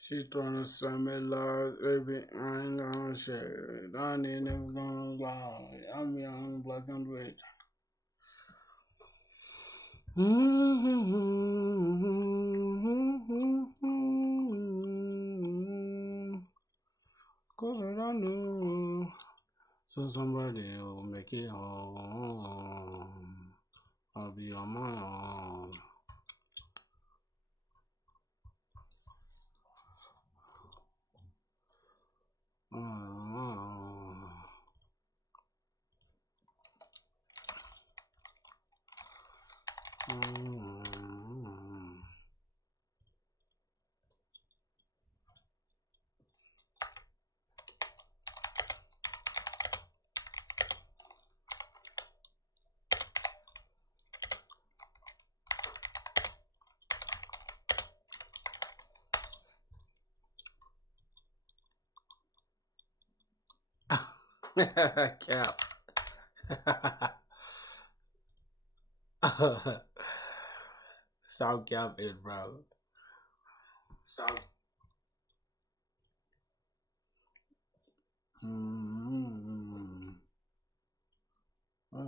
She trying to send me love, baby. I ain't gonna share it. I ain't never gonna lie. I'm young, black and red. Cause I don't know. So somebody will make it home. I'll be on my own. Cap. South Cap it, bro. South.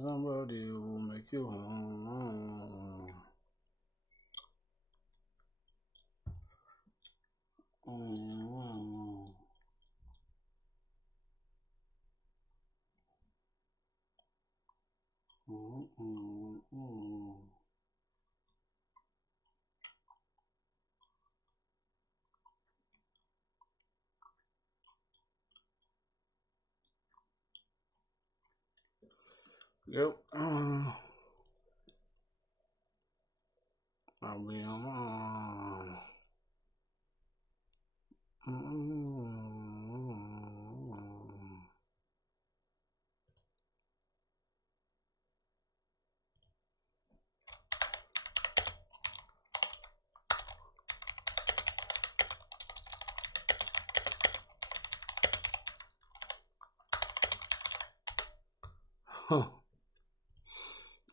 Somebody will make you home. Yep. I'll be on my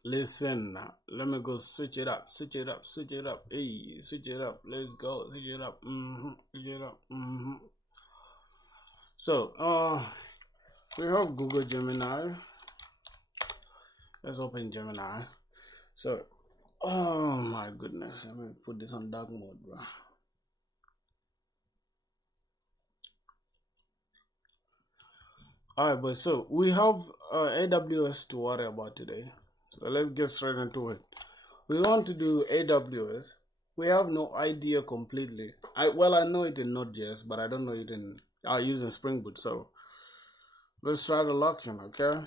Listen now, let me go switch it up, switch it up, switch it up, hey, switch it up, let's go, switch it up, switch it up, So, we have Google Gemini. Let's open Gemini. So, oh my goodness, let me put this on dark mode, bro. Alright, but so we have AWS to worry about today. So let's get straight into it. We want to do AWS. We have no idea completely. I know it in Node.js, but I don't know it in using Spring Boot. So let's try the lock-in, okay?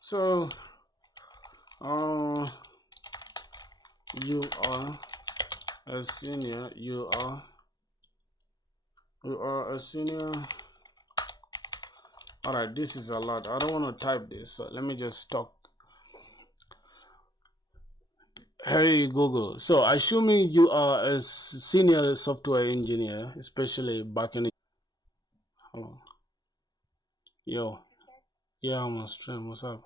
So you are a senior. You are a senior. Alright, this is a lot. I don't want to type this, so let me just talk. Hey Google, so assuming you are a senior software engineer, especially back in. Hello. Yo, yeah, I'm on stream. What's up?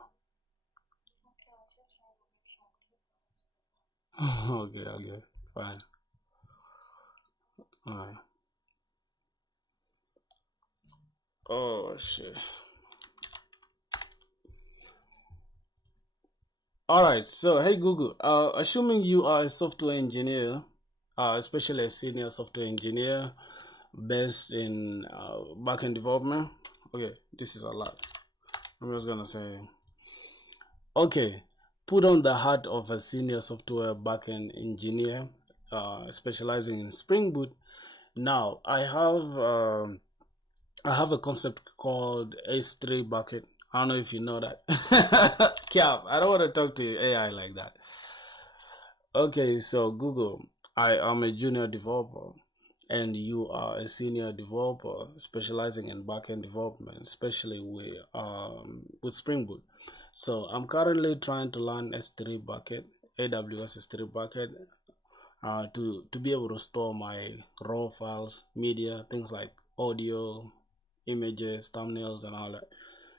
Okay, fine. Alright. Oh shit. Alright, so hey Google, assuming you are a software engineer, especially a senior software engineer based in backend development. Okay, this is a lot. I'm just gonna say, okay, put on the hat of a senior software backend engineer, specializing in Spring Boot. Now I have a concept called S3 bucket. I don't know if you know that. Cap, I don't want to talk to AI like that. Okay, so Google, I am a junior developer and you are a senior developer specializing in backend development, especially with Spring Boot. So I'm currently trying to learn S3 bucket, AWS S3 bucket, to be able to store my raw files, media, things like audio, images, thumbnails, and all that.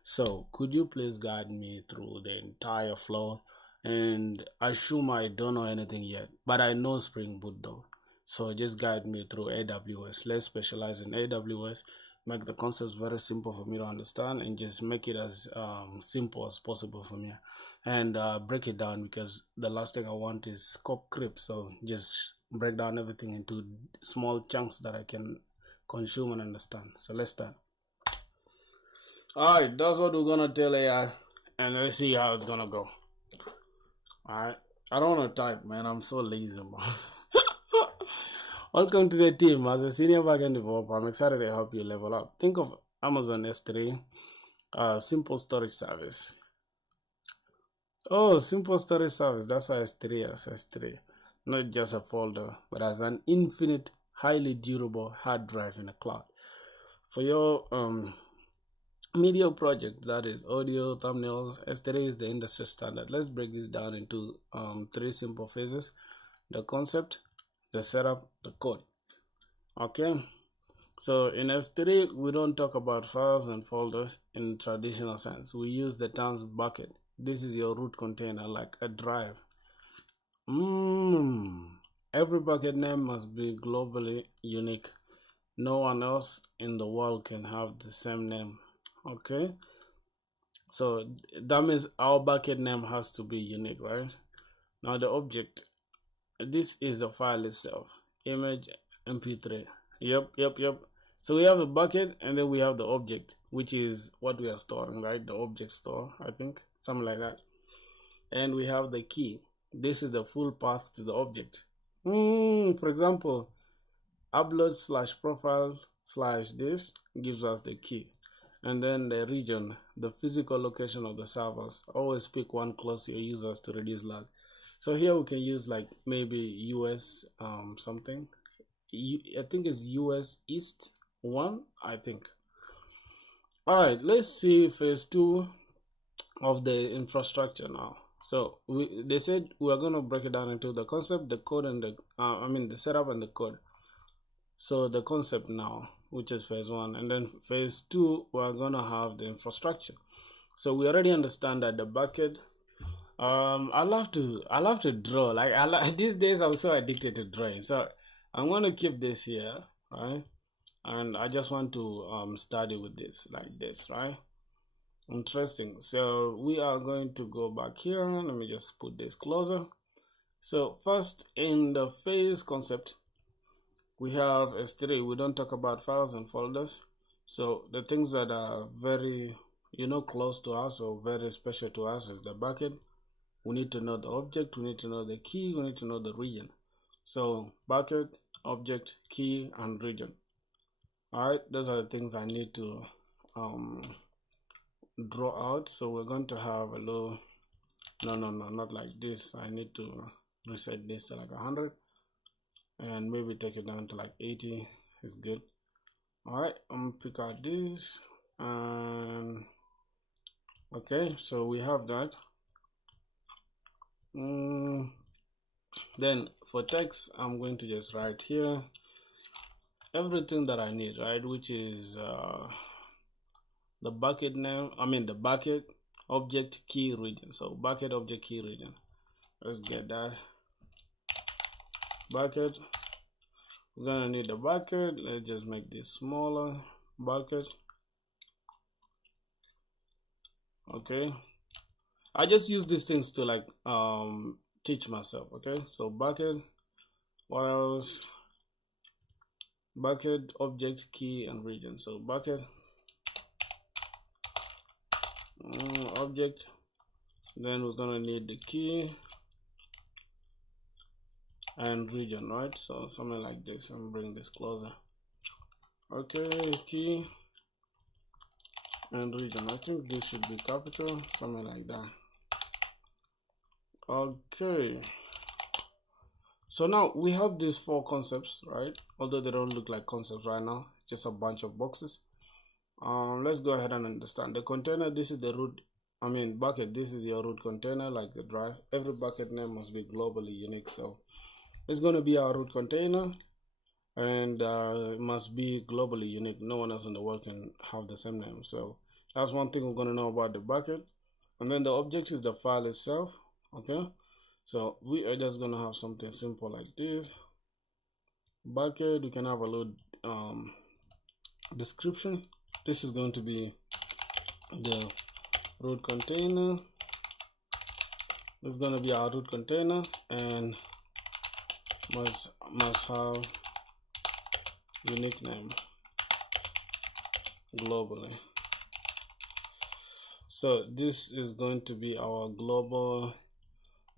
So could you please guide me through the entire flow? And I assume I don't know anything yet, but I know Spring Boot though. So just guide me through AWS. Let's specialize in AWS, make the concepts very simple for me to understand, and just make it as simple as possible for me, and break it down, because the last thing I want is scope creep. So just break down everything into small chunks that I can consume and understand. So let's start. All right, that's what we're gonna tell AI, and let's see how it's gonna go. All right, I don't want to type, man. I'm so lazy, man. Welcome to the team. As a senior backend developer, I'm excited to help you level up. Think of Amazon S3, simple storage service. Oh, simple storage service. That's why S3 as S3. Not just a folder, but as an infinite, highly durable hard drive in the cloud. For your media project, that is audio, thumbnails, S3 is the industry standard. Let's break this down into 3 simple phases: the concept, the setup, the code. Okay, so in S3 we don't talk about files and folders in traditional sense. We use the terms bucket. This is your root container, like a drive. Every bucket name must be globally unique. No one else in the world can have the same name. Okay, so that means our bucket name has to be unique, right? Now the object, this is the file itself, image mp3. Yep. So we have the bucket, and then we have the object, which is what we are storing, right? The object store, I think, something like that. And we have the key. This is the full path to the object. For example, upload slash profile slash this gives us the key. And then the region, the physical location of the servers. Always pick one close to your users to reduce lag. So here we can use like maybe US something. I think it's US East 1, I think. All right, let's see phase 2 of the infrastructure now. So they said we are going to break it down into the concept, the code, and the setup and the code. So the concept now, which is phase 1, and then phase 2 we're going to have the infrastructure. So we already understand that the bucket, I love to draw. Like these days I'm so addicted to drawing. So I'm going to keep this here, right? And I just want to study with this like this, right? Interesting. So we are going to go back here. Let me just put this closer. So first, in the phase concept, we have S3. We don't talk about files and folders. So the things that are very close to us or very special to us is the bucket. We need to know the object, we need to know the key, we need to know the region. So bucket, object, key, and region. All right, those are the things I need to draw out. So we're going to have a low, no, not like this. I need to reset this to like 100 and maybe take it down to like 80 is good. All right, I'm gonna pick out this, and okay, so we have that. Then for text, I'm going to just write here everything that I need, right? Which is the bucket name, the bucket, object, key, region. So bucket, object, key, region. Let's get that. Bucket, we're gonna need the bucket. Let's just make this smaller. Bucket. Okay, I just use these things to like teach myself. Okay, so bucket, what else? Bucket, object, key, and region. So bucket, object, then we're gonna need the key and region, right? So something like this. I'm bring this closer. Okay, key and region. I think this should be capital, something like that. Okay, so now we have these 4 concepts, right? Although they don't look like concepts right now, just a bunch of boxes. Let's go ahead and understand the container. This is the root, bucket. This is your root container, like the drive. Every bucket name must be globally unique, so it's going to be our root container, and it must be globally unique. No one else in the world can have the same name. So that's one thing we're going to know about the bucket. And then the object is the file itself. Okay, so we are just going to have something simple like this. bucket. You can have a load description. This is going to be the root container. This is going to be our root container, and must have unique name globally. So this is going to be our global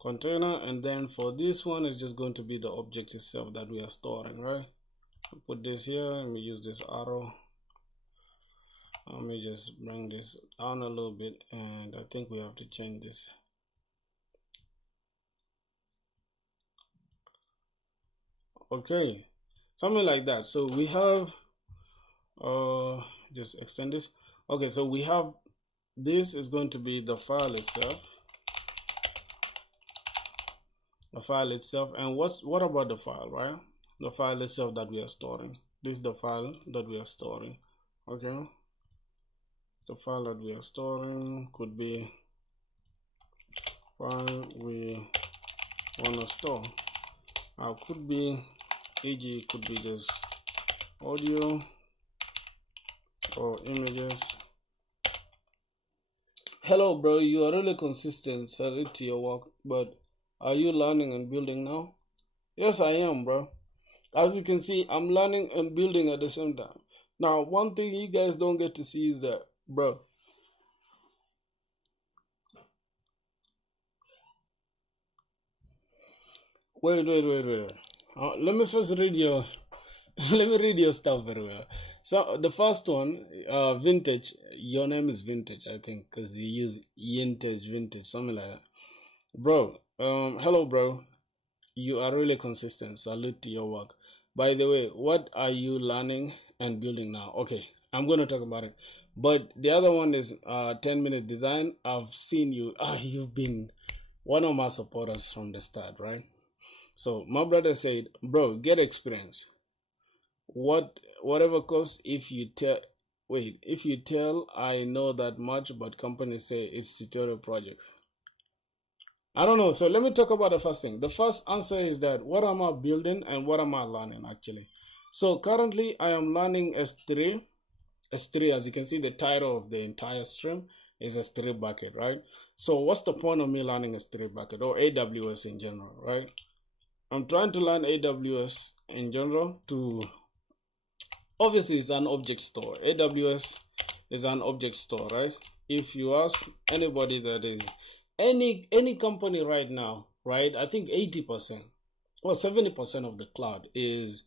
container, and then for this one is just going to be the object itself that we are storing, right? Put this here. Let me use this arrow. Let me just bring this down a little bit, and I think we have to change this. Okay, something like that. So we have just extend this. Okay, so we have, this is going to be the file itself. The file itself, and what about the file, right? The file itself that we are storing. This is the file that we are storing. Okay, the file that we are storing could be file we want to store. Could be, e.g., could be just audio or images. Hello bro, you are really consistent. Salute to your work, but are you learning and building now? Yes, I am, bro. As you can see, I'm learning and building at the same time. Now, one thing you guys don't get to see is that, bro, wait. Let me first read your let me read your stuff very well. So the first one, vintage. Your name is Vintage, I think, because you use vintage, something like that. Bro, hello, bro. You are really consistent. Salute to your work. By the way, what are you learning and building now? Okay, I'm going to talk about it. But the other one is 10-minute design. I've seen you. You've been one of my supporters from the start, right? So my brother said, bro, get experience. Whatever costs, if you tell I know that much, but companies say it's tutorial projects. I don't know. So let me talk about the first thing. The first answer is that what am I building and what am I learning actually? So currently I am learning S3. S3, as you can see, the title of the entire stream is S3 bucket, right? So what's the point of me learning S3 bucket or AWS in general, right? I'm trying to learn AWS in general to, obviously it's an object store. AWS is an object store, right? If you ask anybody that is any company right now, right? I think 80% or 70% of the cloud is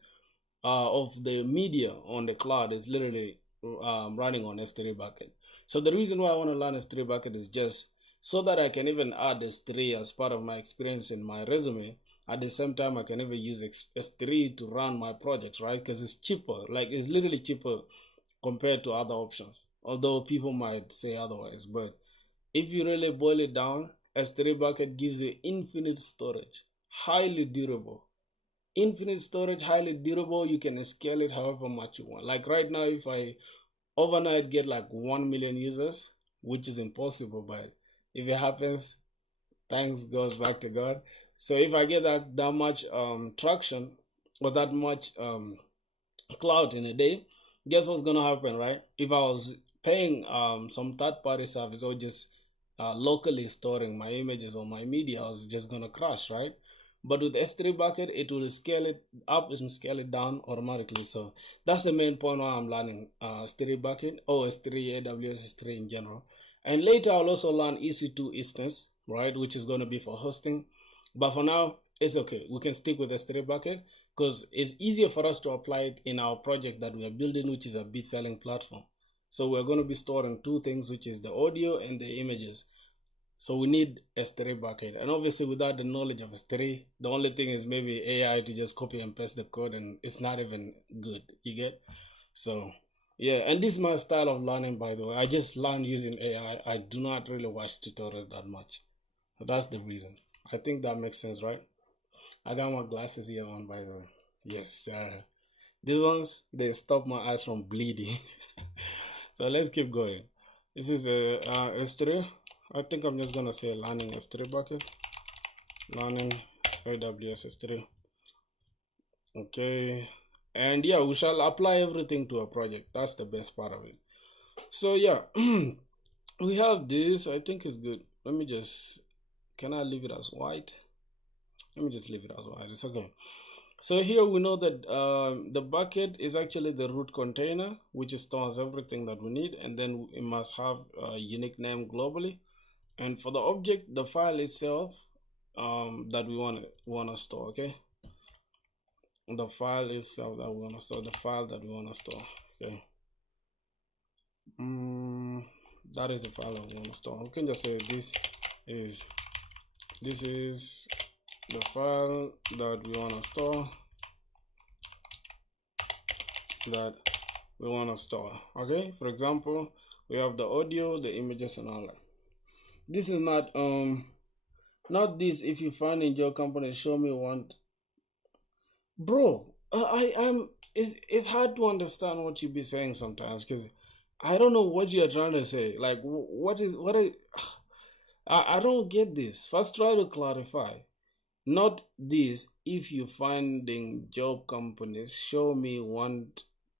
of the media on the cloud is literally running on S3 bucket. So the reason why I want to learn S3 bucket is just so that I can even add S3 as part of my experience in my resume. At the same time, I can even use S3 to run my projects, right? Because it's cheaper, like it's literally cheaper compared to other options. Although people might say otherwise, but if you really boil it down, S3 bucket gives you infinite storage, highly durable. Infinite storage, highly durable. You can scale it however much you want. Like right now, if I overnight get like 1 million users, which is impossible, but if it happens, thanks goes back to God. So if I get that much traction or that much cloud in a day, guess what's gonna happen, right? If I was paying some third-party service or just locally storing my images or my media, I was just gonna crash, right? But with S3 bucket, it will scale it up and scale it down automatically. So that's the main point why I'm learning S3 bucket or S3 AWS S3 in general. And later I'll also learn EC2 instance, right, which is going to be for hosting. But for now, it's okay. We can stick with S3 bucket because it's easier for us to apply it in our project that we are building, which is a bit selling platform. So we're going to be storing two things, which is the audio and the images. So we need S3 bucket. And obviously without the knowledge of S3, the only thing is maybe AI to just copy and paste the code, and it's not even good. You get? So yeah, and this is my style of learning, by the way. I just learn using AI. I do not really watch tutorials that much. So that's the reason. I think that makes sense, right? I got my glasses here on, by the way. Yes, sir. These ones, they stop my eyes from bleeding. So let's keep going. This is a S3. I think I'm just gonna say learning S3 bucket. Learning AWS S3. Okay. And yeah, we shall apply everything to a project. That's the best part of it. So yeah, we have this. I think it's good. Let me just, can I leave it as white? Let me just leave it as white. It's okay. So here we know that the bucket is actually the root container, which stores everything that we need, and then it must have a unique name globally. And for the object, the file itself that we want to store. Okay, the file itself that we want to store, the file that we want to store. Okay, that is the file that we want to store. We can just say is this is the file that we want to store, that we want to store. Okay, for example, we have the audio, the images, and all that. This is not this. If you find in your company, show me one. Bro, I'm it's hard to understand what you be saying sometimes, because I don't know what you're trying to say. Like, what is I don't get this. First, try to clarify. Not this. If you finding job companies, show me one,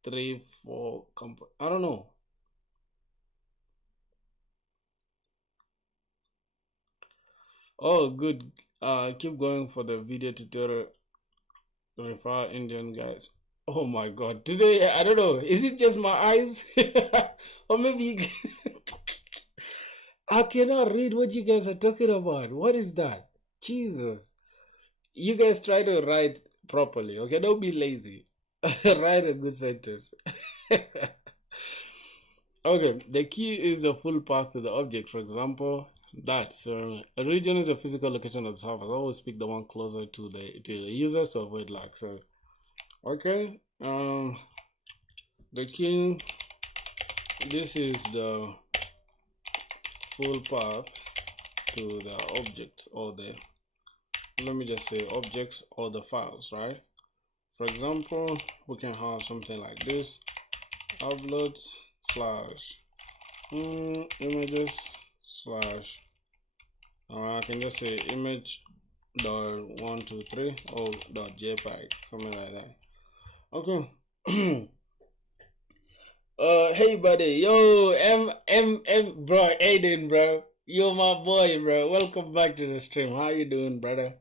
three, four company. I don't know. Oh, good. Keep going for the video tutorial. Refer Indian guys. Oh my God. Today, I don't know. Is it just my eyes? Or maybe I cannot read what you guys are talking about. What is that? Jesus. You guys try to write properly, okay? Don't be lazy. Write a good sentence. Okay, the key is the full path to the object. For example, that. So a region is a physical location of the server. I always pick the one closer to the users to avoid lag. So okay, the key. This is the full path to the objects, or the, let me just say objects or the files, right? For example, we can have something like this: uploads slash images slash, I can just say image dot 123 or dot jpeg, something like that. Okay. Hey buddy, yo, bro, Aiden, bro, you're my boy, bro. Welcome back to the stream. How you doing, brother?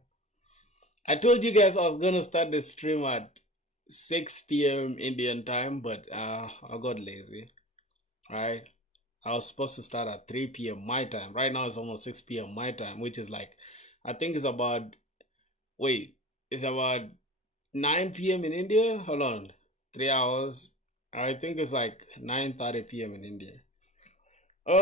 I told you guys I was gonna start the stream at 6 p.m. Indian time, but I got lazy. Right? I was supposed to start at 3 p.m. my time. Right now it's almost 6 p.m. my time, which is like, I think it's about, wait, it's about 9 p.m. in India. Hold on, 3 hours. I think it's like 9:30 p.m. in India.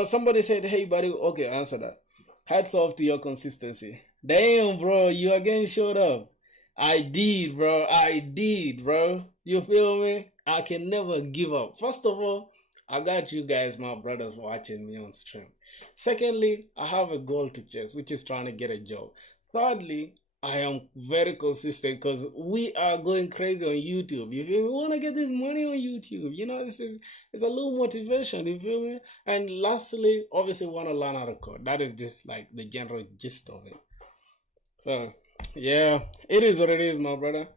Somebody said, "Hey, buddy." Okay, answer that. Hats off to your consistency. Damn, bro, you again showed up. I did, bro. I did, bro. You feel me? I can never give up. First of all, I got you guys, my brothers, watching me on stream. Secondly, I have a goal to chase, which is trying to get a job. Thirdly, I am very consistent because we are going crazy on YouTube. You feel me? We want to get this money on YouTube. You know, this is it's a little motivation. You feel me? And lastly, obviously, we want to learn how to code. That is just like the general gist of it. So, yeah, it is what it is, my brother.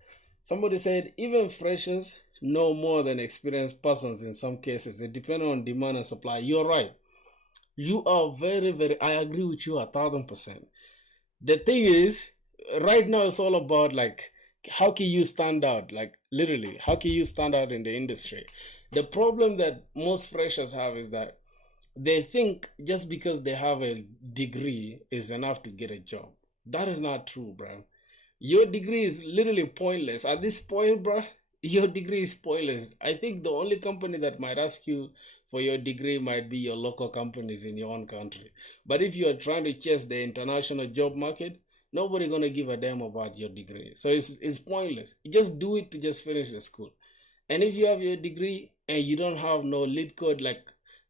Somebody said even freshers know more than experienced persons in some cases. It depends on demand and supply. You're right. You are very, very. I agree with you 1,000%. The thing is, right now it's all about like how can you stand out? Like literally, how can you stand out in the industry? The problem that most freshers have is that they think just because they have a degree is enough to get a job. That is not true, bro. Your degree is literally pointless. At this point, bro, your degree is pointless. I think the only company that might ask you for your degree might be your local companies in your own country. But if you are trying to chase the international job market, nobody gonna give a damn about your degree. So it's pointless. You just do it to just finish the school. And if you have your degree and you don't have no lead code, like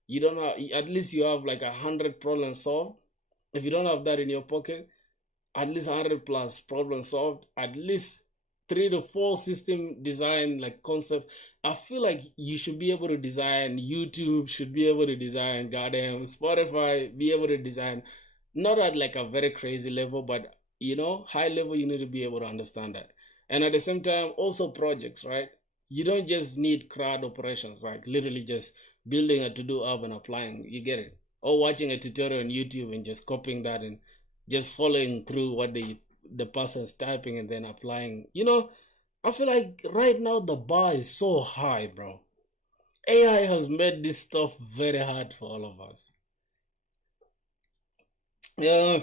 you don't have, at least you have like 100 problems solved. If you don't have that in your pocket, at least 100 plus problem solved, at least 3 to 4 system design like concept. I feel like you should be able to design. YouTube should be able to design. Goddamn, Spotify be able to design. Not at like a very crazy level, but high level. You need to be able to understand that. And at the same time, also projects, right? You don't just need crowd operations, like literally just building a to-do app and applying. You get it? Or watching a tutorial on YouTube and just copying that and just following through what the person's typing and then applying. I feel like right now the bar is so high, bro. AI has made this stuff very hard for all of us. Yeah,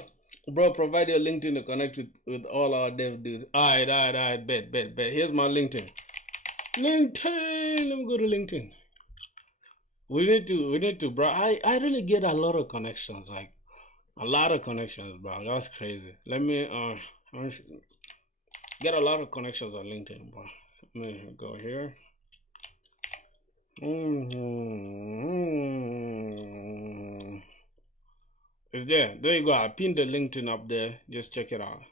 bro, provide your LinkedIn to connect with all our dev dudes. Alright, bet. Here's my LinkedIn. LinkedIn, let me go to LinkedIn. We need to, bro. I really get a lot of connections, like a lot of connections, bro. That's crazy. Let me get a lot of connections on LinkedIn, bro. Let me go here. It's there. There you go. I pinned the LinkedIn up there. Just check it out.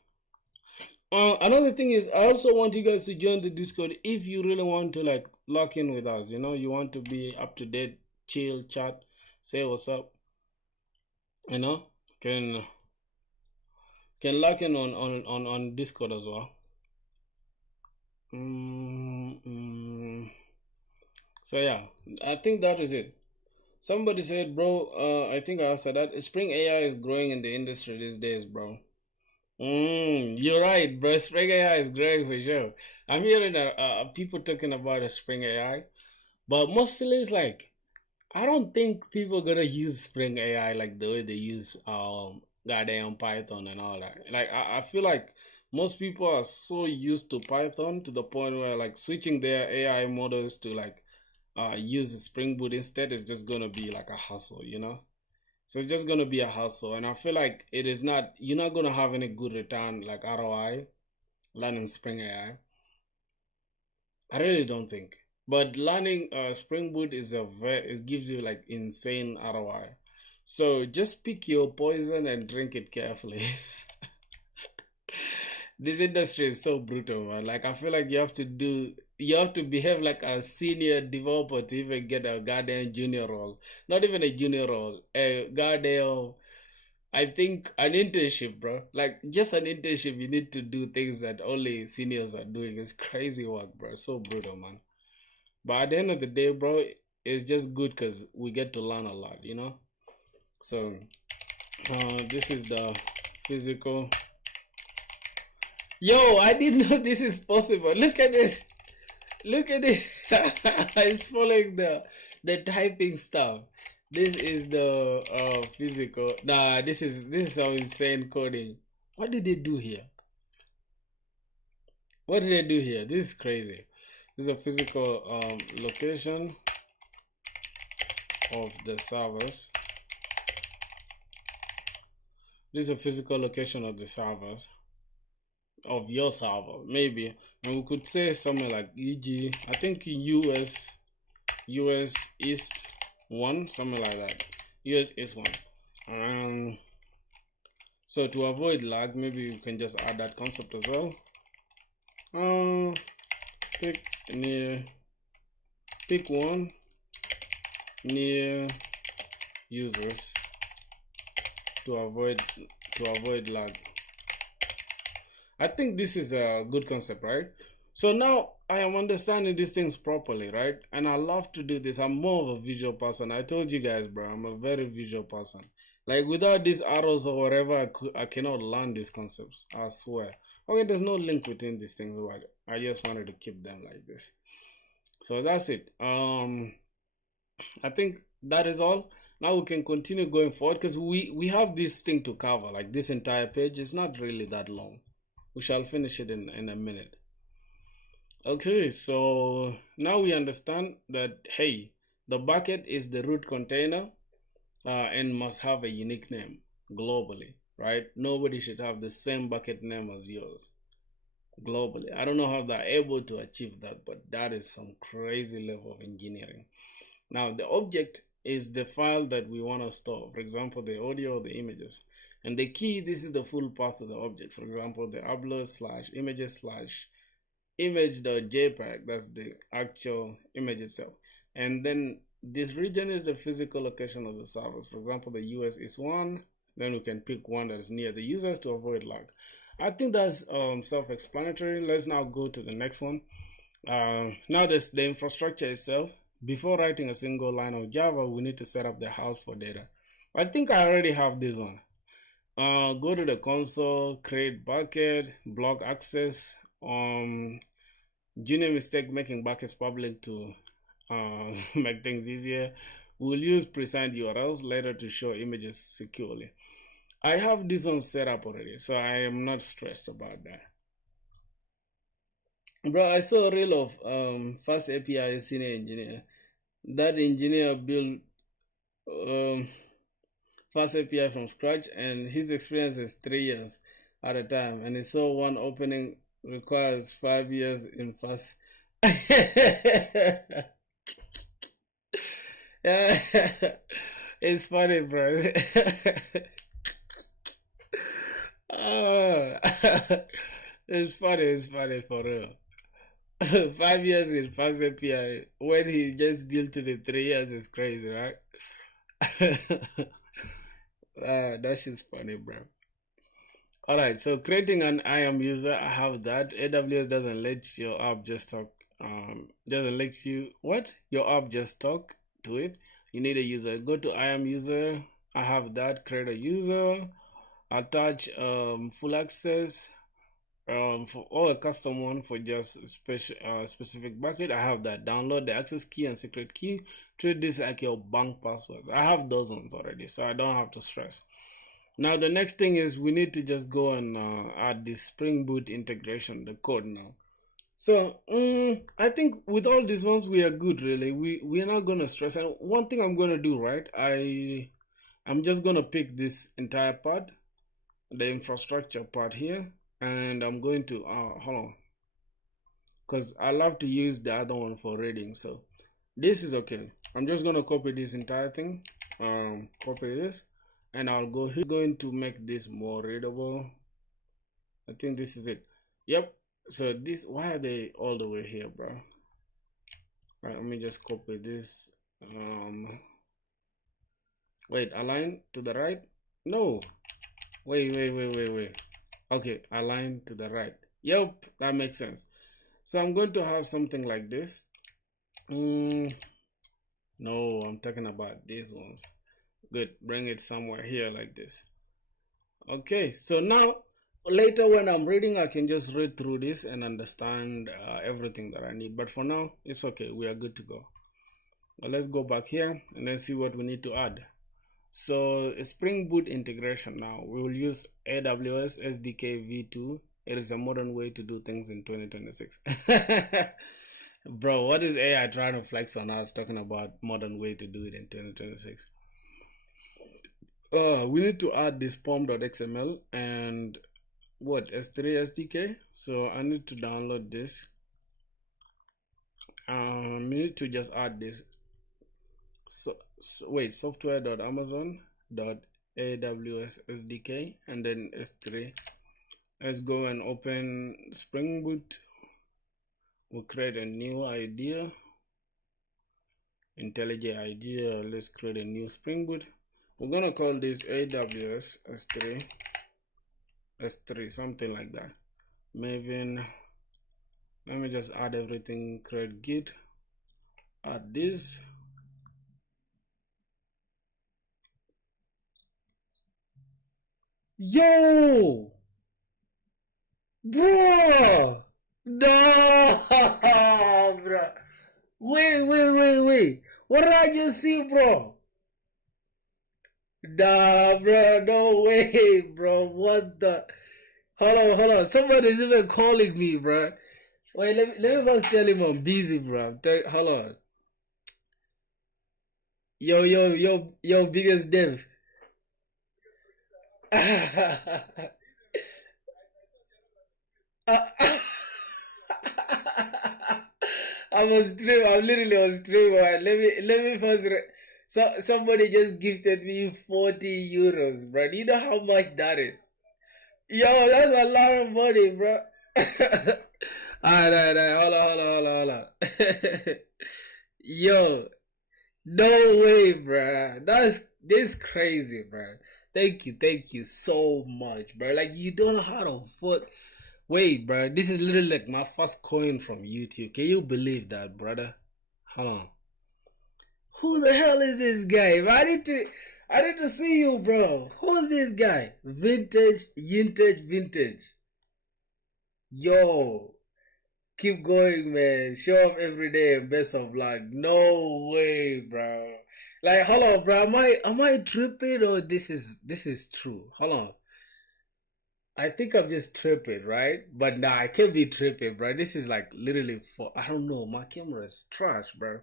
Another thing is, I also want you guys to join the Discord if you really want to like lock in with us. You want to be up to date, chill, chat, say what's up. Can lock in on Discord as well. So yeah, I think that is it. Somebody said, bro, I think I answered that. Spring AI is growing in the industry these days, bro. You're right, bro. Spring AI is growing for sure. I'm hearing people talking about a Spring AI, but mostly it's like I don't think people are gonna use Spring AI like the way they use goddamn Python and all that. Like I feel like most people are so used to Python to the point where like switching their AI models to like use Spring Boot instead is just gonna be like a hassle. So it's just gonna be a hassle, and I feel like you're not gonna have any good return like ROI learning Spring AI. I really don't think. But learning Spring Boot it gives you like insane ROI. So just pick your poison and drink it carefully. This industry is so brutal, man. Like I feel like you have to behave like a senior developer to even get a goddamn junior role. Not even a junior role, a goddamn I think an internship, bro. Like just an internship, you need to do things that only seniors are doing. It's crazy work, bro. It's so brutal, man. But at the end of the day, bro, it's just good because we get to learn a lot. So this is the physical. Yo, I didn't know this is possible. Look at this. Look at this. It's following the typing stuff. This is the physical. Nah, this is some insane coding. What did they do here? What did they do here? This is crazy. This is a physical location of the servers. This is a physical location of the servers. Of your server, maybe. And we could say something like e.g. I think US East 1, something like that. US East 1. So to avoid lag, maybe we can just add that concept as well. Pick one near users to avoid lag. I think this is a good concept, right? So now I am understanding these things properly, right? And I love to do this. I'm more of a visual person. I told you guys, bro, I'm a very visual person. Like without these arrows or whatever, I cannot learn these concepts. I swear. Okay, there's no link within these things, but I just wanted to keep them like this. So that's it. I think that is all. Now we can continue going forward because we have this thing to cover. Like this entire page is not really that long. We shall finish it in a minute. Okay, so now we understand that, hey, the bucket is the root container and must have a unique name globally, right? Nobody should have the same bucket name as yours globally. I don't know how they're able to achieve that, but that is some crazy level of engineering. Now, the object is the file that we want to store, for example, the audio or the images. And the key, this is the full path of the objects. For example, the upload/images/image.jpg, that's the actual image itself. And then this region is the physical location of the servers. For example, the US is 1. Then we can pick one that is near the users to avoid lag. I think that's self-explanatory. Let's now go to the next one. Now there's the infrastructure itself. Before writing a single line of Java, we need to set up the house for data. I think I already have this one. Go to the console, create bucket, block access. Junior mistake making buckets public to make things easier. We'll use pre-signed URLs later to show images securely. I have this one set up already, so I am not stressed about that. Bro, I saw a reel of Fast API senior engineer. That engineer built Fast API from scratch, and his experience is 3 years at a time. And he saw one opening requires 5 years in Fast. It's funny, bro. It's funny for real. 5 years in Fast API when he just built it in 3 years is crazy, right? That shit's funny, bro. All right, so creating an IAM user, I have that. AWS doesn't let your app just talk. Doesn't let you your app just talk to it. You need a user. Go to IAM user. I have that. Create a user. Attach full access. For a custom one for just specific bucket. I have that. Download the access key and secret key. Treat this like your bank password. I have those ones already, so I don't have to stress. Now the next thing is we need to just go and add the Spring Boot integration, the code now. So I think with all these ones we are good, really. We are not gonna stress. And one thing I'm gonna do, right? I'm just gonna pick this entire part, the infrastructure part here, and I'm going to hold on, because I love to use the other one for reading. So this is okay. I'm just gonna copy this entire thing. Copy this, and I'll go here. Going to make this more readable. I think this is it. Yep. So this, why are they all the way here, bro? All right, let me just copy this. Wait, align to the right? No. Wait. Okay, align to the right. Yep, that makes sense. So I'm going to have something like this. No, I'm talking about these ones. Good, bring it somewhere here like this. Okay, so now later when I'm reading, I can just read through this and understand everything that I need. But for now, it's okay. We are good to go. Now let's go back here and then see what we need to add. So Spring Boot integration now. We will use AWS SDK v2. It is a modern way to do things in 2026. Bro, what is AI trying to flex on us talking about modern way to do it in 2026? We need to add this pom.xml and what, S3 SDK. So I need to download this. We need to just add this. So wait, software.amazon.aws SDK and then S3. Let's go and open Spring Boot. We'll create a new idea, IntelliJ idea. Let's create a new Spring Boot. We're gonna call this AWS S3, something like that. Maven. Let me just add everything. Create Git. Add this. Yo, bro, no, bro. Wait. What did I just see, bro? Nah, bro, no way, bro. What the? Hold on. Somebody's even calling me, bro. Wait, let me first tell him I'm busy, bro. Hold on. Yo, biggest dev. I'm literally on stream. Let me first. So somebody just gifted me 40 euros, bro. Do you know how much that is? Yo, that's a lot of money, bro. Alright. Hold on. Yo, no way, bro. This crazy, bro. thank you so much, bro. Like you don't know how to fuck. Wait, bro. This is literally like my first coin from YouTube. Can you believe that, brother? Hold on. Who the hell is this guy? I need to see you, bro. Who's this guy? Vintage. Yo, keep going, man. Show up every day and best of luck. No way, bro. Like, hold on, bro. Am I tripping or this is true? Hold on. I think I'm just tripping, right? But nah, I can't be tripping, bro. This is like literally for I don't know. My camera is trash, bro.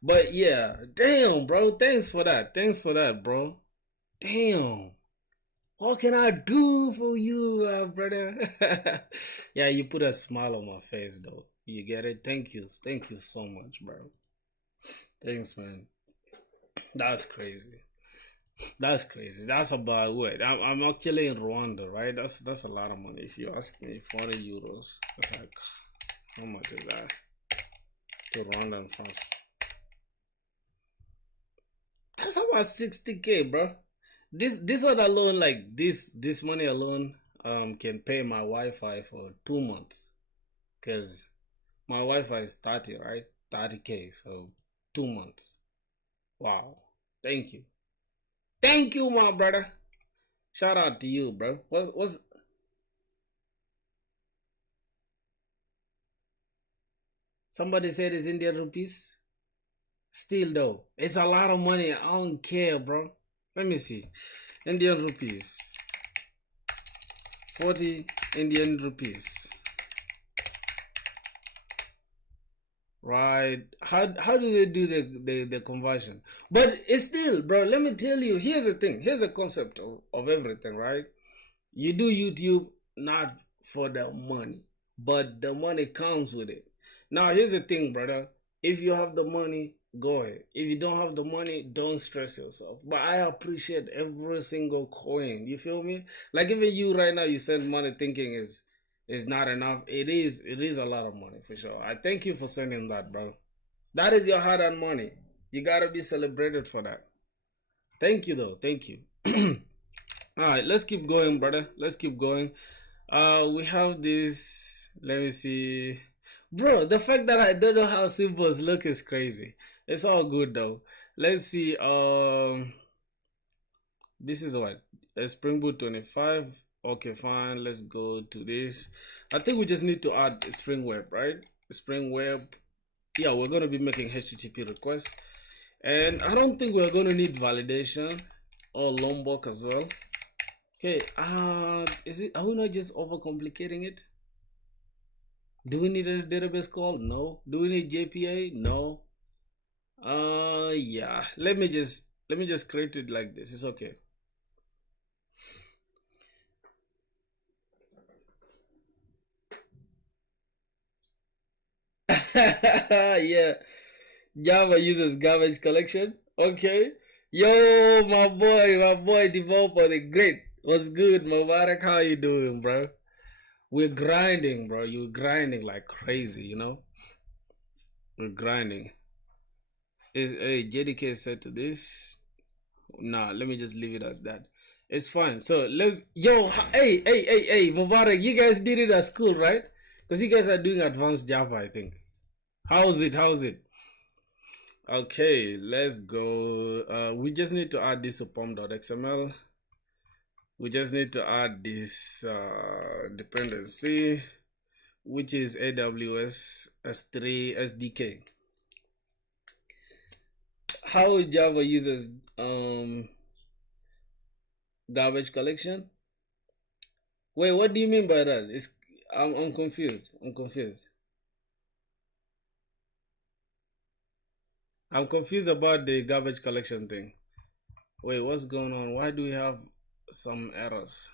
But yeah, damn, bro. Thanks for that, bro. Damn. What can I do for you, brother? Yeah, you put a smile on my face, though. You get it? Thank you so much, bro. Thanks, man. That's crazy. That's crazy. That's about what I'm actually in Rwanda, right? That's a lot of money. If you ask me, 40 euros. That's like how much is that to Rwanda and France? That's about 60K, bro. This one alone, like this money alone, can pay my Wi-Fi for 2 months. Cause my Wi-Fi is 30, right? 30K, so 2 months. Wow. Thank you. Thank you, my brother. Shout out to you, bro. What's somebody said it's Indian rupees? Still though, it's a lot of money. I don't care, bro. Let me see. Indian rupees. 40 Indian rupees. Right. How do they do the conversion? But it's still, bro, let me tell you, here's the thing. Here's the concept of everything, right? You do YouTube not for the money, but the money comes with it. Now, here's the thing, brother. If you have the money, go ahead. If you don't have the money, don't stress yourself. But I appreciate every single coin. You feel me? Like even you right now, you send money thinking is not enough. It is a lot of money for sure. I thank you for sending that, bro. That is your hard-earned money. You gotta be celebrated for that. Thank you though. Thank you. All right, let's keep going, brother. Let's keep going. We have this. Let me see, bro. The fact that I don't know how symbols look is crazy. It's all good though. Let's see. This is what a Spring Boot 25. Okay, fine. Let's go to this. I think we just need to add Spring Web, right? Spring Web. Yeah, we're gonna be making HTTP requests, and I don't think we're gonna need validation or Lombok as well. Okay, are we not just overcomplicating it? Do we need a database call? No. Do we need JPA? No. Yeah. Let me just create it like this. It's okay. Yeah. Java uses garbage collection. Okay. Yo, my boy developer, the great. What's good, Mubarak? How you doing, bro? We're grinding, bro. You're grinding like crazy, you know? We're grinding. Is a JDK set to this? Nah, let me just leave it as that. It's fine. So let's hey, Mubarak, you guys did it at school, right? Because you guys are doing advanced Java, I think. How's it? Okay, let's go. We just need to add this to pom.xml. We just need to add this dependency, which is AWS S3 SDK. How Java uses garbage collection? Wait, what do you mean by that? I'm confused. I'm confused about the garbage collection thing. Wait, what's going on? Why do we have some errors?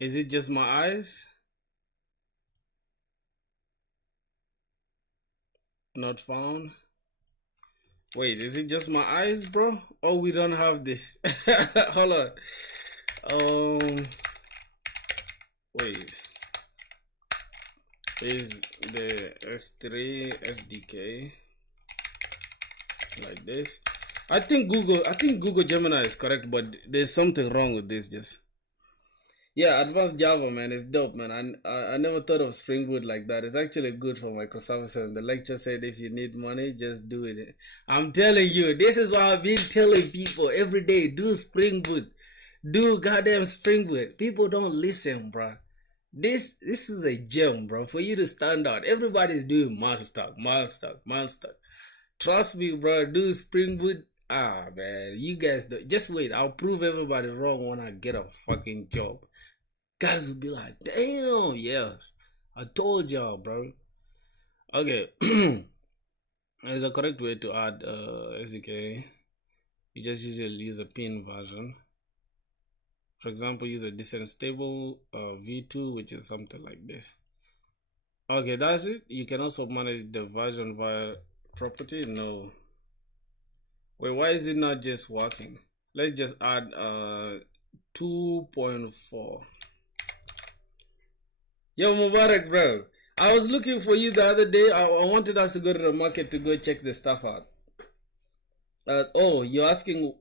Is it just my eyes? Not found. Wait, is it just my eyes, bro? Oh, we don't have this. Hold on. Wait. Is the S3 SDK like this? I think Google Gemini is correct, but there's something wrong with this. Just yeah, advanced Java, man, it's dope, man. I never thought of Spring Boot like that. It's actually good for microservices. And the lecture said if you need money, just do it. I'm telling you, this is why I've been telling people every day: do Spring Boot, do goddamn Spring Boot. People don't listen, bro. This is a gem, bro, for you to stand out. Everybody's doing Monster. Trust me, bro. Do Spring Boot. Ah, man, you guys do. Just wait. I'll prove everybody wrong when I get a fucking job. Guys will be like, damn, yes, I told y'all, bro. Okay, there's a correct way to add SDK. You just usually use a pin version. For example, use a decent stable v2, which is something like this. Okay, that's it. You can also manage the version via property. No. Wait, why is it not just working? Let's just add 2.4. Yo, Mubarak, bro. I was looking for you the other day. I wanted us to go to the market to go check the stuff out. Oh, you're asking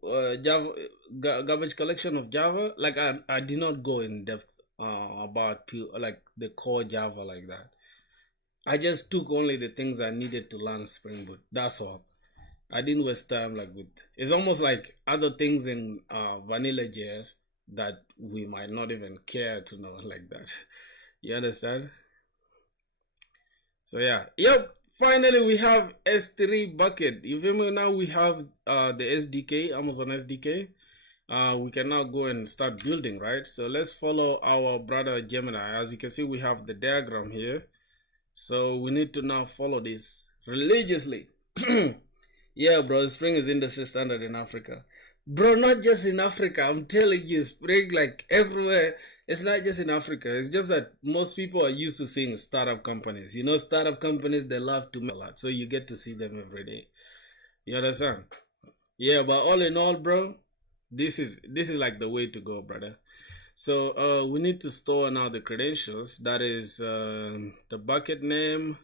Java garbage collection of Java? Like I did not go in depth about like the core Java like that. I just took only the things I needed to learn Spring Boot. That's all. I didn't waste time like with. It's almost like other things in vanilla JS that we might not even care to know like that. You understand? So yeah, yep. Finally, we have S3 bucket. You feel me? Now we have the SDK, Amazon SDK. We can now go and start building, right? So let's follow our brother Gemini. As you can see, we have the diagram here. So we need to now follow this religiously. Yeah, bro, Spring is industry standard in Africa. Bro, not just in Africa. I'm telling you, Spring like everywhere. It's not just in Africa. It's just that most people are used to seeing startup companies. You know, startup companies, they love to make a lot. So you get to see them every day. You understand? Yeah, but all in all, bro, this is like the way to go, brother. So we need to store now the credentials. That is the bucket name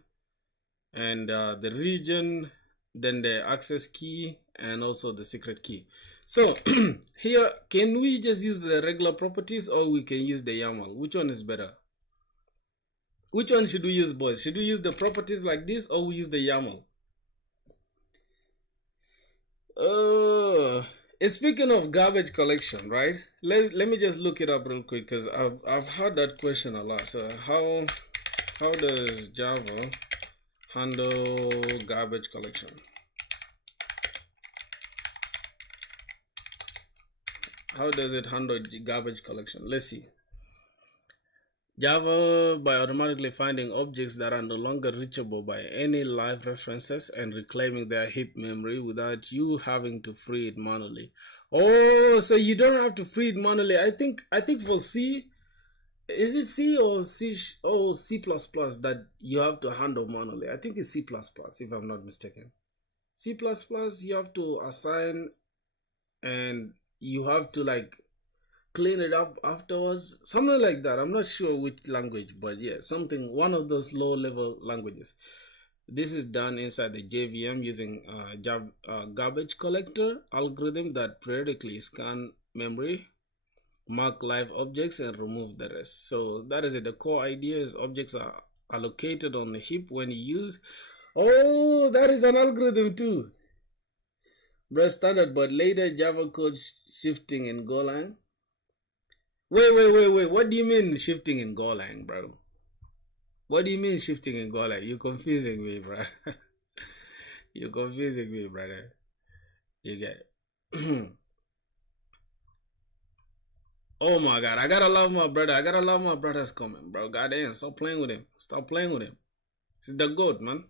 and the region, then the access key, and also the secret key. So here, can we just use the regular properties or we can use the YAML? Which one is better? Which one should we use, boys? Should we use the properties like this or we use the YAML? Speaking of garbage collection, right? Let me just look it up real quick because I've heard that question a lot. So how does Java handle garbage collection? How does it handle garbage collection? Let's see. Java by automatically finding objects that are no longer reachable by any live references and reclaiming their heap memory without you having to free it manually. Oh, so you don't have to free it manually. I think for C, is it C or C? Oh, C++ that you have to handle manually. I think it's C++ if I'm not mistaken. C++ you have to assign and you have to like clean it up afterwards, something like that. I'm not sure which language, but yeah, one of those low level languages. This is done inside the JVM using garbage collector algorithm that periodically scan memory, mark live objects, and remove the rest. So that is it. The core idea is objects are allocated on the heap when you use. Oh, that is an algorithm too. Bro, standard, but later Java code shifting in Golang. Wait. What do you mean shifting in Golang, bro? What do you mean shifting in Golang? You're confusing me, bro. You're confusing me, brother. You get it. Oh my god, I gotta love my brother. I gotta love my brother's comment, bro. Goddamn, stop playing with him. Stop playing with him. This is the goat, man.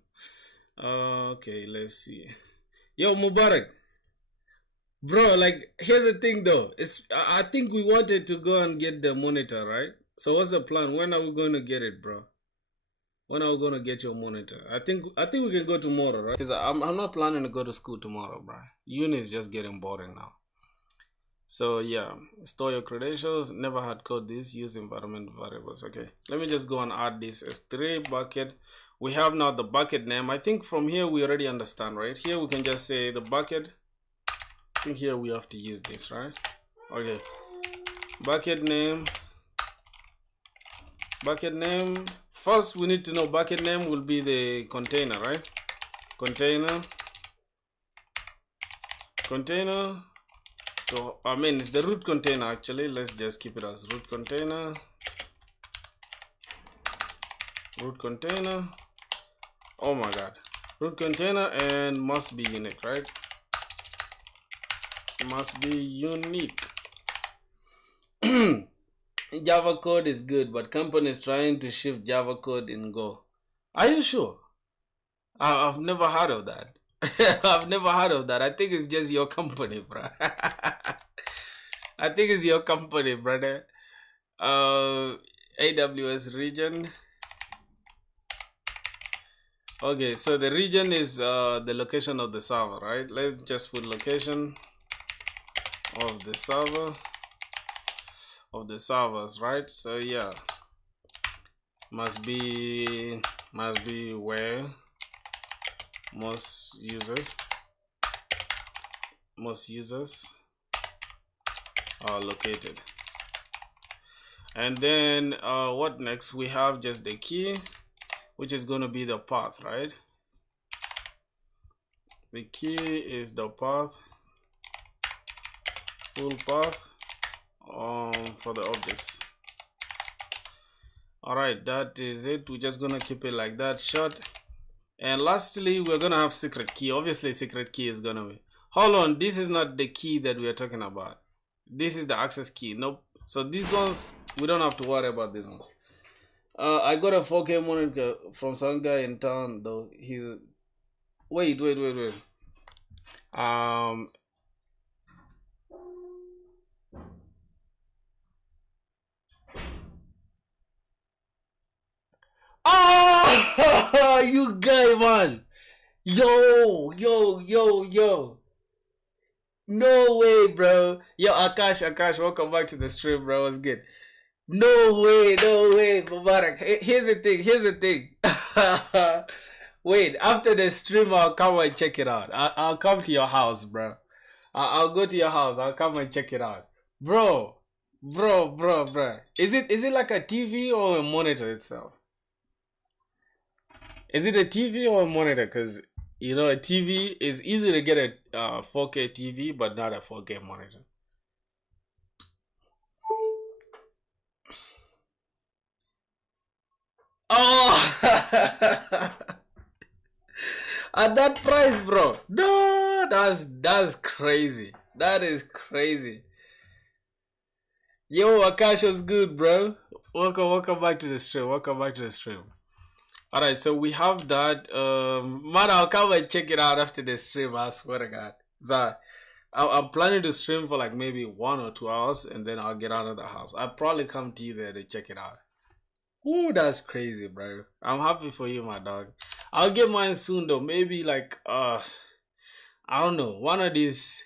Okay, let's see. Yo, Mubarak. Bro, like, here's the thing though. I think we wanted to go and get the monitor, right? So what's the plan? When are we going to get it, bro? When are we going to get your monitor? I think we can go tomorrow, right? Because I'm not planning to go to school tomorrow, bro. Uni is just getting boring now. So yeah, store your credentials. Never had code this. Use environment variables. Okay, let me just go and add this S3 bucket. We have now the bucket name. I think from here we already understand, right? Here we can just say the bucket think here we have to use this, right? Okay, bucket name. First we need to know bucket name will be the container, right? Container. So I mean it's the root container actually. Let's just keep it as root container. Oh my god, root container, and must be unique, right? Must be unique. Java code is good, but companies trying to shift Java code in Go. Are you sure? I've never heard of that. I've never heard of that. I think it's just your company, bro. I think it's your company, brother. AWS region. Okay, so the region is the location of the server, right? Let's just put location of the server, of the servers, right? So yeah, must be where most users are located. And then what next? We have just the key, which is going to be the path, right? The key is the path, full path for the objects. All right, that is it. We're just gonna keep it like that, short. And lastly, we're gonna have secret key. Obviously, secret key is gonna be. Hold on, this is not the key that we are talking about. This is the access key. Nope. So these ones we don't have to worry about these ones. I got a 4K monitor from some guy in town though. He wait. Oh, you guy, man. Yo. No way, bro. Yo, Akash, welcome back to the stream, bro. What's good? No way, Mubarak. Here's the thing. Wait, after the stream, I'll come and check it out. I'll come to your house, bro. I'll go to your house. I'll come and check it out, bro. Is it like a TV or a monitor itself? Is it a TV or a monitor? Because you know, a TV is easy to get a 4K TV, but not a 4K monitor. Oh, at that price, bro. No, that's crazy. That is crazy. Yo, Akash was good, bro. Welcome back to the stream. All right, so we have that. Man, I'll come and check it out after the stream. I swear to God. So, I'm planning to stream for like maybe 1 or 2 hours, and then I'll get out of the house. I'll probably come to you there to check it out. Ooh, that's crazy, bro. I'm happy for you, my dog. I'll get mine soon, though. Maybe like I don't know, one of these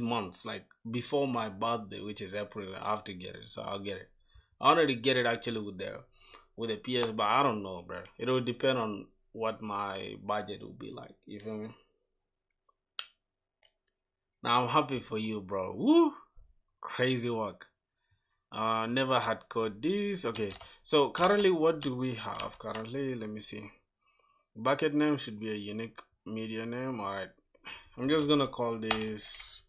months, like before my birthday, which is April. I have to get it, so I'll get it. I wanted to get it actually with the PS, but I don't know, bro. It will depend on what my budget will be like. You feel me? Now I'm happy for you, bro. Woo! Crazy work. Never had code this. Okay, so currently what do we have? Currently, let me see. Bucket name should be a unique media name. All right, I'm just gonna call this.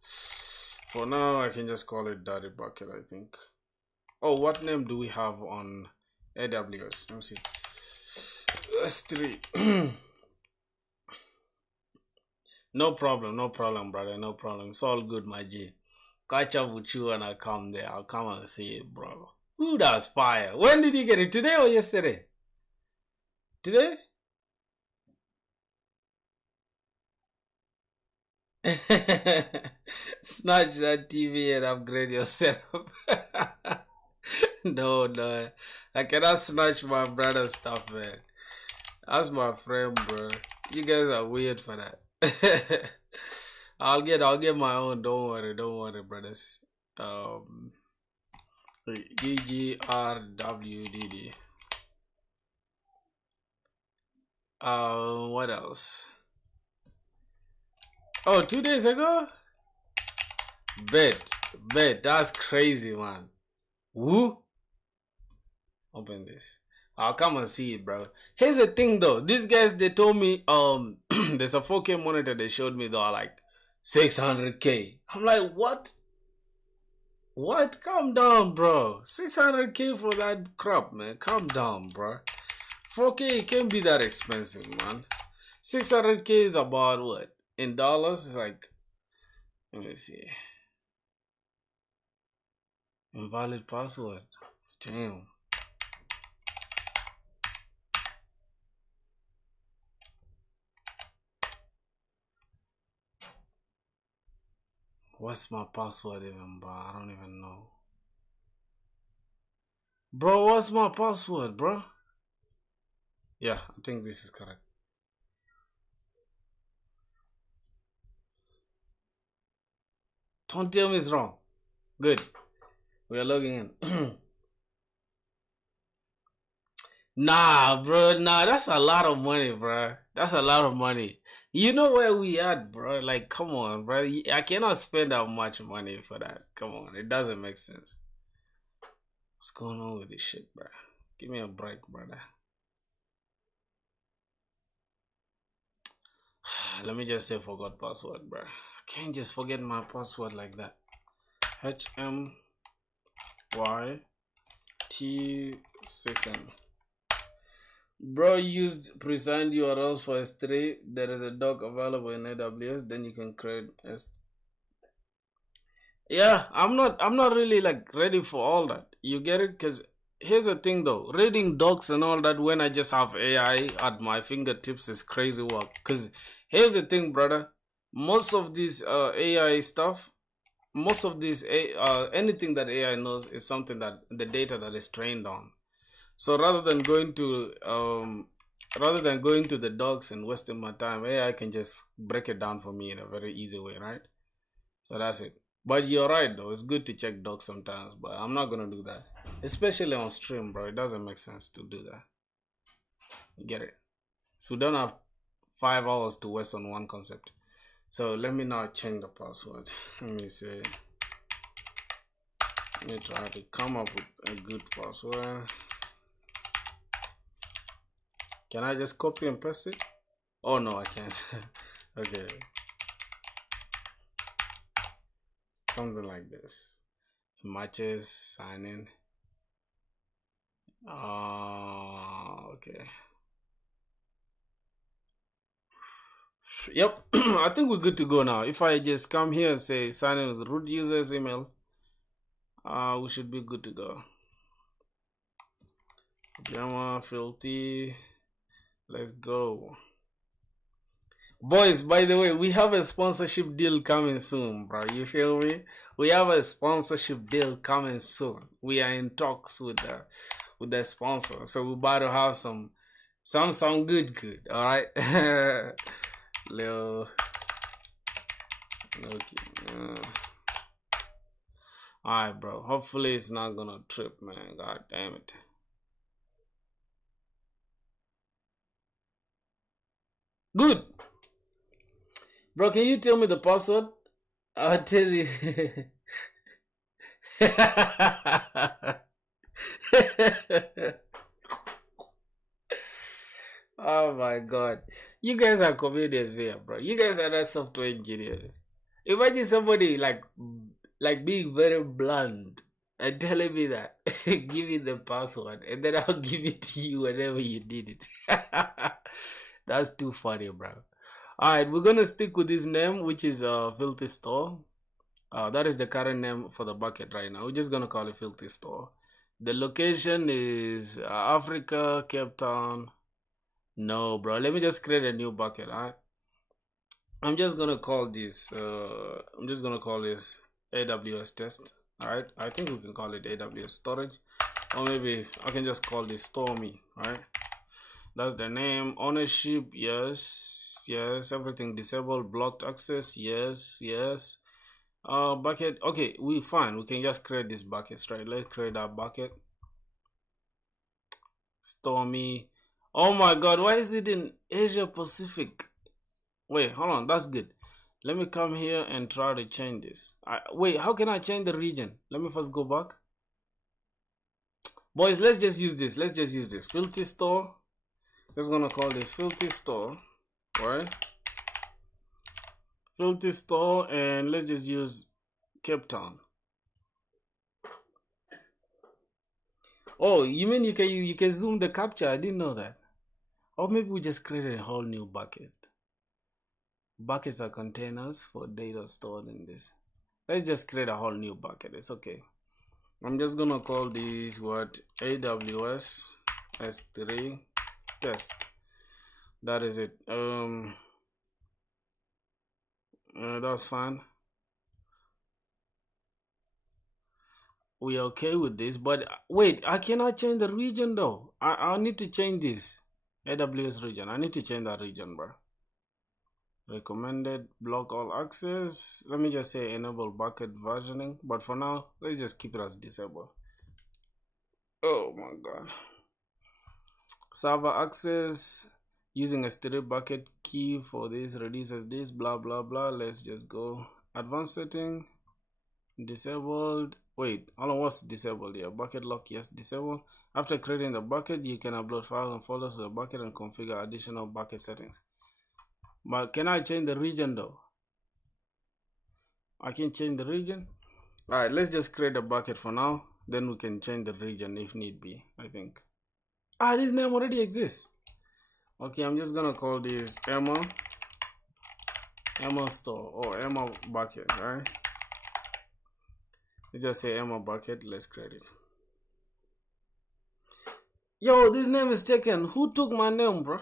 For now, I can just call it Daddy Bucket, I think. Oh, what name do we have on AWS? Let me see. S3. No problem, brother. No problem. It's all good, my G. Catch up with you when I come there. I'll come and see it, bro. Ooh, that's fire. When did you get it? Today or yesterday? Today? Snatch that TV and upgrade your setup. No. I cannot snatch my brother's stuff, man. That's my friend, bro. You guys are weird for that. I'll get my own. Don't worry, brothers. GGRWDD. What else? Oh, 2 days ago? Bet. That's crazy, man. Woo. Open this. I'll come and see it, bro. Here's the thing, though. These guys, they told me, there's a 4K monitor they showed me, though, like 600K. I'm like, what? What? Calm down, bro. 600K for that crap, man. Calm down, bro. 4K can't be that expensive, man. 600K is about what? In dollars, it's like, let me see. Invalid password. Damn. What's my password even, bro? I don't even know. Bro, what's my password, bro? Yeah, I think this is correct. Don't tell me it's wrong. Good. We are logging in. Nah, bro. Nah, that's a lot of money, bro. That's a lot of money. You know where we at, bro? Like, come on, bro. I cannot spend that much money for that. Come on. It doesn't make sense. What's going on with this shit, bro? Give me a break, brother. Let me just say forgot password, bro. I can't just forget my password like that. HMYT6M. Bro used pre-signed URLs for S3. There is a doc available in AWS. Then you can create S. Yeah, I'm not really like ready for all that. You get it? Because here's the thing though, reading docs and all that when I just have AI at my fingertips is crazy work. Because here's the thing, brother. Most of this AI stuff, most of this anything that AI knows is something that the data that is trained on. So rather than going to the docs and wasting my time, AI can just break it down for me in a very easy way, right? So that's it. But you're right though, it's good to check docs sometimes, but I'm not gonna do that. Especially on stream, bro. It doesn't make sense to do that. You get it? So we don't have 5 hours to waste on one concept. So let me now change the password. Let me see. Let me try to come up with a good password. Can I just copy and paste it? Oh no, I can't. Okay. Something like this. Matches, sign in. Okay. Yep. I think we're good to go now. If I just come here and say sign in with root user's email, we should be good to go. Gamma, filthy. Let's go. Boys, by the way, we have a sponsorship deal coming soon, bro. You feel me? We have a sponsorship deal coming soon. We are in talks with the sponsor, so we're about to have some good. All right, Leo. Okay. All right, bro. Hopefully it's not gonna trip, man. God damn it. Good. Bro, can you tell me the password? I'll tell you. Oh my god. You guys are comedians here, bro. You guys are not software engineers. Imagine somebody like being very blunt and telling me that give me the password and then I'll give it to you whenever you need it. That's too funny, bro. Alright, we're gonna stick with this name, which is Filthy Store. That is the current name for the bucket right now. We're just gonna call it Filthy Store. The location is Africa, Cape Town. No, bro. Let me just create a new bucket. Alright. I'm just gonna call this. AWS test. Alright. I think we can call it AWS storage, or maybe I can just call this Store Me. Alright. That's the name. Ownership, yes. Everything disabled. Blocked access, yes. Bucket. Okay, we fine. We can just create this bucket, right? Let's create that bucket. Stormy. Oh my god, why is it in Asia Pacific? Wait, hold on, that's good. Let me come here and try to change this. Wait, how can I change the region? Let me first go back. Boys, let's just use this. Let's just use this. Filthy store. Just gonna call this filthy store. Right? Filthy store, and let's just use Cape Town. Oh, you mean you can zoom the capture? I didn't know that. Or maybe we just created a whole new bucket. Buckets are containers for data stored in this. Let's just create a whole new bucket. It's okay. I'm just gonna call this what? AWS S3 test. That is it. That's fine. We are okay with this, but wait, I cannot change the region though. I need to change this AWS region. I need to change that region, bro. Recommended block all access. Let me just say enable bucket versioning, but for now, let's just keep it as disabled. Oh my god. Server access using a S3 bucket key for this reduces this, blah blah blah. Let's just go advanced setting, disabled. Wait, hold on, what's disabled here? Bucket lock, yes, disabled. After creating the bucket, you can upload files and folders to the bucket and configure additional bucket settings. But can I change the region though? I can change the region. All right, let's just create a bucket for now. Then we can change the region if need be, I think. This name already exists. Okay, I'm just gonna call this Emma store or Emma bucket, right? Let's just say Emma bucket. Let's create it. Yo, this name is taken. Who took my name, bro?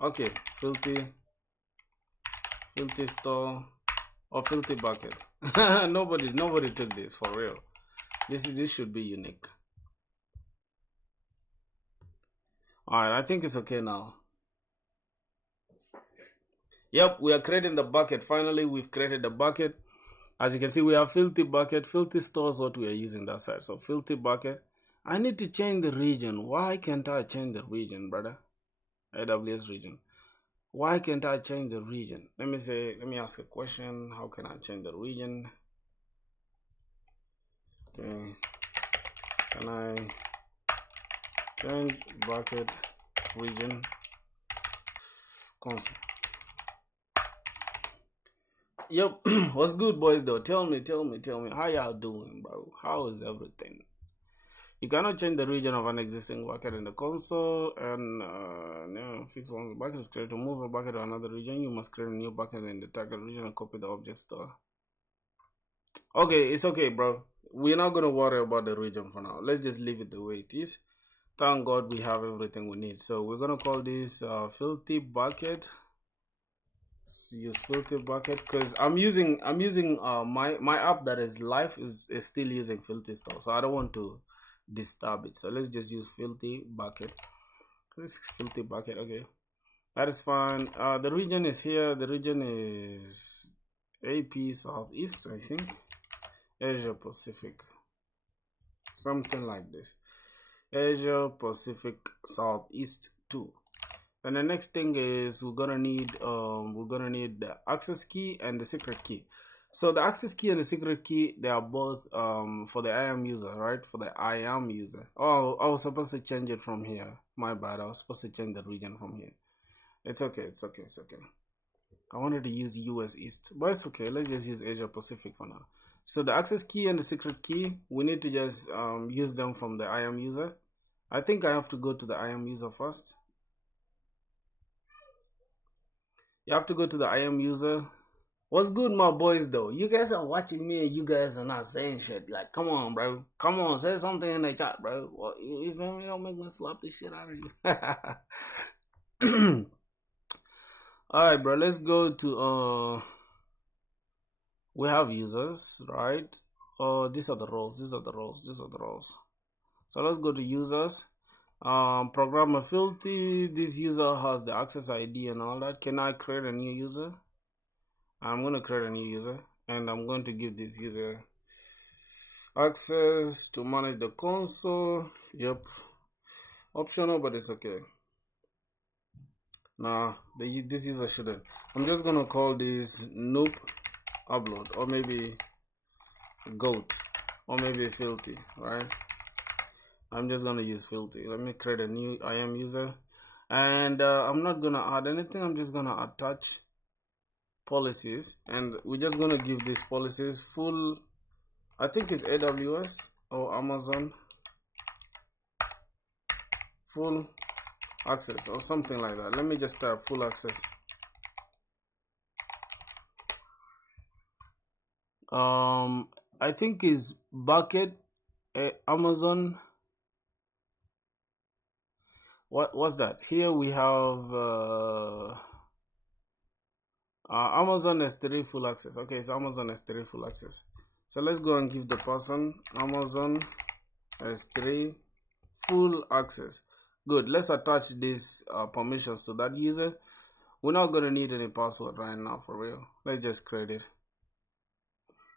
Okay, filthy store or filthy bucket. nobody took this for real. This should be unique. Alright, I think it's okay now. Yep, we are creating the bucket. Finally, we've created the bucket. As you can see, we have filthy bucket. Filthy store is what we are using that side. So filthy bucket. I need to change the region. Why can't I change the region, brother? AWS region. Why can't I change the region? Let me ask a question. How can I change the region? Okay. Can I change bucket region? Constant. Yep. What's good, boys though? Tell me how y'all doing, bro? How is everything? You cannot change the region of an existing bucket in the console, and fix one bucket is created. To move a bucket to another region, you must create a new bucket in the target region and copy the object store. Okay, it's okay, bro. We're not gonna worry about the region for now. Let's just leave it the way it is. Thank God we have everything we need. So we're gonna call this filthy bucket. Use filthy bucket because I'm using my app that is live is still using filthy store, so I don't want to disturb it. So let's just use filthy bucket. This filthy bucket. Okay, that is fine. The region is here. The region is AP Southeast, I think. Asia Pacific, something like this. Asia Pacific Southeast 2. And the next thing is we're gonna need the access key and the secret key. So the access key and the secret key, they are both for the IAM user, right? For the IAM user. Oh, I was supposed to change it from here. My bad. I was supposed to change the region from here. It's okay. I wanted to use US East, but it's okay. Let's just use Asia Pacific for now. So the access key and the secret key, we need to just use them from the IAM user. I think I have to go to the IAM user first. You have to go to the IAM user. What's good, my boys, though? You guys are watching me and you guys are not saying shit. Like, come on, bro. Come on, say something in the chat, bro. Well, you feel me? Don't make me slap this shit out of you. Alright, bro. Let's go to, we have users, right? These are the roles. So let's go to users. Programmer filthy. This user has the access ID and all that. Can I create a new user? I'm going to create a new user and I'm going to give this user access to manage the console. Yep, optional, but it's okay. Nah, this user shouldn't. I'm just gonna call this noob upload, or maybe goat, or maybe filthy, right? I'm just gonna use filthy. Let me create a new IAM user, and I'm not gonna add anything. I'm just gonna attach policies, and we're just gonna give these policies full, I think it's AWS or Amazon full access or something like that. Let me just type full access. I think is bucket Amazon. What's that? Here we have Amazon S3 full access. Okay, it's Amazon S3 full access. So let's go and give the person Amazon S3 full access. Good. Let's attach these permissions to that user. We're not going to need any password right now, for real. Let's just create it.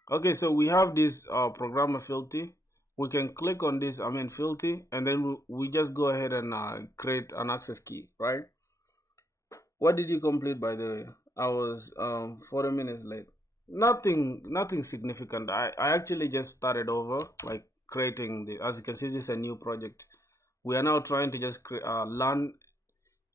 Okay, so we have this programmer filthy. We can click on this filthy, and then we just go ahead and create an access key, right? What did you complete, by the way? I was 40 minutes late. Nothing significant. I actually just started over, like creating the, as you can see, this is a new project. We are now trying to just learn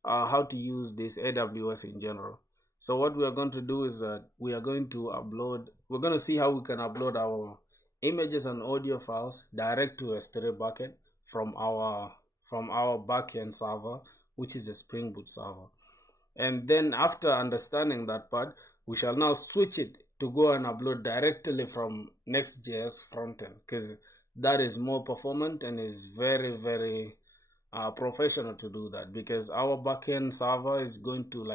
how to use this AWS in general. So what we are going to do is that we are going to upload, we're going to see how we can upload our images and audio files direct to a S3 bucket from our backend server, which is a Spring Boot server. And then after understanding that part, we shall now switch it to go and upload directly from Next.js frontend, because that is more performant and is very, very professional to do that, because our backend server is going to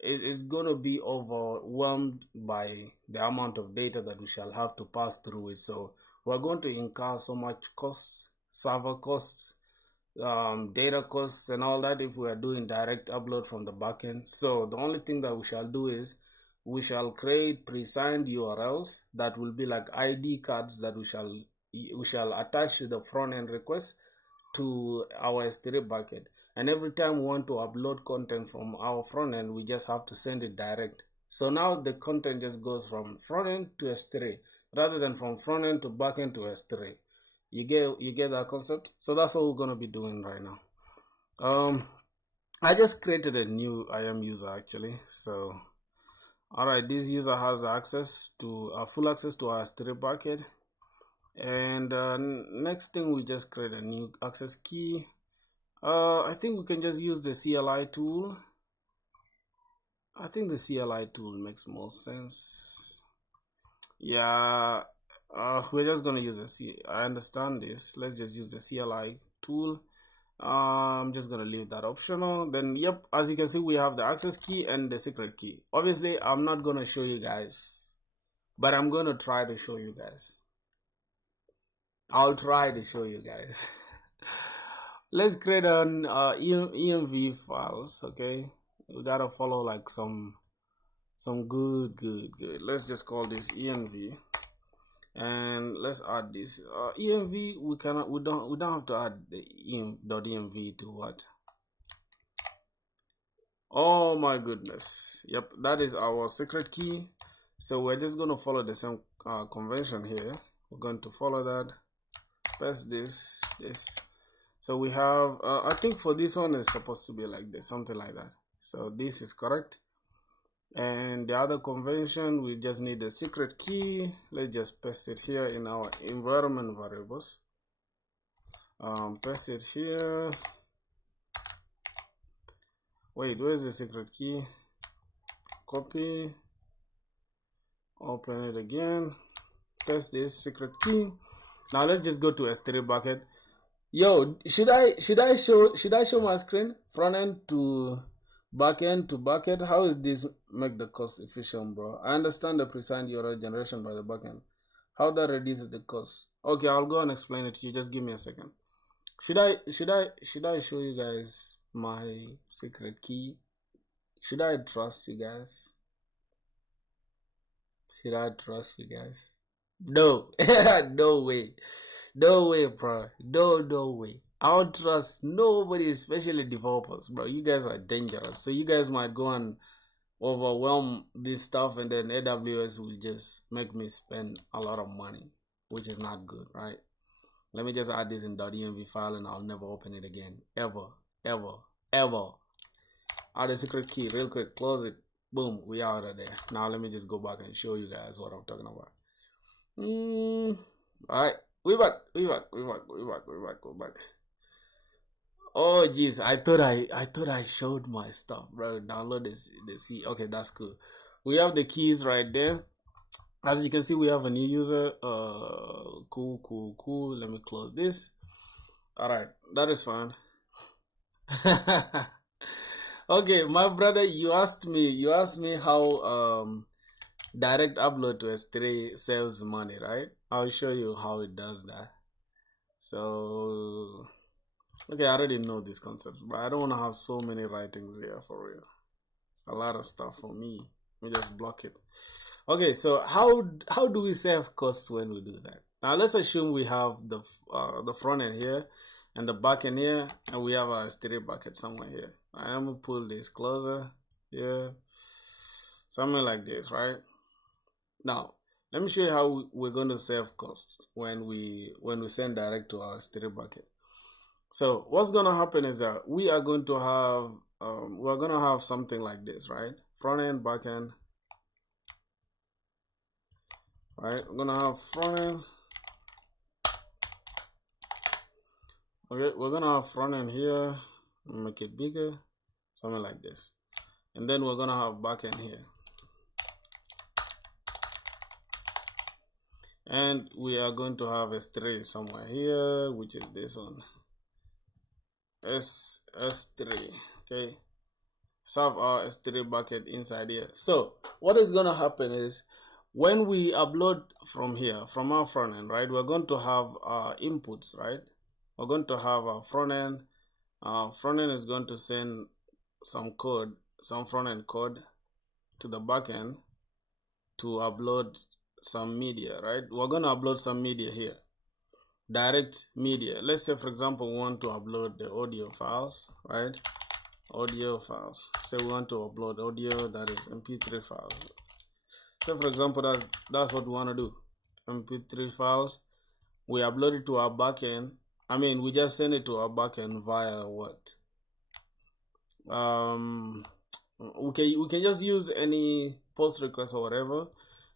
it's going to be overwhelmed by the amount of data that we shall have to pass through it. So we're going to incur so much costs, server costs, data costs and all that, if we are doing direct upload from the backend. So the only thing that we shall do is we shall create pre-signed URLs that will be like ID cards that we shall attach to the front end request to our S3 bucket. And every time we want to upload content from our front end, we just have to send it direct. So now the content just goes from front end to S3 rather than from front end to back end to S3. You get that concept? So that's what we're going to be doing right now. I just created a new IAM user actually. So alright, this user has access to full access to our S3 bucket. And next thing, we just create a new access key. I think we can just use the CLI tool. I think the CLI tool makes more sense. Yeah, we're just gonna use I understand this. Let's just use the CLI tool. I'm just gonna leave that optional. Then yep, as you can see, we have the access key and the secret key. Obviously, I'm not gonna show you guys, but I'm gonna try to show you guys. I'll try to show you guys. Let's create an env files. Okay, we gotta follow like some good. Let's just call this env, and let's add this env. We don't have to add the env to what? Oh my goodness. Yep, that is our secret key. So we're just going to follow the same convention here. We're going to follow that, paste this. So we have I think for this one is supposed to be like this, something like that. So this is correct. And the other convention, we just need the secret key. Let's just paste it here in our environment variables. Paste it here. Wait, where's the secret key? Copy, open it again, paste this secret key. Now let's just go to S3 bucket. Yo, should I show my screen front end to back end to bucket? How is this make the cost efficient, bro? I understand the pre-signed URL generation by the backend. How that reduces the cost? Okay, I'll go and explain it to you. Just give me a second. Should I show you guys my secret key? Should I trust you guys? Should I trust you guys? No, no way. No way, bro. No way. I don't trust nobody, especially developers, bro. You guys are dangerous. So you guys might go and overwhelm this stuff, and then AWS will just make me spend a lot of money, which is not good, right? Let me just add this in .env file, and I'll never open it again, ever, ever, ever. Add a secret key real quick, close it, boom, we out of there. Now let me just go back and show you guys what I'm talking about. All right, we back. Oh jeez, I thought I showed my stuff, bro. Download this the C. Okay, that's cool. We have the keys right there. As you can see, we have a new user. Cool. Let me close this. All right, that is fine. Okay, my brother, you asked me how direct upload to S3 saves money, right? I'll show you how it does that. So okay, I already know this concept, but I don't want to have so many writings here for real. It's a lot of stuff for me. Let me just block it. Okay, so how do we save costs when we do that? Now let's assume we have the front end here and the back end here, and we have a S3 bucket somewhere here. I'm gonna pull this closer here, something like this, right? Now let me show you how we're going to save costs when we send direct to our S3 bucket. So what's going to happen is that we are going to have we're going to have something like this, right? Front end, back end, right? We're going to have front end. Okay, we're going to have front end here, make it bigger, something like this. And then we're going to have back end here. And we are going to have S3 somewhere here, which is this one. S3, okay. So have our S3 bucket inside here. So what is going to happen is when we upload from here, from our front end, right, we're going to have our inputs, right? We're going to have our front end. Front end is going to send some code, some front end code to the back end to upload some media, right? We're going to upload some media here, direct media. Let's say, for example, we want to upload the audio files, right? Audio files. So we want to upload audio, that is mp3 files. So for example, that's what we want to do. mp3 files, we upload it to our backend. I mean, we just send it to our backend via what? We can just use any post request or whatever,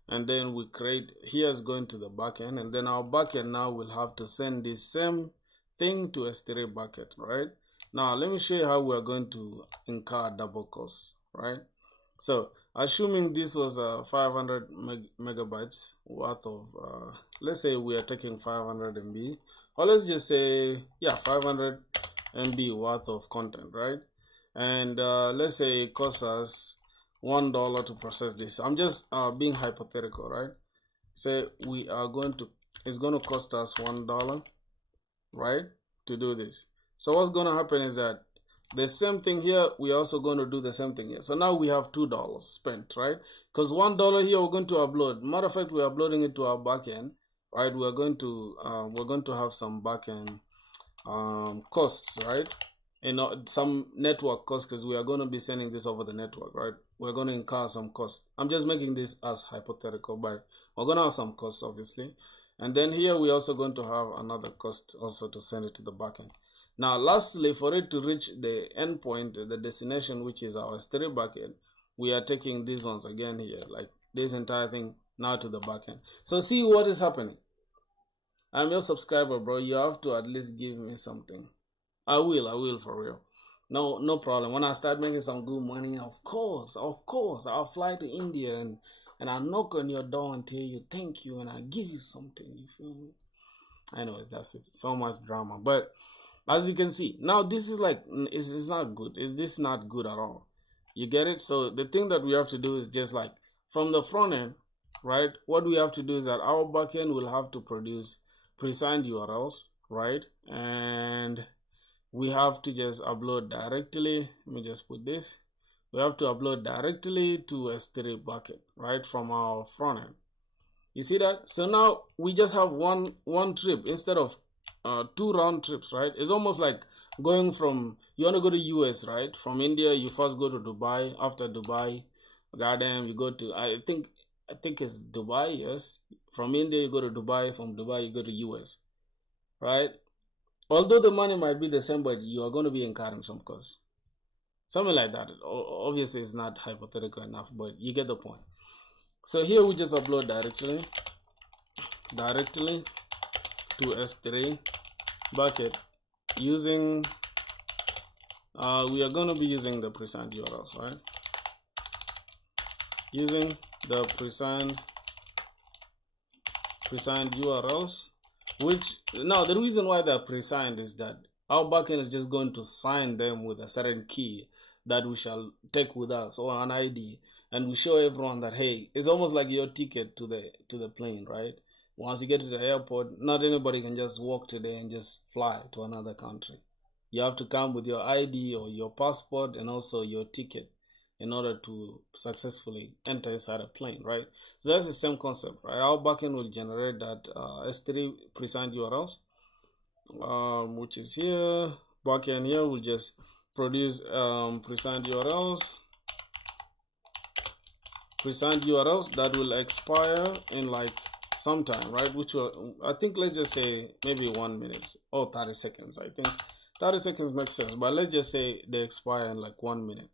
and then we create, here's going to the backend, and then our backend now will have to send this same thing to S3 bucket, right? Now let me show you how we're going to incur double costs, right? So assuming this was 500 megabytes worth of let's say we are taking 500 MB, or let's just say, yeah, 500 MB worth of content, right? And let's say it costs us $1 to process this. I'm just being hypothetical, right? Say we are going to, it's going to cost us $1, right, to do this. So what's going to happen is that the same thing here, we're also going to do the same thing here. So now we have $2 spent, right? Because $1 here we're going to upload. Matter of fact, we're uploading it to our backend, right? We're going to have some backend costs, right? You know, some network costs, because we are going to be sending this over the network, right? We're going to incur some costs. I'm just making this as hypothetical, but we're going to have some costs, obviously. And then here we're also going to have another cost also to send it to the backend. Now lastly, for it to reach the endpoint, the destination, which is our S3 bucket, we are taking these ones again here, like this entire thing now to the backend. So see what is happening. I'm your subscriber, bro. You have to at least give me something. I will for real. No problem. When I start making some good money, of course, I'll fly to India and I'll knock on your door and tell you thank you, and I'll give you something. You feel me? Anyways, that's it. So much drama. But as you can see, now this is like, it's not good. It's just not good at all. You get it? So the thing that we have to do is just like from the front end, right? What we have to do is that our backend will have to produce pre-signed URLs, right? And we have to just upload directly. Let me just put this. We have to upload directly to S3 bucket, right, from our front end. You see that? So now we just have one trip instead of two round trips, right? It's almost like going from, you want to go to US, right? From India, you first go to Dubai. After Dubai, goddamn, you go to, I think it's Dubai. Yes. From India, you go to Dubai. From Dubai, you go to US, right? Although the money might be the same, but you are going to be incurring some costs, something like that. Obviously, it's not hypothetical enough, but you get the point. So here we just upload directly to S3 bucket using we are going to be using the present URLs, right? Using the present URLs, which now the reason why they're pre-signed is that our backend is just going to sign them with a certain key that we shall take with us, or an ID, and we show everyone that, hey, it's almost like your ticket to the plane, right? Once you get to the airport, not anybody can just walk today and just fly to another country. You have to come with your ID or your passport and also your ticket in order to successfully enter inside a plane, right? So that's the same concept, right? Our backend will generate that S3 present URLs, which is here. Backend here will just produce present URLs that will expire in like some time, right? Which will, I think, let's just say maybe 1 minute or 30 seconds. I think 30 seconds makes sense, but let's just say they expire in like 1 minute,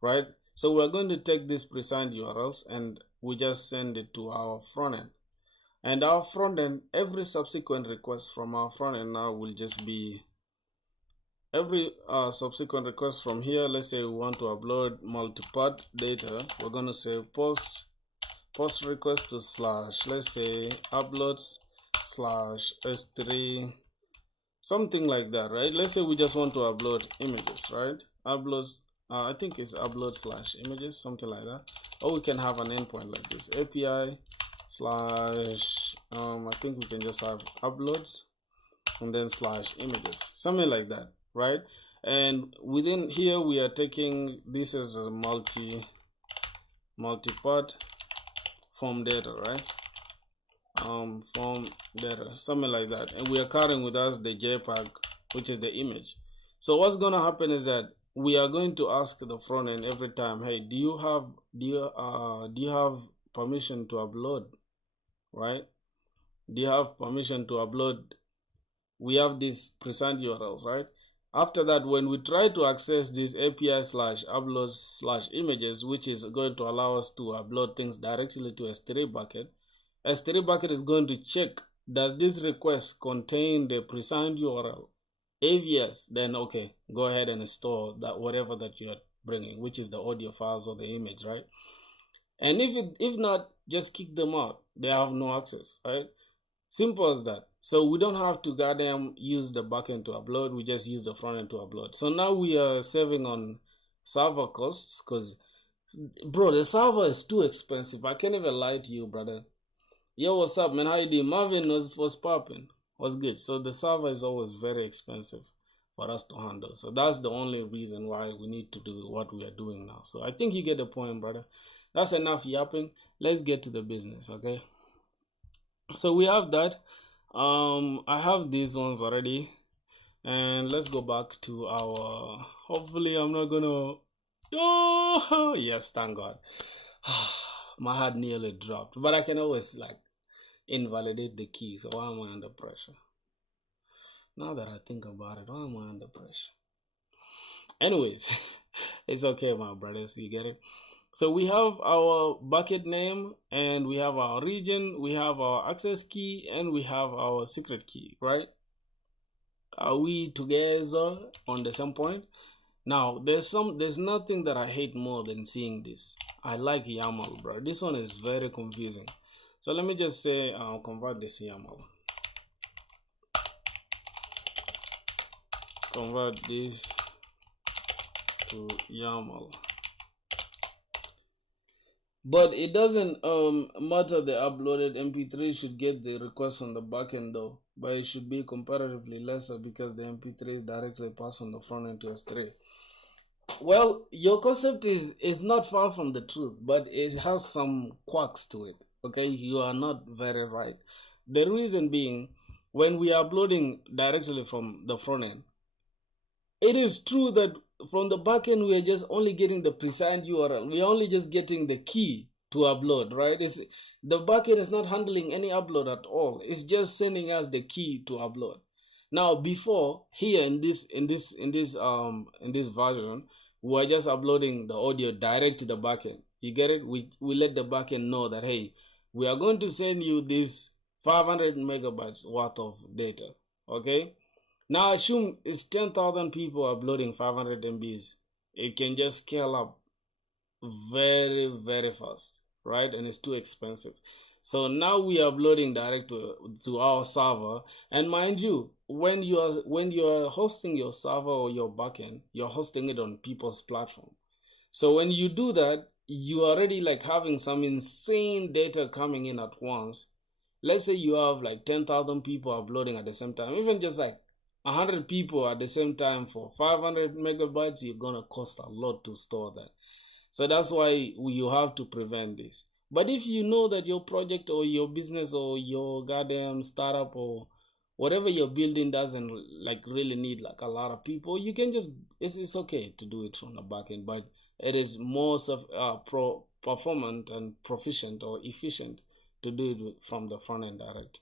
right? So we're going to take these present URLs and we just send it to our front end. And our front end, every subsequent request from our front end now will just be every subsequent request from here. Let's say we want to upload multi-part data. We're going to say post request to slash, let's say uploads slash S3, something like that, right? Let's say we just want to upload images, right? Uploads, I think it's upload slash images, something like that. Or we can have an endpoint like this, API slash, I think we can just have uploads and then slash images, something like that, right? And within here we are taking this as a multi-part form data, right? Form data, something like that, and we are carrying with us the JPEG, which is the image. So what's going to happen is that we are going to ask the front end every time, hey, do you have permission to upload, right? Do you have permission to upload? We have these present URLs, right? After that, when we try to access this API slash uploads slash images, which is going to allow us to upload things directly to S3 bucket, S3 bucket is going to check, does this request contain the present URL? If yes, then okay, go ahead and store that whatever that you are bringing, which is the audio files or the image, right? And if not, just kick them out. They have no access, right? Simple as that. So we don't have to goddamn use the backend to upload. We just use the front end to upload. So now we are saving on server costs because, bro, the server is too expensive. I can't even lie to you, brother. Yo, what's up, man? How you doing? Marvin was popping. Was good. So the server is always very expensive for us to handle. So that's the only reason why we need to do what we are doing now. So I think you get the point, brother. That's enough yapping. Let's get to the business, okay? So we have that. I have these ones already, and let's go back to our, hopefully I'm not gonna, oh yes, thank God. My heart nearly dropped, but I can always like invalidate the key. So why am I under pressure? Now that I think about it, why am I under pressure? Anyways, it's okay, my brothers, you get it. So we have our bucket name, and we have our region, we have our access key, and we have our secret key, right? Are we together on the same point? Now, there's nothing that I hate more than seeing this. I like YAML, bro. This one is very confusing. So let me just say, I'll convert this YAML. Convert this to YAML. But it doesn't matter the uploaded MP3 should get the request on the backend though, but it should be comparatively lesser because the MP3 is directly passed from the front end to S3. Well, your concept is not far from the truth, but it has some quirks to it. Okay, you are not very right. The reason being, when we are uploading directly from the front end, it is true that from the backend we are just only getting the precise URL. We are only just getting the key to upload, right? The backend is not handling any upload at all. It's just sending us the key to upload. Now, before here in this version, we are just uploading the audio direct to the backend. You get it? We let the backend know that, hey, we are going to send you this 500 megabytes worth of data. Okay. Now assume it's 10,000 people uploading 500 MBs. It can just scale up very, very fast, right? And it's too expensive. So now we are uploading direct to our server. And mind you, when you are hosting your server or your backend, you're hosting it on people's platform. So when you do that, you are already like having some insane data coming in at once. Let's say you have like 10,000 people uploading at the same time, even just like 100 people at the same time for 500 megabytes, you're gonna cost a lot to store that. So that's why you have to prevent this. But if you know that your project or your business or your goddamn startup or whatever you're building doesn't like really need like a lot of people, you can just it's okay to do it from the back end, but it is more performant and proficient or efficient to do it from the front end direct.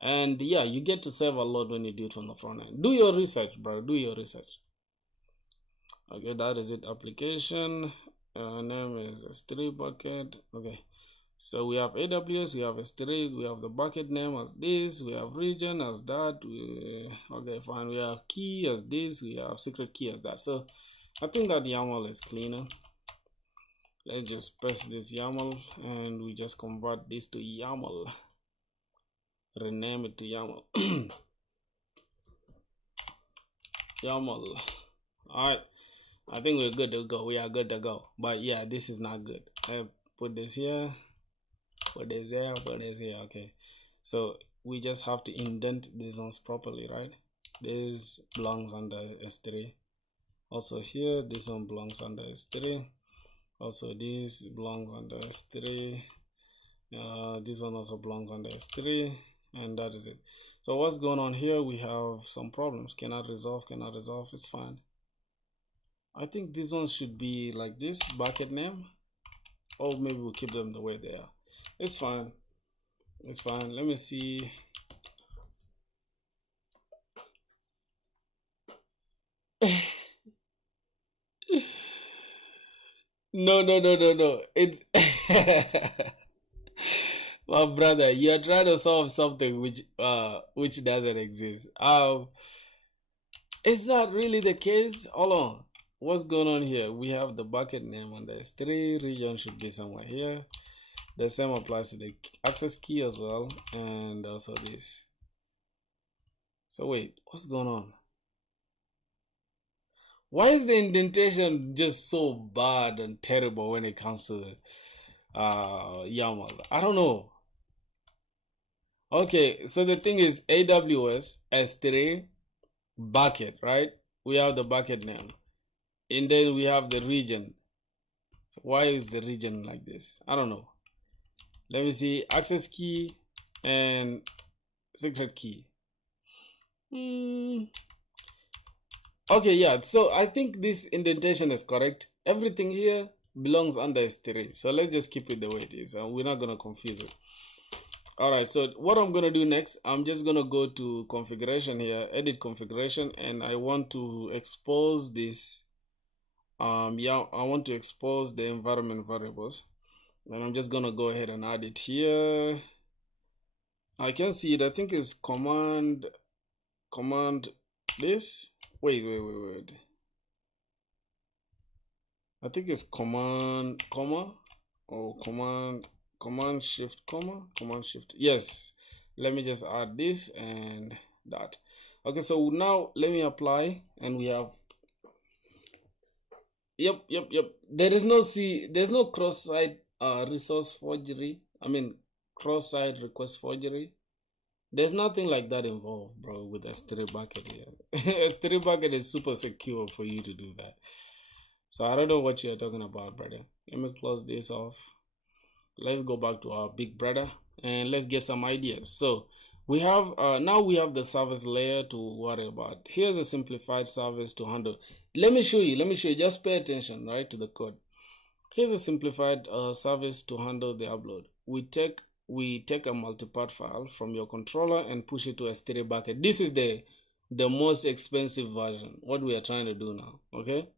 And yeah, you get to save a lot when you do it from the front end. Do your research, bro. Do your research. Okay, that is it. Application name is S3 bucket. Okay, so we have AWS, we have S3, we have the bucket name as this, we have region as that. Okay, fine. We have key as this, we have secret key as that. So I think that YAML is cleaner. Let's just paste this YAML and we just convert this to YAML. Rename it to YAML. YAML. Alright, I think we're good to go. We are good to go. But yeah, this is not good. Put this here, put this here, put this here. Okay, so we just have to indent these ones properly, right? This belongs under S3. Also here, this one belongs under S3. Also this belongs under S3. This one also belongs under S3, and that is it. So what's going on here? We have some problems. Cannot resolve. It's fine. I think these ones should be like this, bucket name, or maybe we'll keep them the way they are. It's fine. It's fine. Let me see. No. It's my brother, you're trying to solve something which doesn't exist. It's not really the case. Hold on. What's going on here? We have the bucket name on the S3. Region should be somewhere here. The same applies to the access key as well, and also this. So wait, what's going on? Why is the indentation just so bad and terrible when it comes to YAML? I don't know. Okay, so the thing is AWS S3 bucket, right? We have the bucket name, and then we have the region. So why is the region like this? I don't know. Let me see, access key and secret key. Okay, yeah, so I think this indentation is correct. Everything here belongs under S3, so let's just keep it the way it is, and we're not going to confuse it. All right, so what I'm going to do next, I'm just going to go to configuration here, edit configuration, and I want to expose this. Yeah, I want to expose the environment variables, and I'm just going to go ahead and add it here. I can see it. I think it's command this. Wait. I think it's command comma or command shift comma, command shift. Yes. Let me just add this and that. Okay, so now let me apply, and we have yep. There's no cross-site resource forgery. I mean cross-site request forgery. There's nothing like that involved, bro, with S3 bucket here. S3 bucket is super secure for you to do that. So I don't know what you're talking about, brother. Let me close this off. let's go back to our big brother and let's get some ideas. So we have now we have the service layer to worry about. Here's a simplified service to handle. Let me show you, just pay attention, right, to the code. Here's a simplified service to handle the upload. We take a multipart file from your controller and push it to S3 bucket. This is the most expensive version, what we are trying to do now. Okay,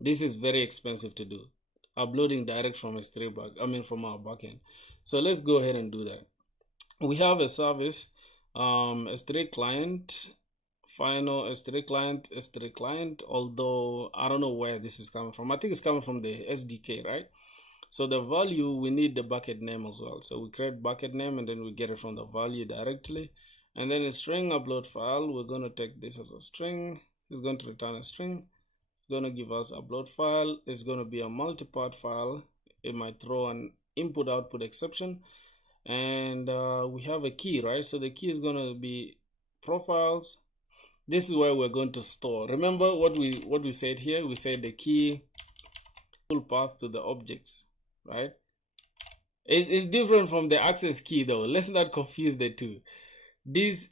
this is very expensive to do, uploading direct from S3 from our backend. So let's go ahead and do that. We have a service, S3 client, final S3 client, although I don't know where this is coming from. I think it's coming from the SDK, right? So the value, we need the bucket name as well. So we create bucket name and then we get it from the value directly. And then a string upload file, we're going to take this as a string. It's going to return a string. It's going to give us upload file. It's going to be a multipart file. It might throw an input output exception. And we have a key, right? So the key is going to be profiles. This is where we're going to store. Remember what we said here? We said the key full path to the objects, right? It's different from the access key though. Let's not confuse the two. This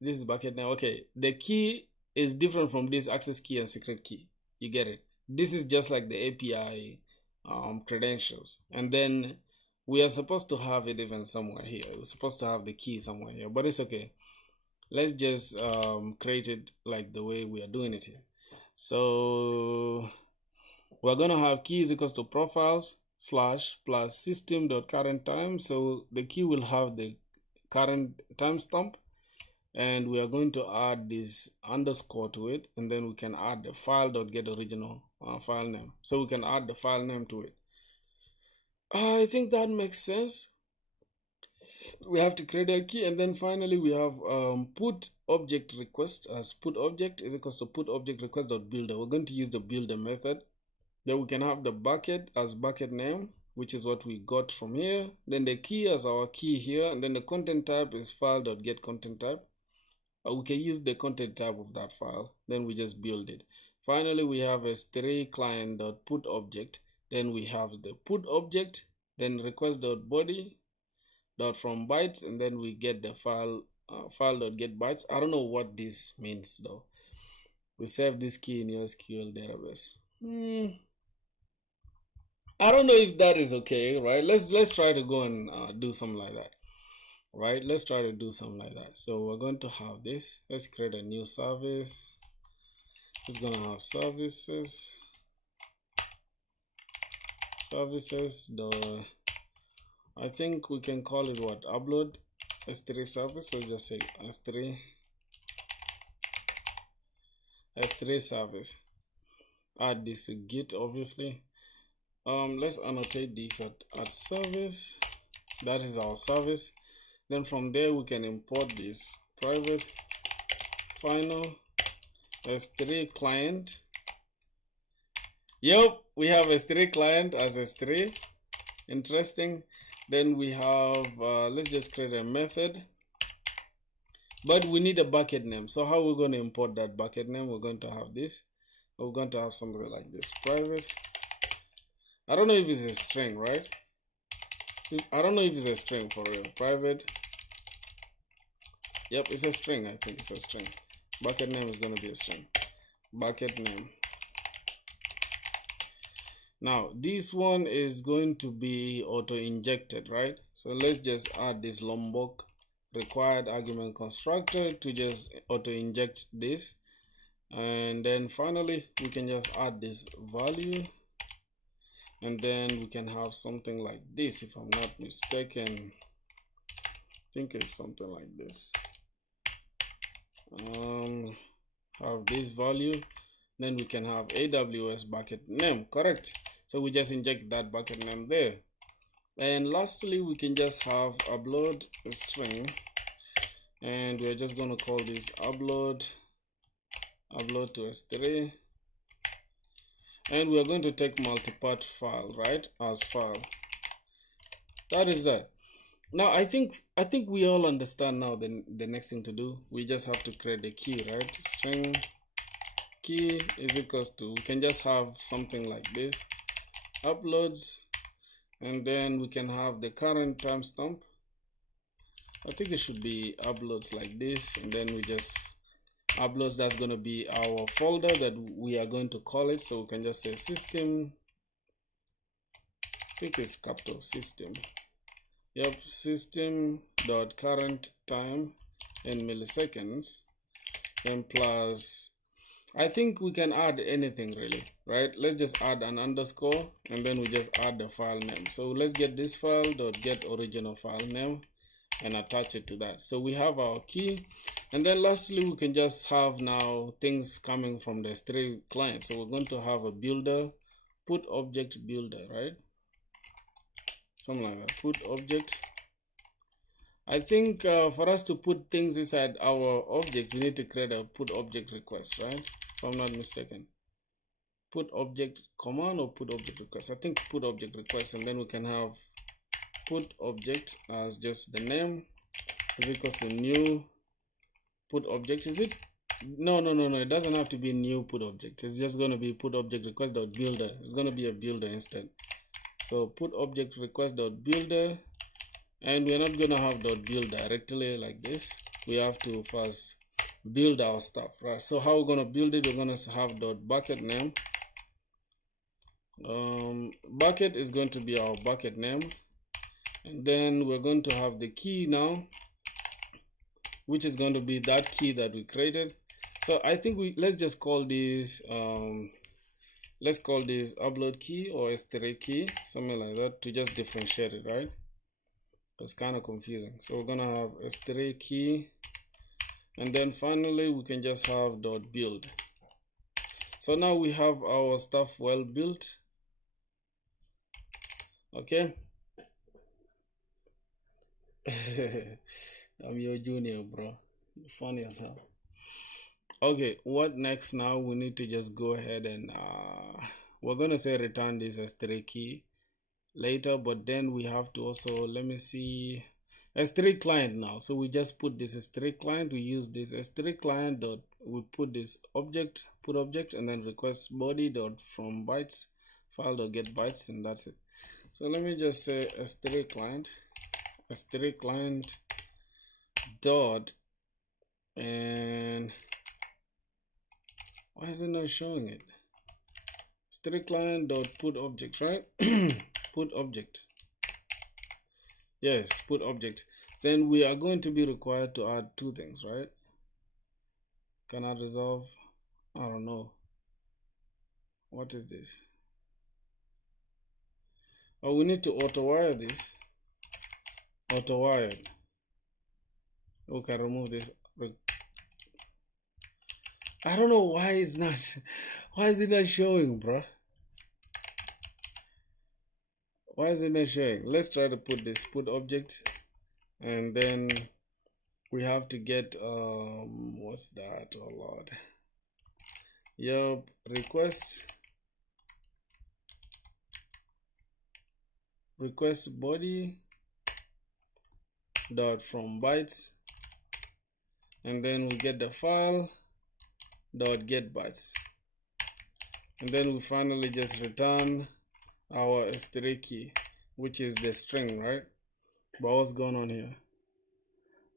is bucket name. Okay, the key is different from this access key and secret key. You get it? This is just like the API credentials, and then we are supposed to have it even somewhere here. We're supposed to have the key somewhere here, but it's okay. Let's just create it like the way we are doing it here. So we're gonna have key is equals to profiles / plus system.current time. So the key will have the current timestamp, and we are going to add this underscore to it, and then we can add the file.get original file name. So we can add the file name to it. I think that makes sense. We have to create a key, and then finally we have put object request as put object is equals to put object request.builder. We're going to use the builder method. Then we can have the bucket as bucket name, which is what we got from here. Then the key as our key here, and then the content type is file.get content type. We can use the content type of that file. Then we just build it. Finally, we have S3 client.put object. Then we have the put object, then request.body from bytes, and then we get the file.get bytes. I don't know what this means though. We save this key in your SQL database. I don't know if that is okay, right? Let's try to go and do something like that, right? Let's try to do something like that. So we're going to have this. Let's create a new service. It's gonna have services. I think we can call it what? Upload S3 service. Let's just say S3 service. Add this to Git, obviously. Let's annotate this at service. That is our service. Then from there we can import this private final S3 client. Yep, we have S3 client as S3. Interesting. Then we have let's just create a method, but we need a bucket name. So how we're going to import that bucket name? We're going to have this. We're going to have something like this, private. I don't know if it's a string, right? See, I don't know if it's a string for real. Private. Yep, it's a string. I think it's a string. Bucket name is going to be a string. Bucket name. Now this one is going to be auto injected, right? So let's just add this Lombok required argument constructor to just auto inject this, and then finally we can just add this value, and then we can have something like this, if I'm not mistaken. I think it's something like this. Have this value, then we can have AWS bucket name, correct? So we just inject that bucket name there. And lastly, we can just have upload a string, and we're just going to call this upload to S3, and we're going to take multipart file, right, as file. That is that. Now I think we all understand now. The next thing to do, we just have to create a key, right? String key is equals to, we can just have something like this, uploads, and then we can have the current timestamp. I think it should be uploads like this, and then we just uploads. That's going to be our folder that we are going to call it. So we can just say system, I think it's capital system. Yep, system dot current time in milliseconds, then plus, I think we can add anything really, right? Let's just add an underscore, and then we just add the file name. So let's get this file dot get original file name and attach it to that. So we have our key, and then lastly we can just have now things coming from the S3 client. So we're going to have a builder, put object builder, right? Something like that, put object. I think for us to put things inside our object, we need to create a put object request, right? If I'm not mistaken. Put object command or put object request. I think put object request, and then we can have put object as just the name is equals to new put object. Is it? No, it doesn't have to be new put object. It's just going to be put object request dot builder. It's going to be a builder instead. So put object request dot builder, and we're not going to have dot build directly like this. We have to first build our stuff, right? So how we're going to build it, we're going to have dot bucket name. Bucket is going to be our bucket name, and then we're going to have the key now, which is going to be that key that we created. So I think let's just call this let's call this upload key or S3 key, something like that, to just differentiate it, right? It's kind of confusing. So we're gonna have S3 key, and then finally we can just have dot build. So now we have our stuff well built. Okay. I'm your junior, bro. You're funny as hell. Okay, what next? Now we need to just go ahead and we're gonna say return this S3 key later, but then we have to also, let me see, S3 client now. So we just put this S3 client, we use this S3 client dot, we put this object, put object, and then request body dot from bytes file dot get bytes, and that's it. So let me just say S3 client dot, and why is it not showing it? S3 client dot put object, right? Put object. Yes, put object. Then we are going to be required to add two things, right? Cannot resolve. I don't know. What is this? Oh, we need to auto wire this. Auto wired. We can remove this. I don't know why it's not. Why is it not showing, bro? Why is it not showing? Let's try to put this put object, and then we have to get what's that? Oh Lord. Yup, request body dot from bytes, and then we get the file dot get bytes, and then we finally just return our S3 key, which is the string, right? But what's going on here?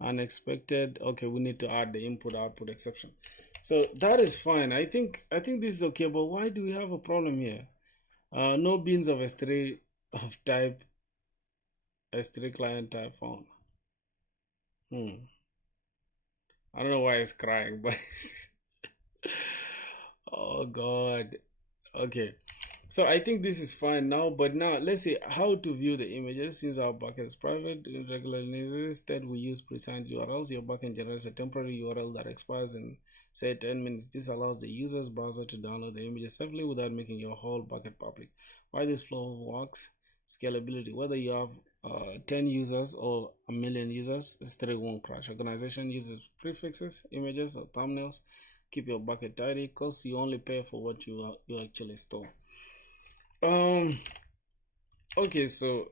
Unexpected. Okay, we need to add the input output exception. So that is fine. I think this is okay, but why do we have a problem here? No beans of S3 of type S3 client type found. I don't know why it's crying, but oh god. Okay, so I think this is fine now, but now let's see how to view the images. Since our bucket is private, regularly instead we use pre-signed URLs. Your backend generates a temporary URL that expires in say 10 minutes. This allows the user's browser to download the images safely without making your whole bucket public. Why this flow works? Scalability. Whether you have 10 users or a million users, S3 won't crash. Organization uses prefixes, images, or thumbnails. Keep your bucket tidy because you only pay for what you actually store. Okay, so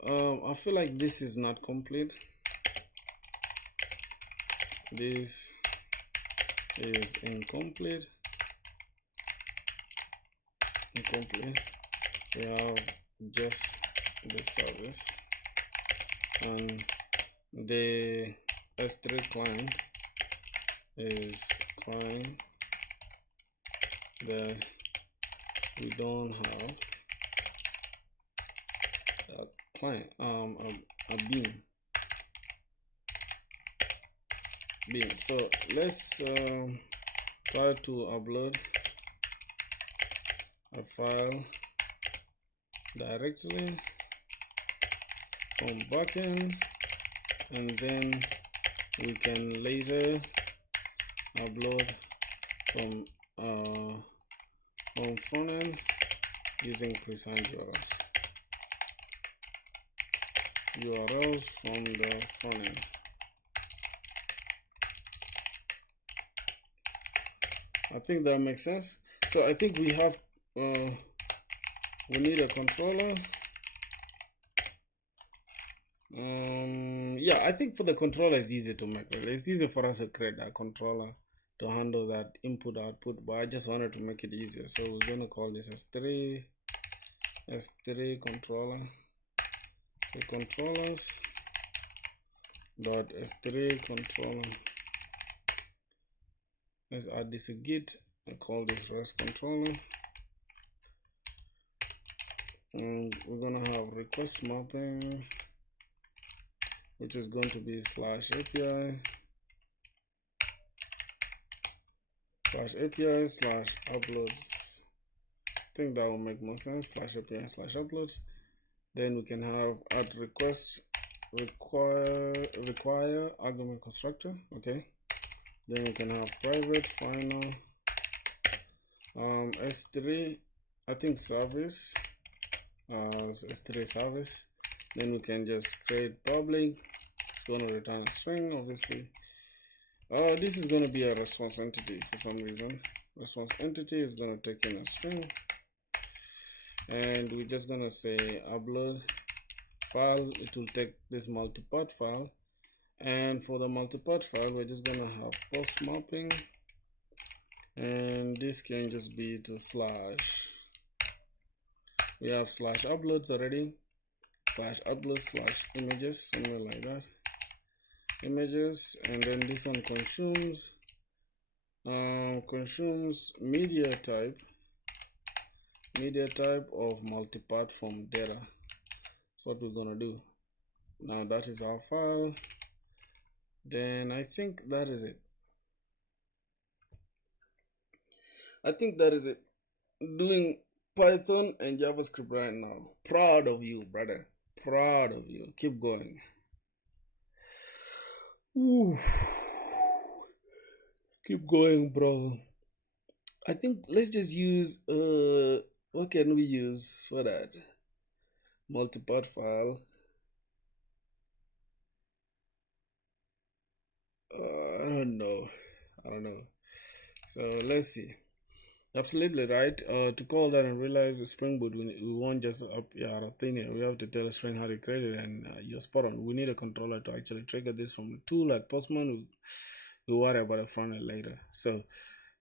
I feel like this is not complete. This is incomplete. We have just the service, and the S3 client is client that we don't have a client, a bean. So let's try to upload a file directly from backend, and then we can later upload from frontend using pre-signed URLs from the frontend. I think that makes sense. So I think we have we need a controller. Yeah, I think for the controller it's easy to make. It's easy for us to create a controller to handle that input output, but I just wanted to make it easier, so we're gonna call this S3 controller. So controllers dot S3 controller. Let's add this to Git and call this REST controller, and we're gonna have request mapping, which is going to be /API /uploads. I think that will make more sense. /API /uploads. Then we can have add request require argument constructor. Okay. Then we can have private final S3, I think service, S3 service. Then we can just create public. It's going to return a string, obviously. This is going to be a response entity for some reason. Response entity is going to take in a string, and we're just going to say upload file. It will take this multipart file, and for the multipart file we're just going to have post mapping, and this can just be to slash. We have /uploads already, /uploads/images, something like that, images, and then this one consumes media type of multipart from data. That's what we're gonna do. Now that is our file. Then I think that is it. Doing Python and JavaScript right now. Proud of you, brother. Proud of you. Keep going. Ooh. Keep going, bro. I think let's just use what can we use for that? Multipart file. I don't know. So let's see. Absolutely right. To call that in real life Spring Boot, we won't just up our thing. We have to tell a string how to create it, and you're spot on. We need a controller to actually trigger this from a tool like Postman. We'll worry about the front end later. So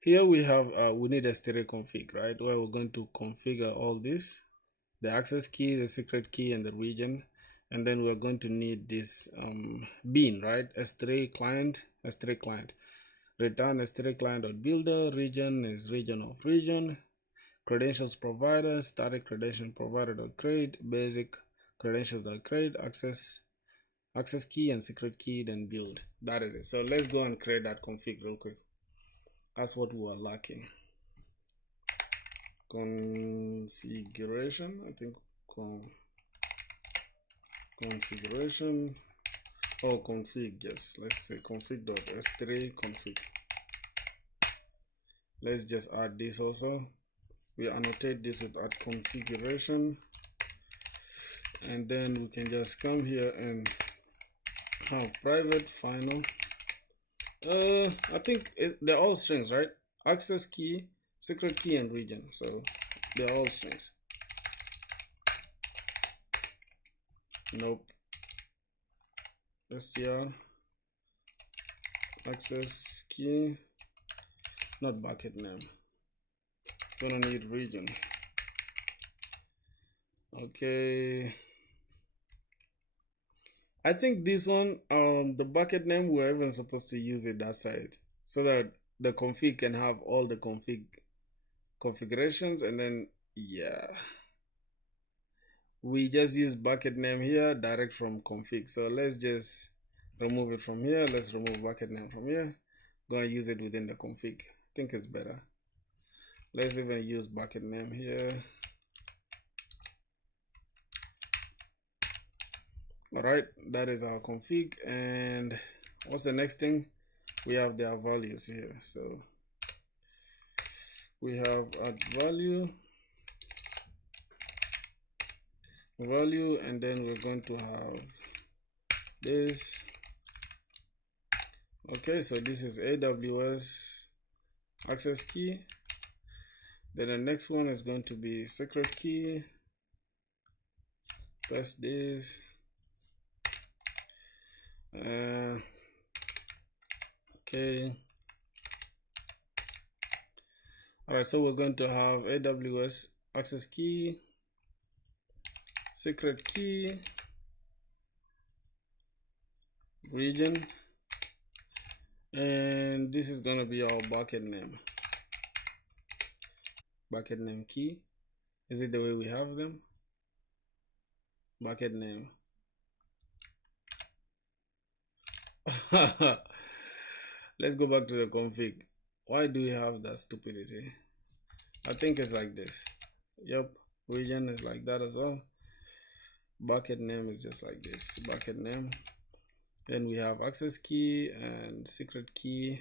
here we have we need a stereo config, right? Where we're going to configure all this, the access key, the secret key, and the region. And then we're going to need this bean, right? S3 client. Return S3 client.builder. Region is region of region. Credentials provider, static credential provider.create, basic credentials.create, access key and secret key, then build. That is it. So let's go and create that config real quick. That's what we are lacking. Configuration, I think configuration or config, yes, let's say config.s3 config. Let's just add this also. We annotate this with add configuration, and then we can just come here and have private final. I think they're all strings, right? Access key, secret key, and region. So they're all strings. Nope. str access key, not bucket name. Gonna need region. Okay. I think this one, the bucket name, we're even supposed to use it that side so that the config can have all the configurations, and then yeah, we just use bucket name here direct from config. So let's just remove it from here. Let's remove bucket name from here. Go and use it within the config. I think it's better. Let's even use bucket name here. All right, that is our config. And what's the next thing? We have their values here. So we have add value, and then we're going to have this. Okay, so this is AWS access key. Then the next one is going to be secret key. Press this. Okay. All right, so we're going to have AWS access key, secret key, region, and this is going to be our bucket name. Bucket name key. Is it the way we have them? Bucket name. Let's go back to the config. Why do we have that stupidity? I think it's like this. Yep, region is like that as well. Bucket name is just like this. Bucket name. Then we have access key and secret key.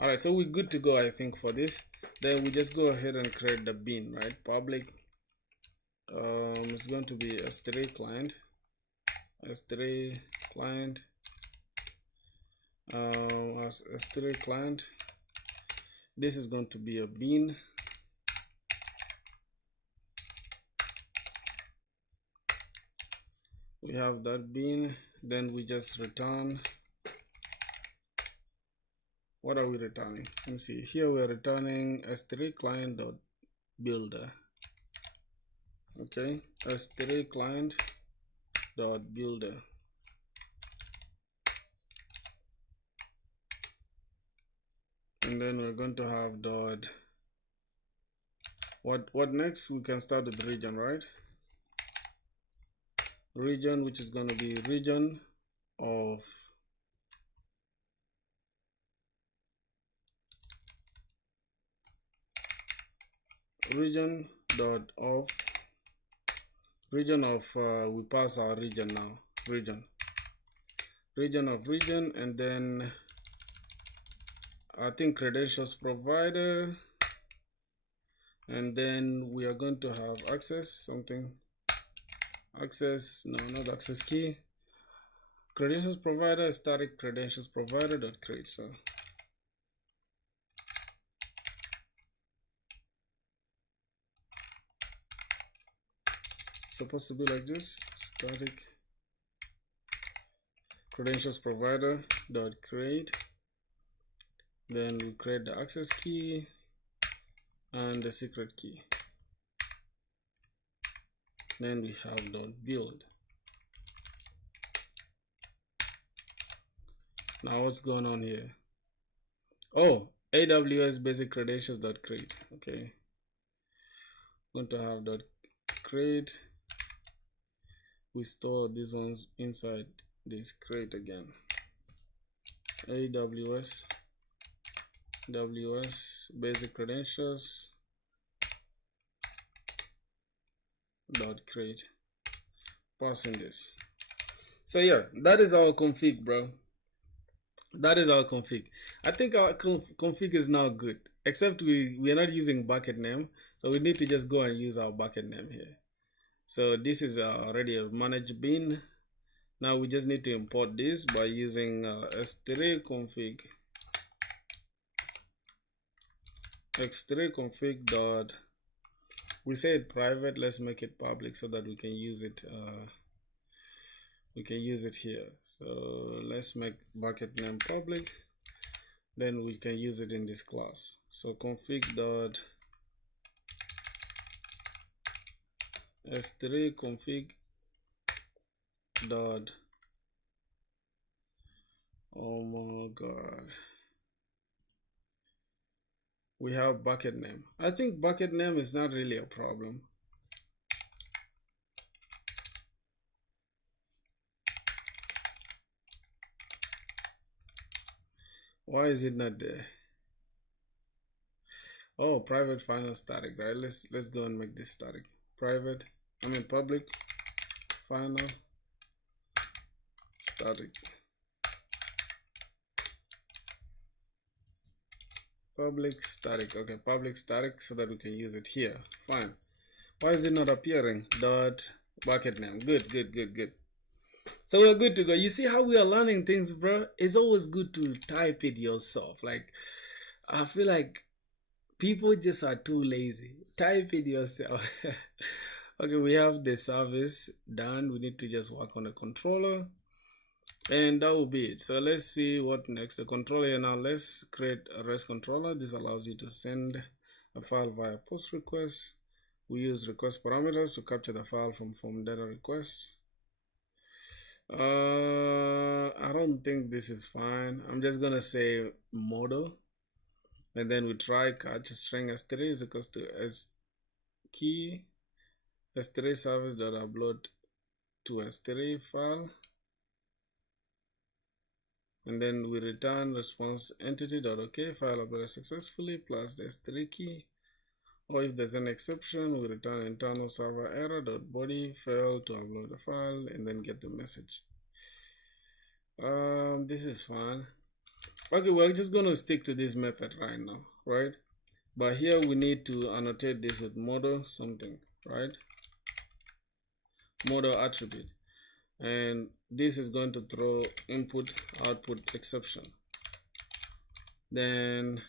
All right, so we're good to go, I think, for this. Then we just go ahead and create the bin, right? Public. It's going to be S3 client. S3 client. As S3 client. This is going to be a bin. We have that bin. Then we just return. What are we returning? Let me see. Here we are returning S3 client dot builder. Okay, S3 client dot builder. And then we're going to have dot what next? We can start with region, right? Region, which is going to be region of region dot of region of we pass our region now, region of region, and then I think credentials provider, and then we are going to have access something, access, no, not access key, credentials provider, static credentials provider dot create. So it's supposed to be like this, static credentials provider dot create. Then we create the access key and the secret key. Then we have dot build. Now what's going on here? Oh, AWS basic credentials dot create. Okay, going to have dot create. We store these ones inside this create again. AWS basic credentials dot create, passing this. So yeah, that is our config, bro. That is our config. I think our config is now good, except we are not using bucket name, so we need to just go and use our bucket name here. So this is already a managed bin. Now we just need to import this by using s3 config x3 config dot, we say it private, let's make it public so that we can use it here. So let's make bucket name public, then we can use it in this class. So config dot s3 config dot, oh my god, we have bucket name. I think bucket name is not really a problem. Why is it not there? Oh, private final static, right? Let's go and make this static. Private, I mean public final static. Public static. Okay, public static so that we can use it here. Fine. Why is it not appearing? Dot bucket name. Good, good, good, good. So we're good to go. You see how we are learning things, bro? It's always good to type it yourself. Like, I feel like people just are too lazy. Type it yourself. Okay, we have the service done. We need to just work on the controller. And that will be it. So let's see what next. The controller here now. Let's create a REST controller. This allows you to send a file via post request. We use request parameters to capture the file from data requests. I don't think this is fine. I'm just gonna say model, and then we try catch string s3 is equals to s key s3 service dot upload to s3 file, and then we return response entity dot okay file uploaded successfully plus the s3 key, or if there's an exception we return internal server error dot body failed to upload the file, and then get the message. This is fine. Okay, we're just going to stick to this method right now, right? But here we need to annotate this with model something, right? Model attribute, and this is going to throw input output exception. Then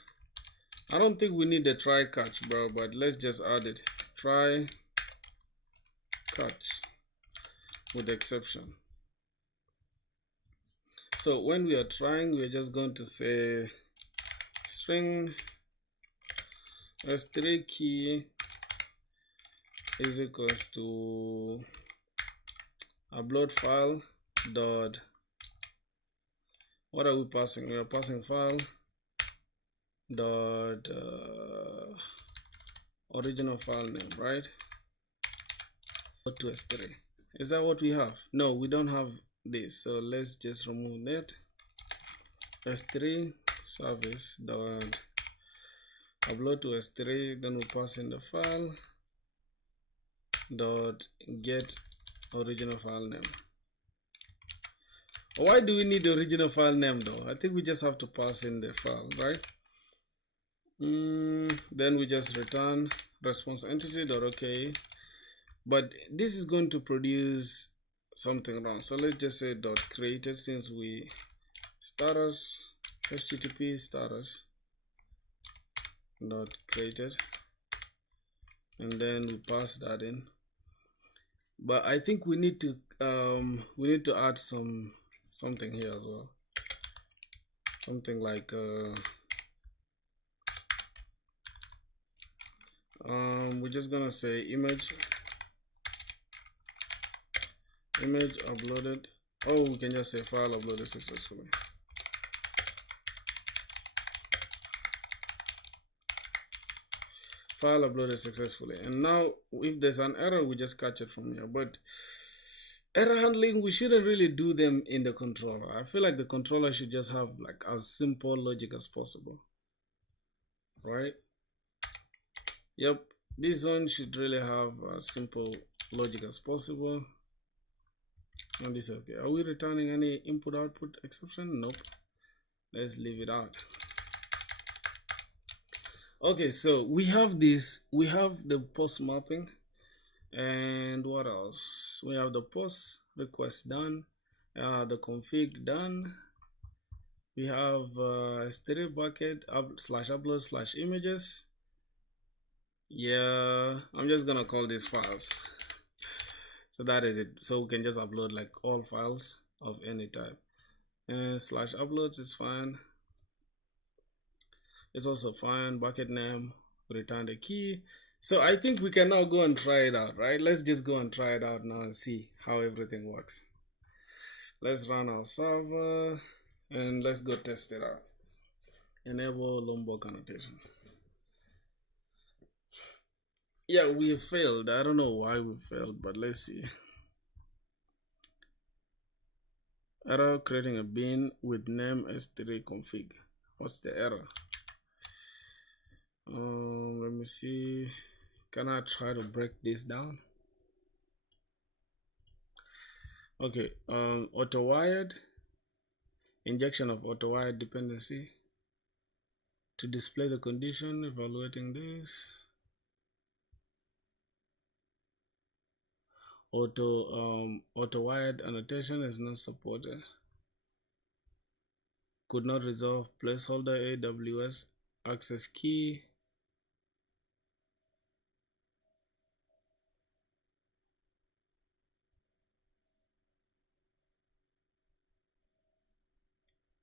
I don't think we need the try catch, bro, but let's just add it. Try catch with exception. So when we are trying, we're just going to say string s3 key is equals to upload file dot, what are we passing? We are passing file dot original file name, right? To s3. Is that what we have? No, we don't have this, so let's just remove that. s3 service dot upload to s3, then we pass in the file dot get original file name. Why do we need the original file name though? I think we just have to pass in the file, right? Then we just return response entity dot okay, but this is going to produce something wrong, so let's just say dot created, since we status http status dot created, and then we pass that in. But I think we need to add something here as well, something like we're just gonna say image uploaded. Oh, we can just say file uploaded successfully. File uploaded successfully. And now if there's an error, we just catch it from here. But error handling, we shouldn't really do them in the controller. I feel like the controller should just have like as simple logic as possible, right? Yep, this one should really have as simple logic as possible. And this is okay. Are we returning any input output exception? Nope. Let's leave it out. Okay, so we have this, we have the post mapping, and what else? We have the post request done, the config done. We have s3 bucket slash upload slash images. Yeah, I'm just gonna call these files. So that is it. So we can just upload like all files of any type. And slash uploads is fine. It's also fine. Bucket name, return the key. So I think we can now go and try it out, right? Let's just go and try it out now and see how everything works. Let's run our server and let's go test it out. Enable Lombok annotation. Yeah, we failed. I don't know why we failed, but let's see. Error creating a bin with name s3 config. What's the error? Let me see. Can I try to break this down? Okay, auto-wired, injection of auto-wired dependency to display the condition, evaluating this. Auto-wired annotation is not supported. Could not resolve placeholder AWS access key.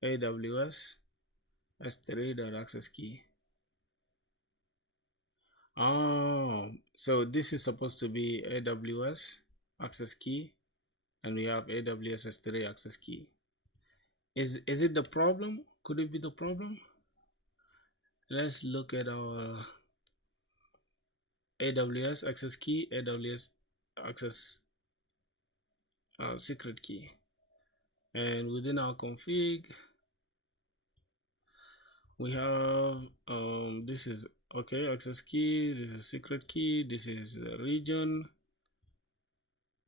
AWS s3.access key. Oh, so this is supposed to be AWS access key, and we have AWS s3 access key. Is it the problem? Could it be the problem? Let's look at our AWS access key, AWS access secret key, and within our config we have this is okay, access key, this is secret key, this is region,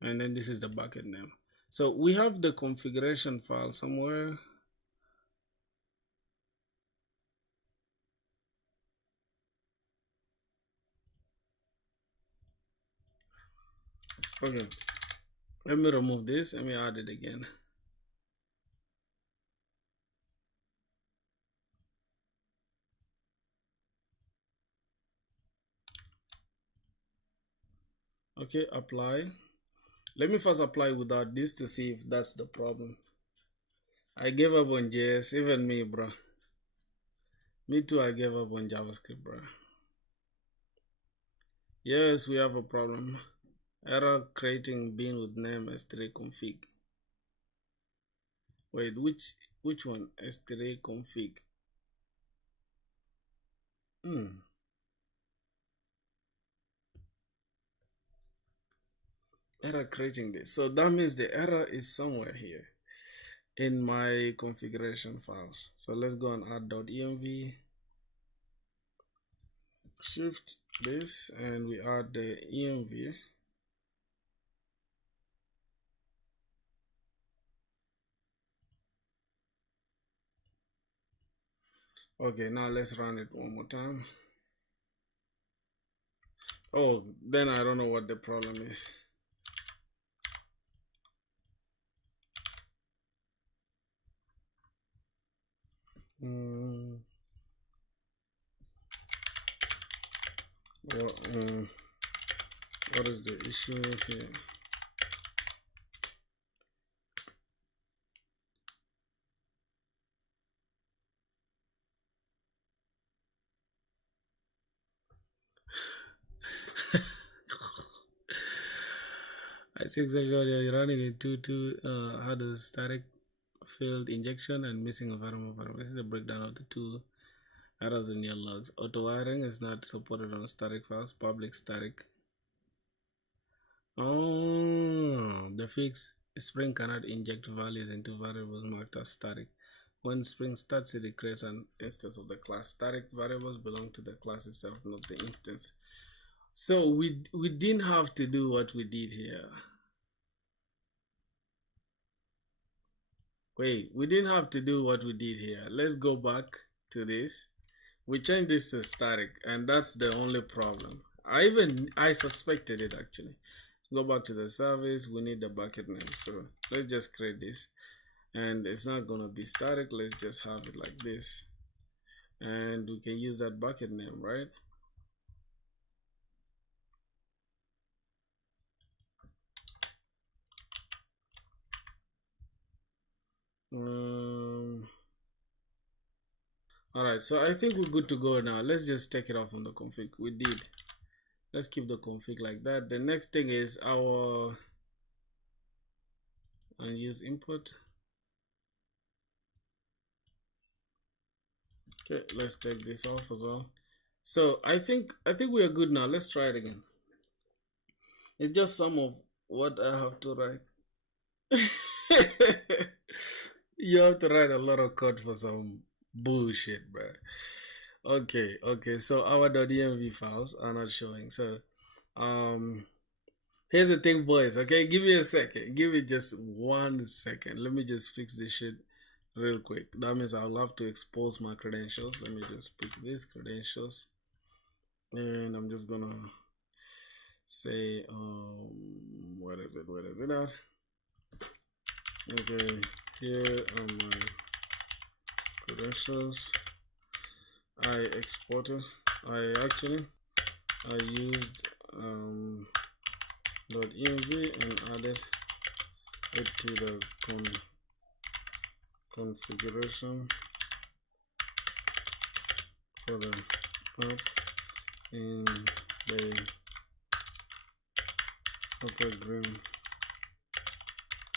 and then this is the bucket name. So we have the configuration file somewhere. Okay, let me remove this, let me add it again. Okay, apply. Let me first apply without this to see if that's the problem. I gave up on JS, even me, bro. Me too, I gave up on JavaScript, bro. Yes, we have a problem. Error creating bin with name s3 config. Wait, which one? s3 config. Error creating this. So that means the error is somewhere here in my configuration files. So let's go and add .env. Shift this and we add the env. Okay, now let's run it one more time. Oh, then I don't know what the problem is. What is the issue here? I see exactly what you're running into had a static failed injection and missing environment. This is a breakdown of the two errors in your logs. Auto wiring is not supported on static files, public static. Oh, the fix: Spring cannot inject values into variables marked as static. When Spring starts, it creates an instance of the class. Static variables belong to the class itself, not the instance. So we didn't have to do what we did here. Wait, we didn't have to do what we did here. Let's go back to this. We changed this to static, and that's the only problem. I suspected it actually. Go back to the service. We need the bucket name. So let's just create this, and it's not gonna be static. Let's just have it like this, and we can use that bucket name, right? Alright, so I think we're good to go now. Let's just take it off on the config. We did. Let's keep the config like that. The next thing is our and use input. Okay, let's take this off as well. So I think we are good now. Let's try it again. It's just some of what I have to write. You have to write a lot of code for some bullshit, bro. Okay. So our .env files are not showing. So, here's the thing, boys. Okay, give me a second. Give me just 1 second. Let me just fix this shit real quick. That means I'll have to expose my credentials. Let me just pick these credentials, and I'm just gonna say, what is it at? Okay, here are my credentials. I exported. I used .env and added it to the configuration for the app in the upper green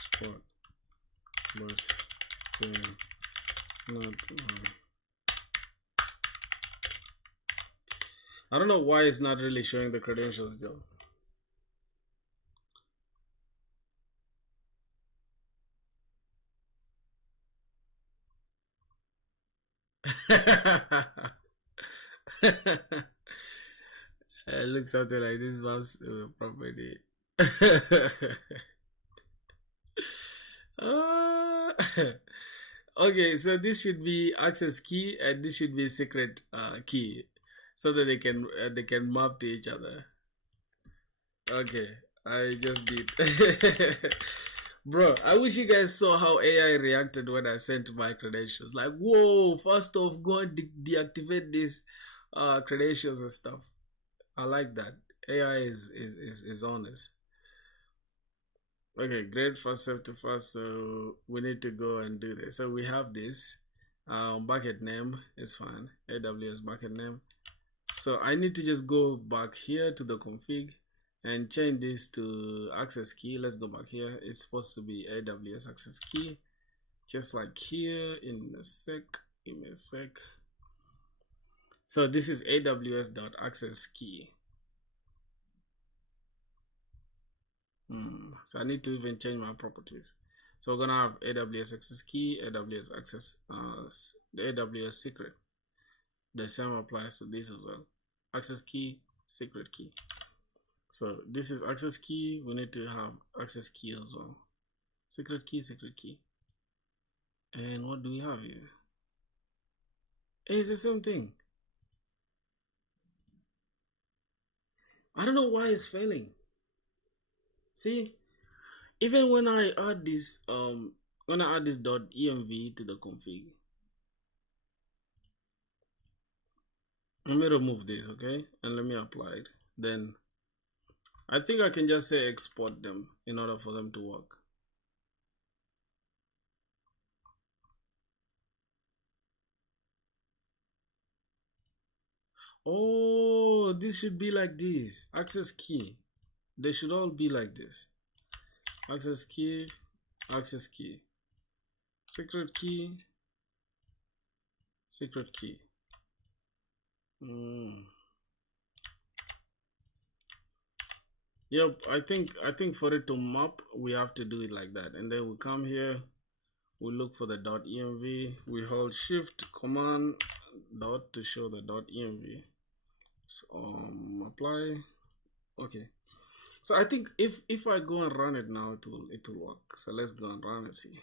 spot, but they're not. I don't know why it's not really showing the credentials, Joe. It looks something like this mouse property. uh, okay, so this should be access key and this should be secret key, so that they can map to each other. Okay, I just did. Bro, I wish you guys saw how AI reacted when I sent my credentials. Like, whoa, first off, go and deactivate these credentials and stuff. I like that. AI is honest. Okay, great. First safety first. So we need to go and do this. So we have this. Bucket name is fine. AWS bucket name. So I need to just go back here to the config and change this to access key. Let's go back here. It's supposed to be AWS access key, just like here. In a sec, give me a sec. So this is AWS.access key. So I need to even change my properties. So we're gonna have AWS access key, AWS access, the AWS secret. The same applies to this as well. Access key, secret key. So this is access key. We need to have access key as well. Secret key, secret key. And what do we have here? It's the same thing. I don't know why it's failing. See, even when I add this .env to the config, let me remove this, okay, and let me apply it. Then I think I can just say export them in order for them to work. Oh, this should be like this. Access key. They should all be like this. Access key, access key, secret key, secret key. Yep, I think for it to map, we have to do it like that. And then we come here, we look for the .env, we hold shift command dot to show the .env. So, apply. Okay. So I think if I go and run it now, it will work. So let's go and run and see.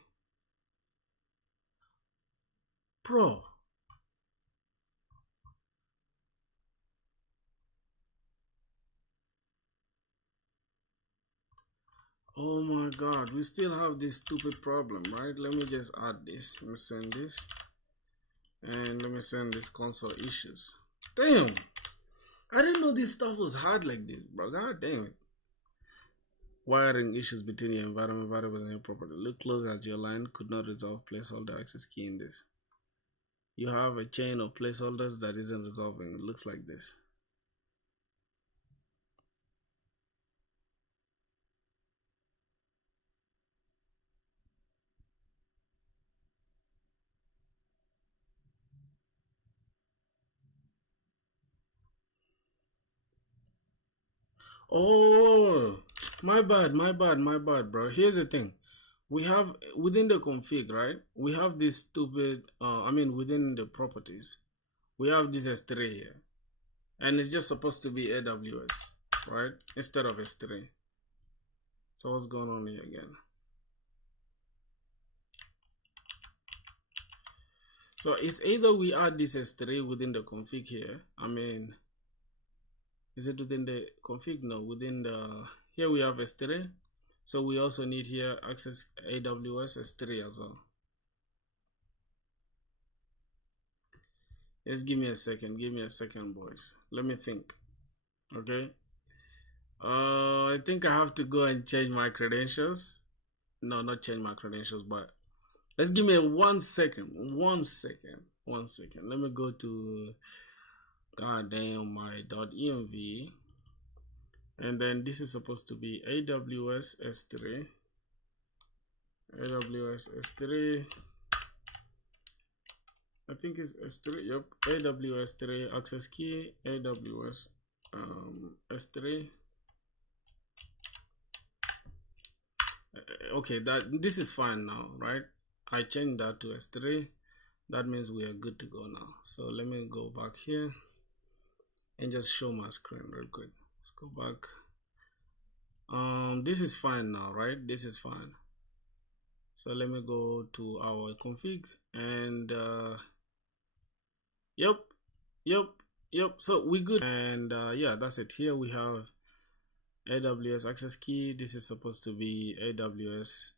Bro. Oh my god, we still have this stupid problem, right? Let me just add this. Let me send this. And let me send this console issues. Damn! I didn't know this stuff was hard like this, bro. God damn it. Wiring issues between your environment variables and your property. Look closer at your line. Could not resolve placeholder access key in this. You have a chain of placeholders that isn't resolving. It looks like this. Oh, my bad, bro. Here's the thing. We have within the config, right? We have this stupid, within the properties, we have this S3 here. And it's just supposed to be AWS, right? Instead of S3. So what's going on here again? So it's either we add this S3 within the config here. Is it within the config? No, within the, here we have S3. So we also need here access AWS S3 as well. Just give me a second, boys. Let me think. Okay. I think I have to go and change my credentials. No, not change my credentials, but let's give me 1 second. 1 second. 1 second. Let me go to goddamn my .env. And then this is supposed to be AWS S3. AWS S3. I think it's S3. Yep. AWS 3 access key. AWS S3. Okay, this is fine now, right? I changed that to S3. That means we are good to go now. So let me go back here and just show my screen real quick. Let's go back. This is fine now, right? This is fine. So let me go to our config and yep. So we good. And yeah, that's it. Here we have AWS access key. This is supposed to be AWS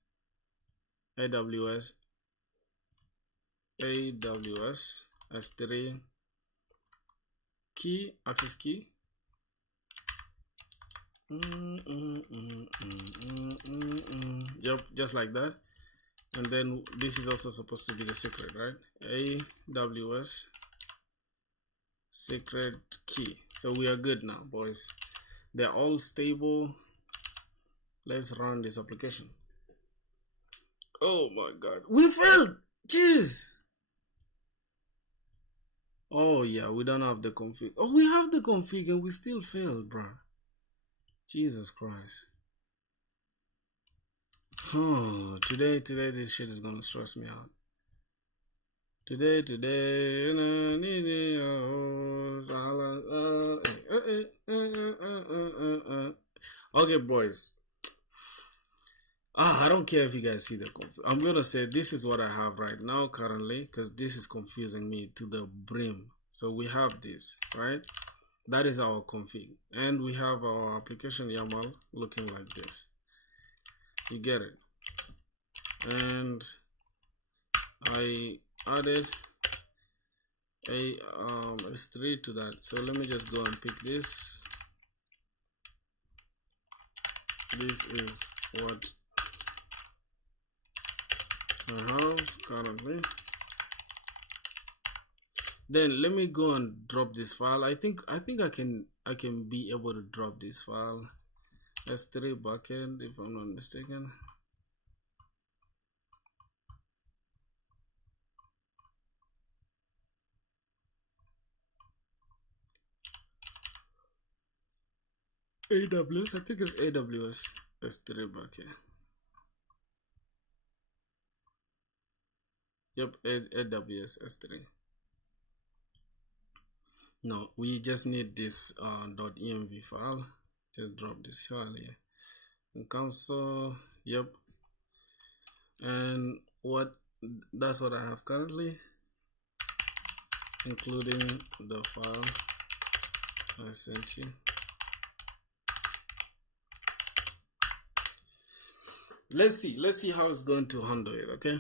S3 key, access key. Yep, just like that. And then this is also supposed to be the secret, right? AWS secret key. So we are good now, boys. They're all stable. Let's run this application. Oh my god, we failed. Jeez. Oh yeah, we don't have the config. Oh, we have the config and we still failed, bro. Jesus Christ. Oh, today this shit is gonna stress me out. Today, okay, boys. I don't care if you guys see the config. I'm gonna say this is what I have right now currently, because this is confusing me to the brim. So we have this, right? That is our config, and we have our application YAML looking like this. You get it? And I added a S3 to that. So let me just go and pick this. This is what I have currently. Then let me go and drop this file. I think I can be able to drop this file. S3 backend, if I'm not mistaken. AWS, I think it's AWS S3 backend. Yep, AWS S3. No, we just need this .env file. Just drop this file here and console. Yep. And that's what I have currently, including the file I sent you. Let's see how it's going to handle it. Okay.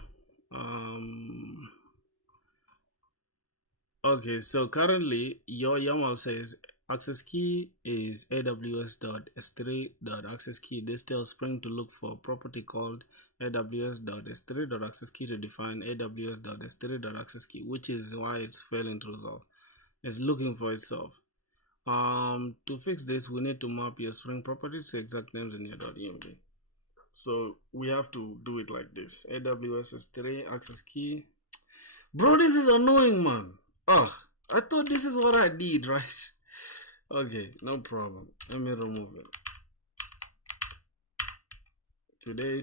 Okay, so currently your YAML says access key is aws.s3.access key. This tells Spring to look for a property called aws.s3.access key to define aws.s3.access key, which is why it's failing to resolve. It's looking for itself. To fix this, we need to map your Spring properties to exact names in your .env. So we have to do it like this: AWS S3 access key. Bro, this is annoying, man. Oh, I thought this is what I did, right? Okay, no problem. Let me remove it. Today,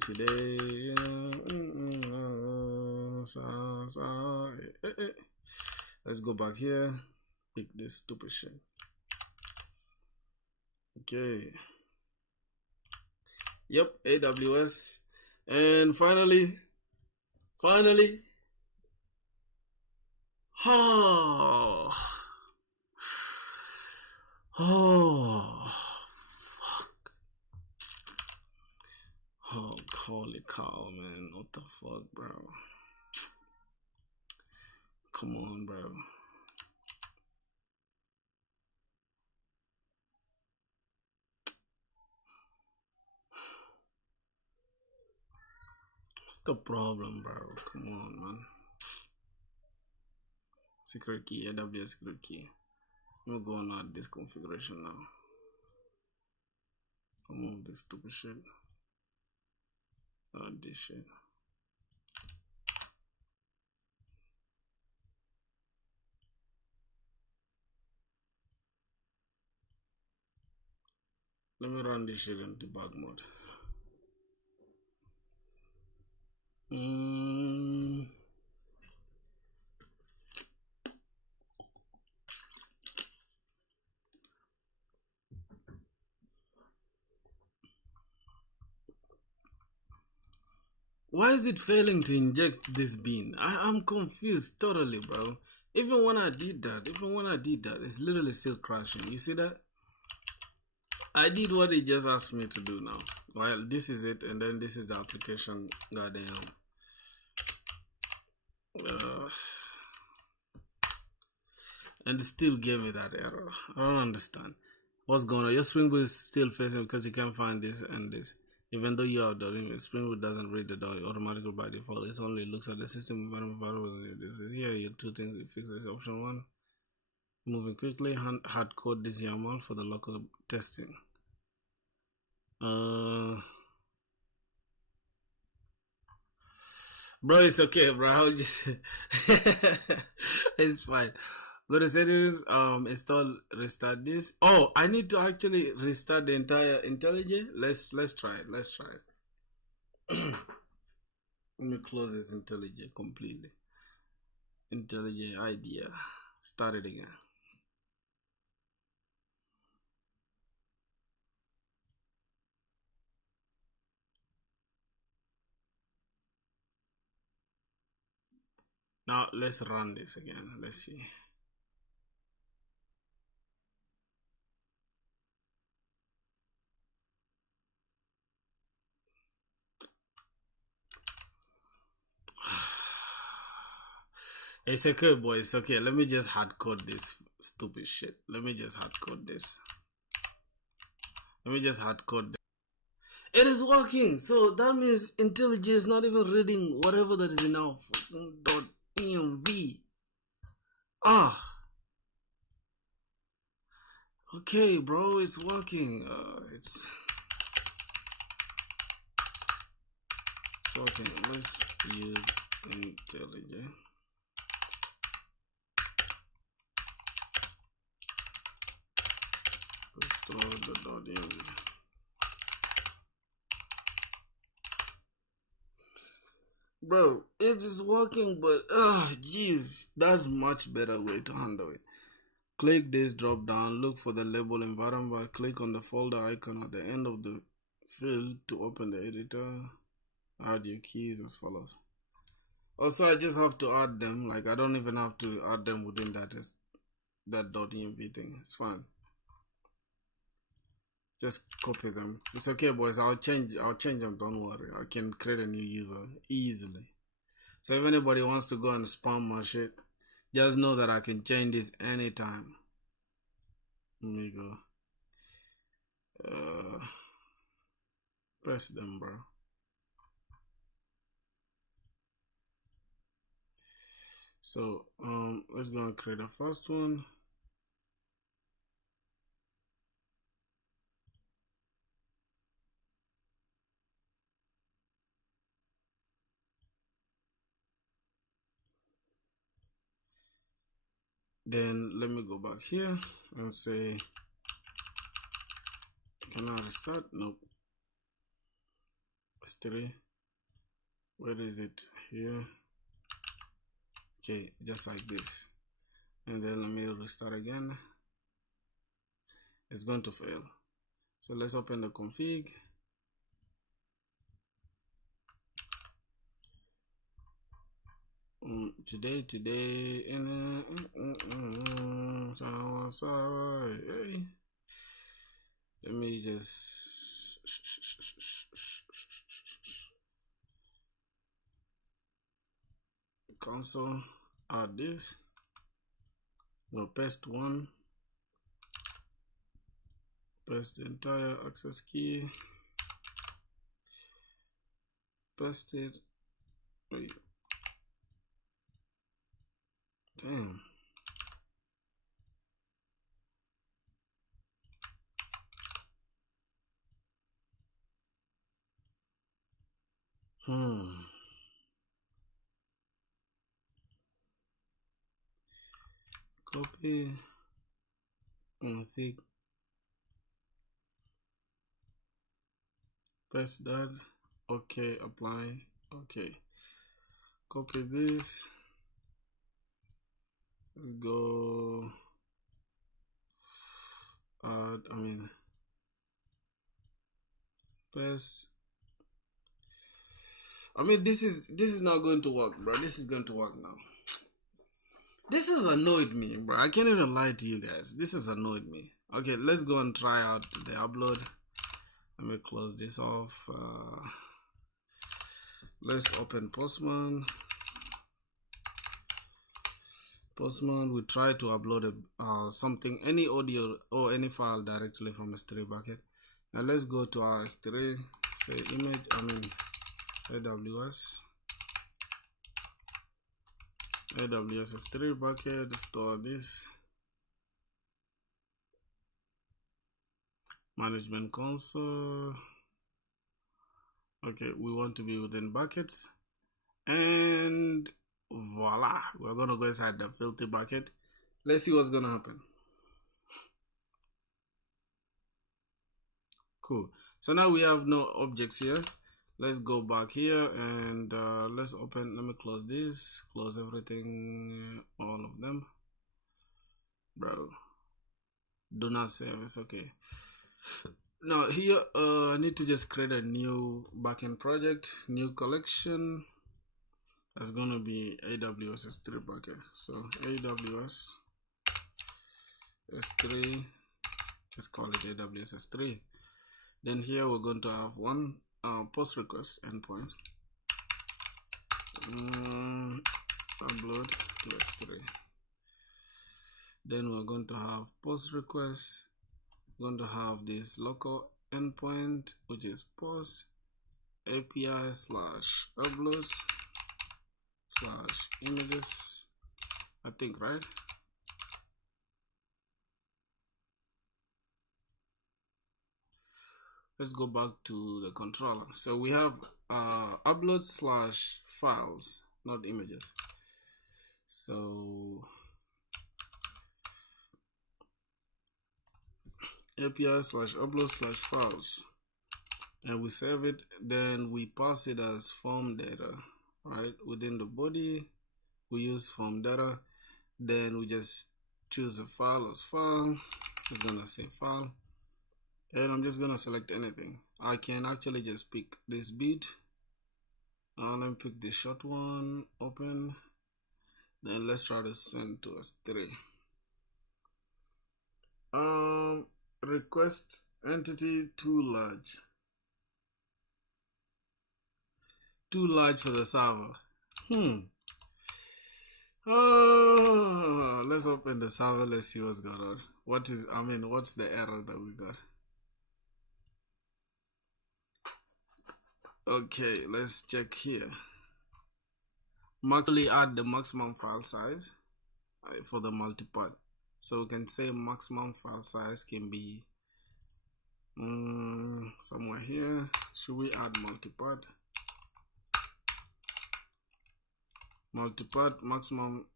let's go back here. Pick this stupid shit. Okay. Yep, AWS. And finally, oh, oh, fuck. Oh, holy cow, man. What the fuck, bro? Come on, bro. What's the problem, bro? Come on, man. Secret key, AWS secret key. I'm going to add this configuration now. Remove this stupid shit. Add this shit. Let me run this shit in debug mode. Why is it failing to inject this bean? I'm confused totally, bro. Even when I did that, it's literally still crashing. You see that? I did what it just asked me to do now. Well, this is it, and then this is the application. Goddamn. And it still gave me that error. I don't understand. What's going on? Your Spring Boot is still facing because you can't find this and this. Even though you are doing it, Spring Boot doesn't read the DOI automatically by default. It only looks at the system environment variable. Here, your two things you fix this. Option one, moving quickly, hard code this YAML for the local testing. Bro, it's okay, bro. I'll just it's fine. Go to settings, install, restart this. Oh, I need to actually restart the entire IntelliJ. Let's try it. Let's try it. Let me close this IntelliJ completely. IntelliJ idea. Start it again. Now let's run this again. Let's see. It's okay, boy. It's okay. Let me just hard code this stupid shit. Let me just hard code this. It is working. So that means IntelliJ is not even reading whatever that is in our .env. Okay, bro. It's working. It's working. Let's use IntelliJ. Restore the .env. Bro, it is working, but jeez, that's much better way to handle it. Click this drop down, look for the label environment, click on the folder icon at the end of the field to open the editor. Add your keys as follows. Also, I just have to add them, like I don't even have to add them within that .env thing. It's fine. Just copy them. It's okay, boys. I'll change them, don't worry. I can create a new user easily. So if anybody wants to go and spam my shit, just know that I can change this anytime. Let me go. Press them, bro. So let's go and create a first one. Then let me go back here and say Can I restart? Nope. S3. Where is it? Here. Okay, just like this. And then let me restart again. It's going to fail. So let's open the config. Today, let me just console add this. We'll paste one, paste the entire access key, paste it. Wait, damn. Copy config, paste that. Okay, apply. Okay, copy this. Let's go. Paste. This is not going to work, bro. This is going to work now. This has annoyed me, bro. I can't even lie to you guys. This has annoyed me. Okay, let's go and try out the upload. Let me close this off. Let's open Postman. Postman, we try to upload something, any audio or any file directly from S3 bucket. Now let's go to our S3, say image, AWS S3 bucket, store this. Management console. Okay, we want to be within buckets. And voila, we're gonna go inside the filthy bucket. Let's see what's gonna happen. Cool. So now we have no objects here. Let's go back here and let's open. Let me close this, close everything, all of them, bro. Do not save. It's okay. Now here I need to just create a new backend project, new collection. That's gonna be AWS S3 bucket. So AWS S3, just call it AWS S3. Then here we're going to have one post request endpoint. Upload to S3. Then we're going to have post request. We're going to have this local endpoint, which is post API slash uploads slash images, I think, right? Let's go back to the controller. So we have upload slash files, not images. So API slash upload slash files, and we save it. Then we pass it as form data, right? Within the body we use form data. Then we just choose a file as file. Just gonna say file, and I'm just gonna select anything. I can actually just pick this beat. Let me pick the short one, open. Then let's try to send to S3. Request entity too large for the server. Let's open the server. Let's see what's going on. What's the error that we got? Okay, let's check here. Actually add the maximum file size for the multipart. So we can say maximum file size can be somewhere here. Should we add multipart? Multipart maximum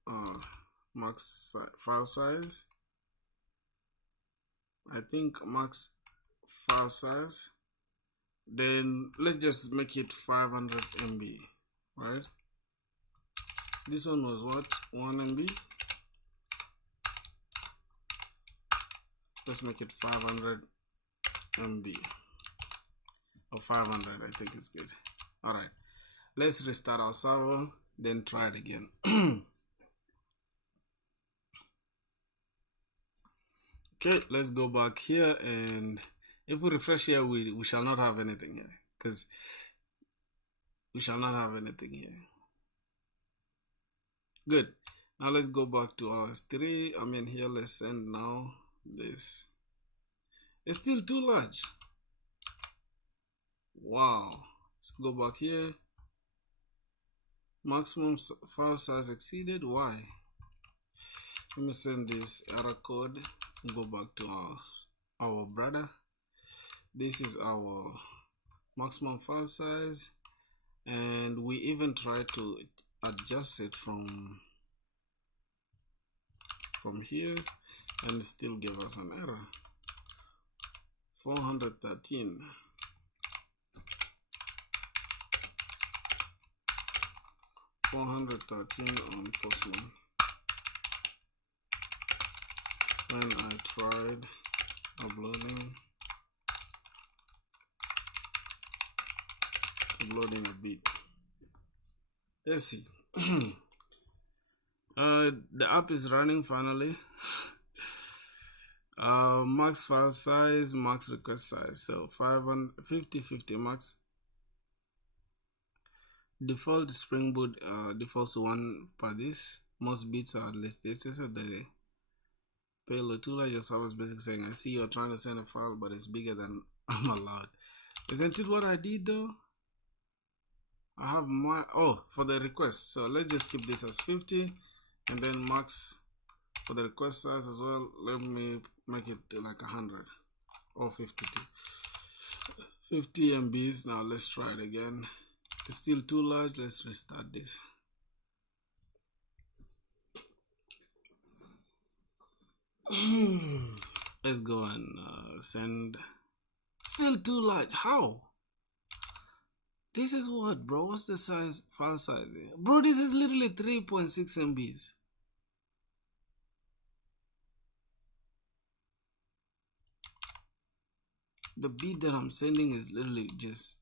max file size. I think max file size. Then let's just make it 500 MB, right? This one was what? 1 MB. Let's make it 500 MB or 500. I think it's good. All right, let's restart our server, then try it again. Okay, let's go back here, and if we refresh here, we shall not have anything here, because we shall not have anything here. Good. Now let's go back to our S3. I mean here, let's send now this. It's still too large. Wow. Let's go back here. Maximum file size exceeded. Why? Let me send this error code and go back to our brother. This is our maximum file size, and we even try to adjust it from here, and it still give us an error. 413. 413 on Postman. When I tried uploading a bit. Let's see. The app is running finally. Max file size, max request size. So 50 max. Default Spring Boot defaults 1 per this. Most bits are listed. So the payload too large. Your server's basically saying, I see you're trying to send a file, but it's bigger than I'm allowed. Isn't it what I did though? I have my for the request. So let's just keep this as 50, and then max for the request size as well. Let me make it like 100 or 52. 50 MBs. Now let's try it again. It's still too large. Let's restart this. Let's go and send. Still too large. How? This is what, bro? What's the size? File size? Bro, this is literally 3.6 MBs. The bit that I'm sending is literally just.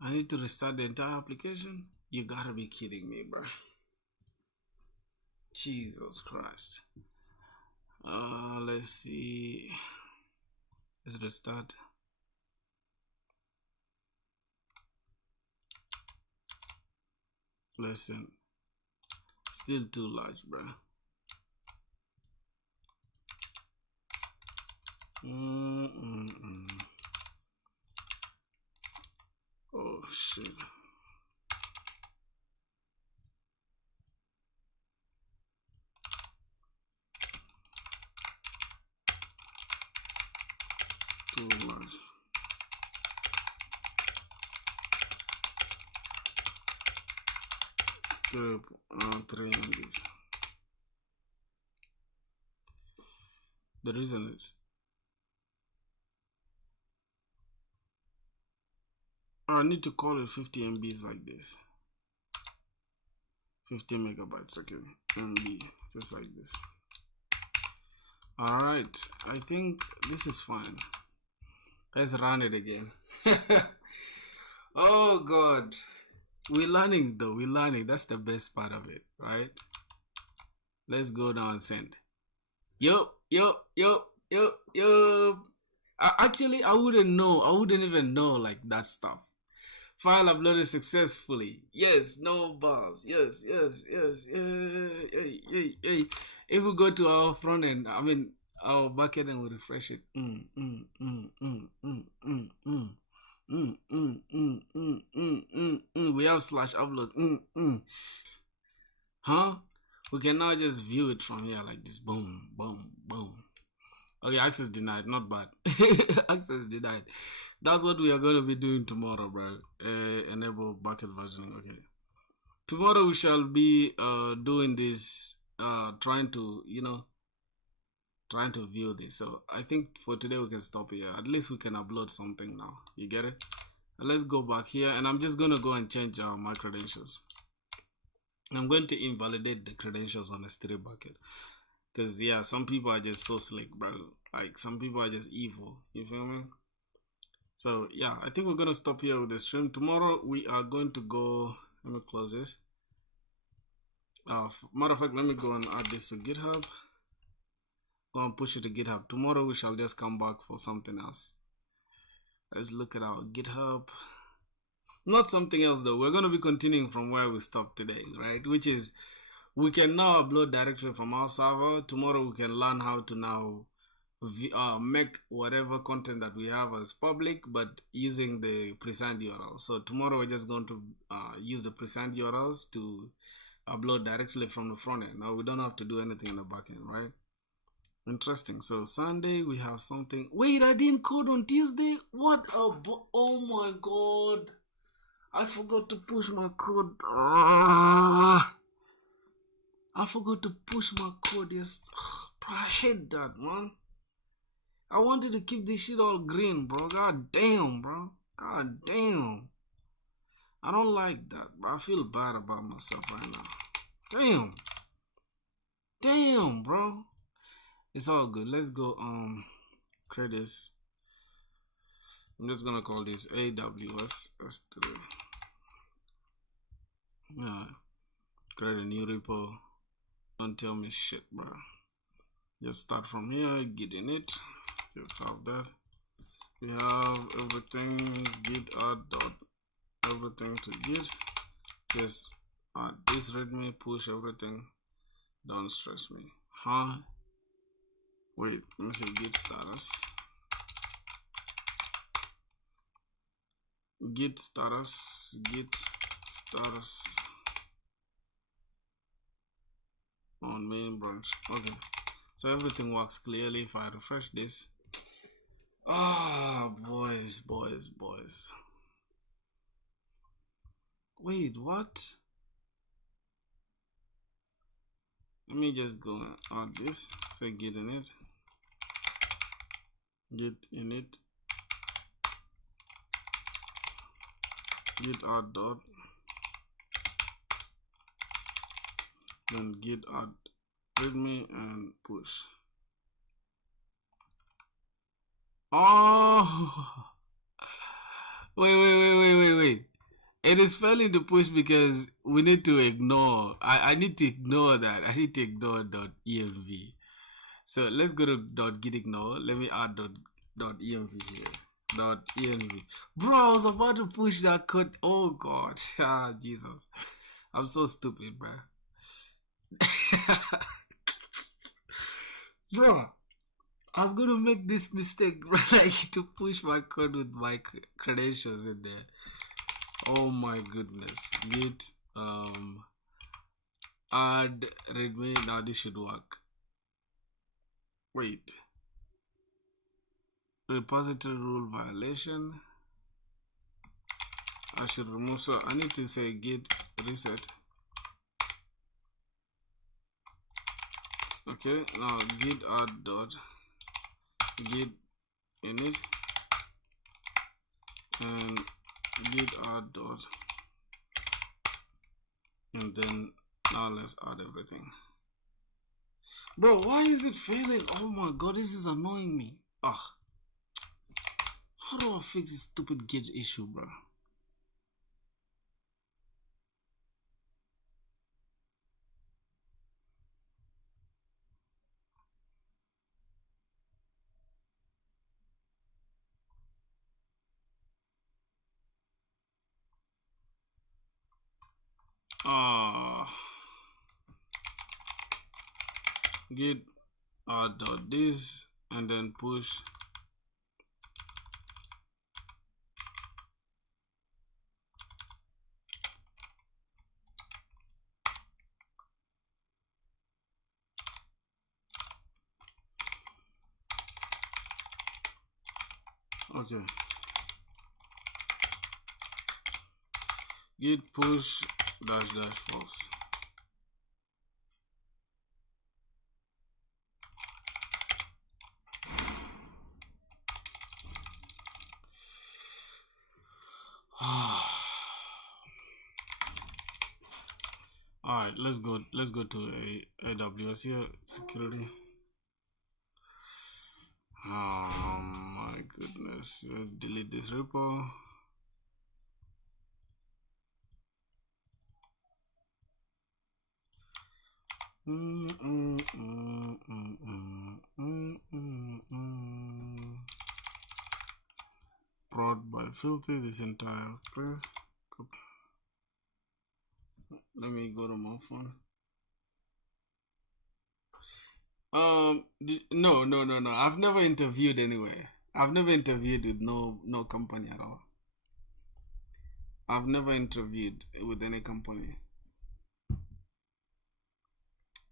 I need to restart the entire application? You gotta be kidding me, bro. Jesus Christ. Let's see. Let's restart. Listen. Still too large, bro. Oh shit. Too large. Three MBs. The reason is I need to call it 50 MBs like this. 50 megabytes, okay. MB, just like this. Alright, I think this is fine. Let's run it again. Oh god. We're learning though, we're learning. That's the best part of it, right? Let's go now and send. Yo. Actually, I wouldn't know. I wouldn't even know like that stuff. File uploaded successfully. Yes, no balls. Yes. If we go to our front end, I mean our back end, and we refresh it. We have /uploads. Huh? We can now just view it from here like this. Boom. Okay, access denied. Not bad. Access denied. That's what we are going to be doing tomorrow, bro. Enable bucket versioning. Okay. Tomorrow we shall be doing this trying to trying to view this. So I think for today we can stop here. At least we can upload something now. You get it? And let's go back here, and I'm just gonna go and change my credentials. I'm going to invalidate the credentials on S3 bucket, because yeah, some people are just so slick, bro. Like some people are just evil. You feel me? So yeah, I think we're gonna stop here with the stream. Tomorrow we are going to go. Let me close this. Matter of fact, let me go and add this to GitHub. Go and push it to GitHub. Tomorrow we shall just come back for something else. Let's look at our GitHub. Not something else though. We're going to be continuing from where we stopped today, right? Which is we can now upload directly from our server. Tomorrow we can learn how to now make whatever content that we have as public, but using the present URL. So tomorrow we're just going to use the present URLs to upload directly from the front end. Now we don't have to do anything in the back end, right? Interesting. So Sunday we have something. Wait, I didn't code on Tuesday. What a oh my god! I forgot to push my code. I forgot to push my code. Yes, bro, I hate that, man. I wanted to keep this shit all green, bro. God damn, bro. God damn. I don't like that, but I feel bad about myself right now. Damn. Damn, bro. It's all good. Let's go create this. I'm just gonna call this AWS S3. Create a new repo. Don't tell me shit, bro. Just start from here, git init. Just have that. We have everything, git add dot everything to git. Just add this readme, push everything. Don't stress me. Huh? Wait, let me say git status. Git status on main branch. Okay, so everything works clearly. If I refresh this, boys. Wait, what? Let me just go and add this. Say git init, git add dot, then git add readme and push. Oh, wait. It is failing to push because we need to ignore. I need to ignore that. I need to ignore .env. So let's go to .git ignore. Let me add .env here. .env. Bro, I was about to push that code. Oh god. Ah, Jesus. I'm so stupid, bro. Bro, I was gonna make this mistake, like to push my code with my credentials in there. Oh my goodness. Git add readme. Now this should work. Wait. Repository rule violation. I should remove. So I need to say git reset. Okay, now git add dot git init and git add dot, and then now let's add everything. Bro, why is it failing? Oh my god, this is annoying me. How do I fix this stupid git issue, bro? Git add dot this and then push. Okay, git push -- false. right, let's go to AWS here, security. Oh my goodness, let's delete this repo. Prod by filter this entire place. Let me go to my phone. No. I've never interviewed anywhere. I've never interviewed with no company at all. I've never interviewed with any company.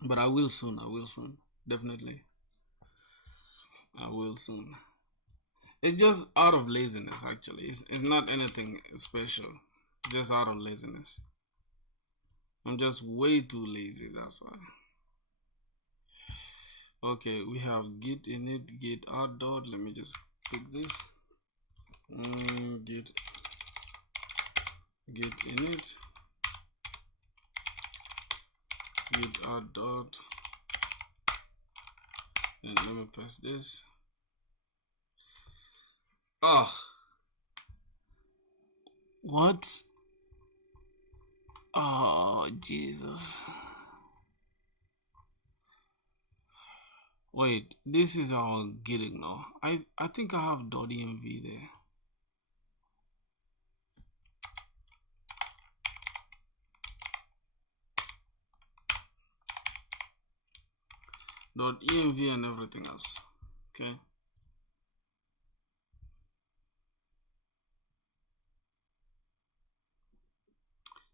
But I will soon. Definitely. I will soon. It's just out of laziness, actually. It's not anything special. Just out of laziness. I'm just way too lazy, that's why. Okay, we have git init, git add dot. Let me just pick this. Git init, git add dot. And let me paste this. Oh, what? Oh, Jesus. Wait, this is our gitting now. I think I have .env there. .env and everything else. Okay.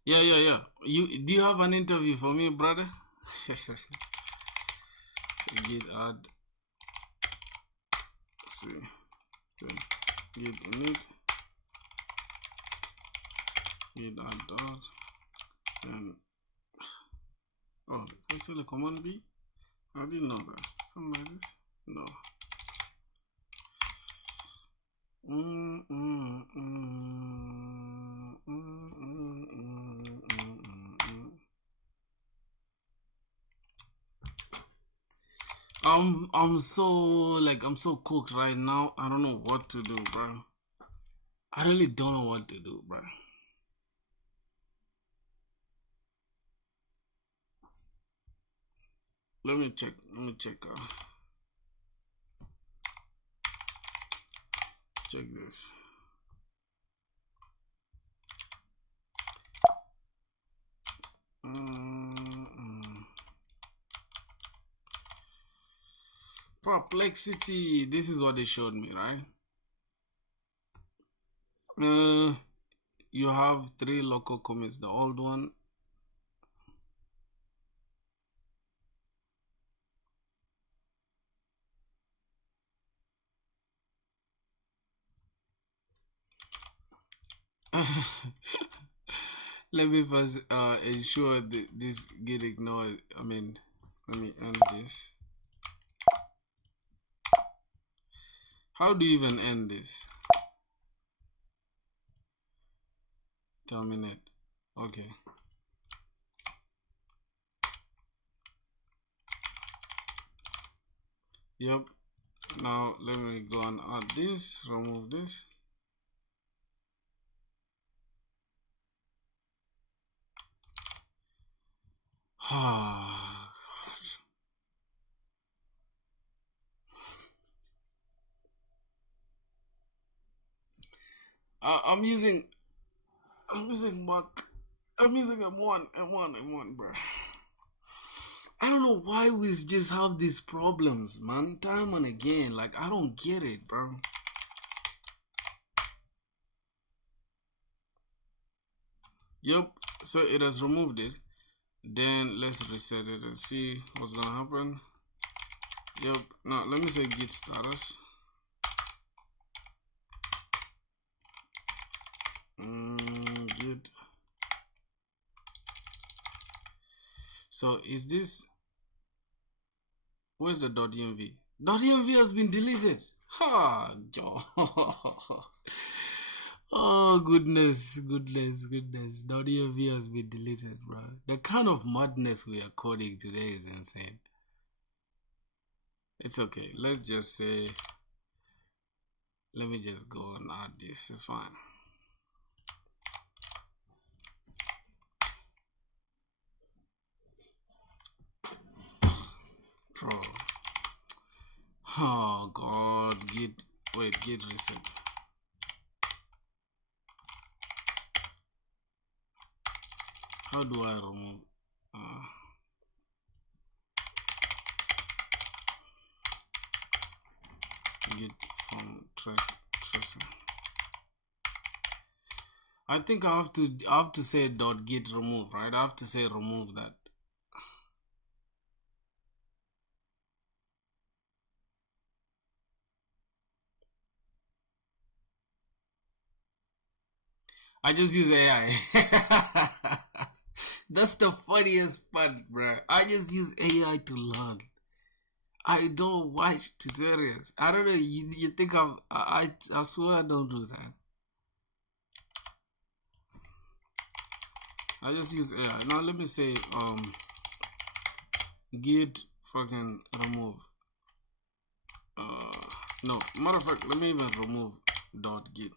Yeah. Do you have an interview for me, brother? Git add. Let's see. Okay. Git init. Git add dot. And oh, actually command B. I didn't know that. Something like this. No. I'm so cooked right now. I don't know what to do, bro. I really don't know what to do, bro. Let me check. Check this. Perplexity. This is what they showed me, right? You have 3 local commits. The old one. Let me first ensure that this get ignored. I mean, let me end this. How do you even end this? Terminate. Okay. Yep. Now let me go and add this, remove this. Ah, God. I'm using Mac. I'm using M1, bro. I don't know why we just have these problems, man. Time and again. Like, I don't get it, bro. Yep. So it has removed it. Then let's reset it and see what's gonna happen. Yep. Now let me say git status. Git. So is this? Where's the .env? .env has been deleted. Ha, Joe. Oh goodness. .env has been deleted, bro. The kind of madness we are coding today is insane. It's okay. Let's just say, let me just go and add this. It's fine. Pro. Oh god. Git reset. How do I remove git from tracing? I think I have to say .git remove, right? I have to say remove that. I just use AI. That's the funniest part, bro. I just use AI to learn. I don't watch tutorials. I don't know. You think I swear I don't do that. I just use AI. Now let me say git fucking remove. No, matter of fact, let me even remove .git.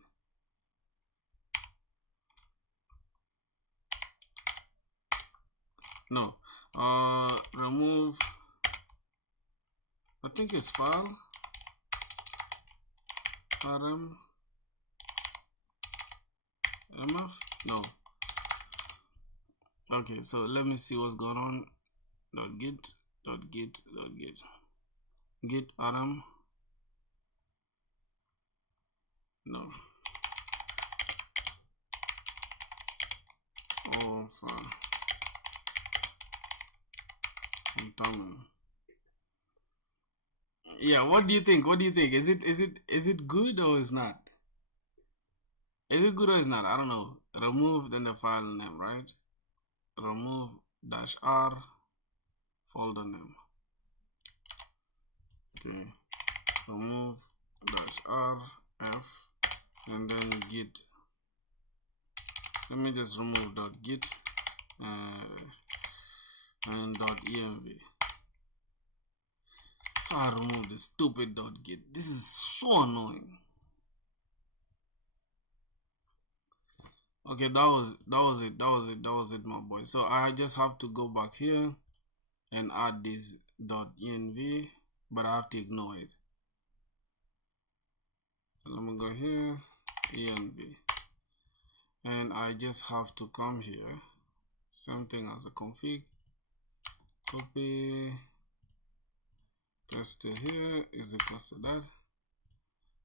No, remove. I think it's file rm mf. No. Okay, so let me see what's going on. .git git rm. No. Oh, file. Yeah, what do you think? Is it good or is not? Is it good or is not? I don't know. Remove then the file name, right? Remove -r folder name. Okay. Remove -r f and then git. Let me just remove .git and .env. I remove the stupid .git. This is so annoying. Okay, that was it, my boy. So I just have to go back here and add this .env, but I have to ignore it. So let me go here, env, and I just have to come here, same thing as a config, copy, paste it here is equals to that.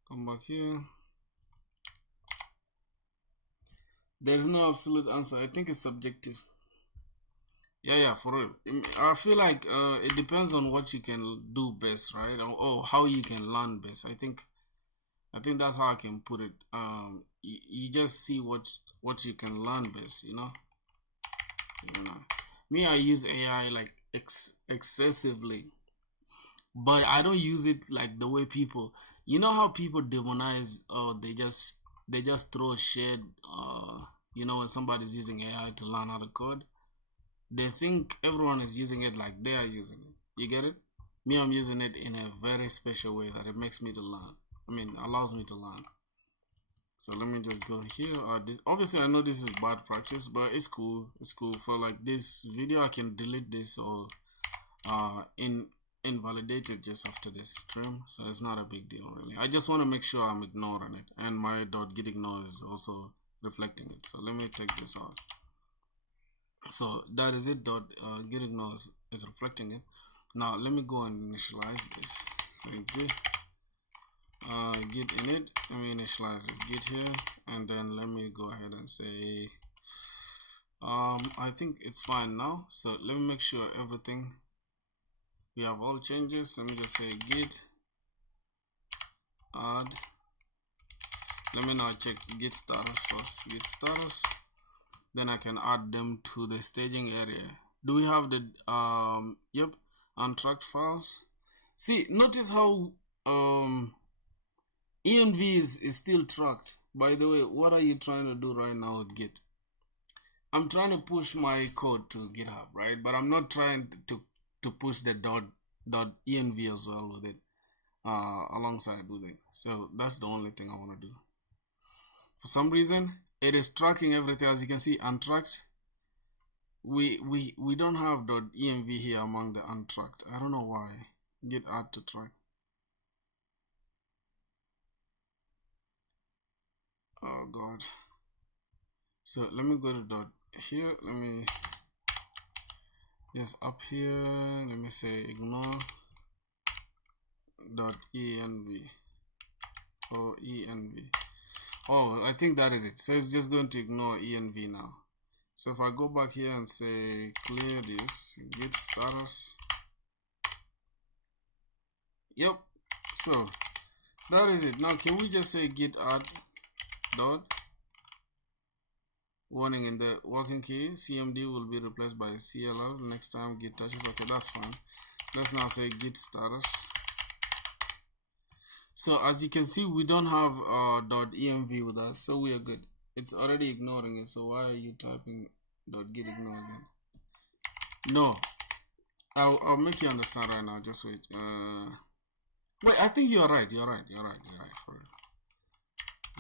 Come back here. There's no absolute answer. I think it's subjective. Yeah, for real. I feel like it depends on what you can do best, right? Or how you can learn best. I think that's how I can put it. You just see what you can learn best, you know. Me, I use AI like excessively, but I don't use it like the way people. You know how people demonize, or they just throw shade. You know, when somebody's using AI to learn how to code, they think everyone is using it like they are using it. You get it? Me, I'm using it in a very special way that it makes me to learn. I mean, allows me to learn. So let me just go here. Obviously, I know this is bad practice, but it's cool. It's cool. For like this video, I can delete this or invalidate it just after this stream. So it's not a big deal, really. I just want to make sure I'm ignoring it, and my .git ignore is also reflecting it. So let me take this out. So that is it. Git ignore is reflecting it. Now let me go and initialize this. Git init. Let me initialize this git here, and then let me go ahead and say I think it's fine now. So let me make sure everything, we have all changes. Let me just say git add. Let me now check git status first. Git status, then I can add them to the staging area. Do we have the yep, untracked files? See, notice how env is still tracked, By the way, what are you trying to do right now with Git? I'm trying to push my code to GitHub, right? But I'm not trying to push the .env as well with it, alongside with it. So that's the only thing I want to do. For some reason, it is tracking everything. As you can see, untracked. We don't have .env here among the untracked. I don't know why. Git add to track. Oh God. So let me go to dot here. Let me just up here. Let me say ignore .env or env. Oh, I think that is it. So it's just going to ignore env now. So if I go back here and say clear this, git status. Yep. So that is it. Now can we just say git add dot warning in the working key cmd will be replaced by cll next time git touches. Okay, that's fine. Let's now say git status. So as you can see, we don't have .env with us, so we are good. It's already ignoring it. So why are you typing .git ignore again? No, I'll make you understand right now. Just wait. Wait, I think you're right. You're right.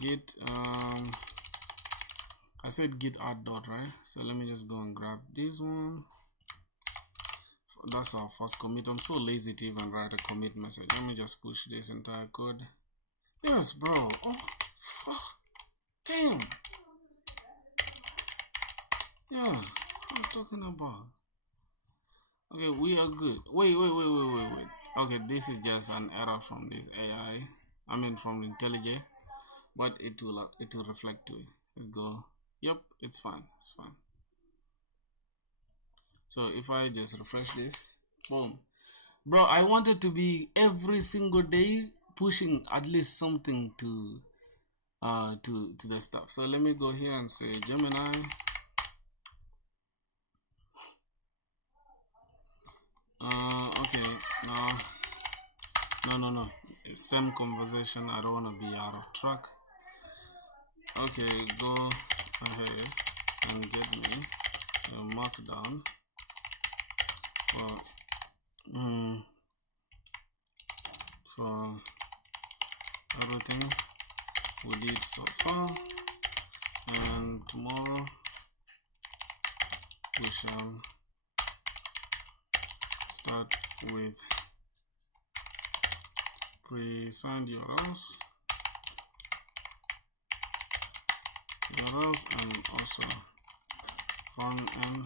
Git I said git add dot, right? So let me just go and grab this one. That's our first commit. I'm so lazy to even write a commit message. Let me just push this entire code. Yes, bro. Oh, fuck. Damn. Yeah, what I'm talking about. Okay, we are good. Wait. Okay, this is just an error from this AI. I mean from IntelliJ, but it will reflect to it. Let's go. Yep, it's fine. It's fine. So if I just refresh this, boom, bro. I wanted to be every single day pushing at least something to the stuff. So let me go here and say Gemini. Okay, no. Same conversation. I don't want to be out of track. Okay, go ahead and get me a markdown for everything we did so far, and tomorrow we shall start with pre-signed URLs and also front end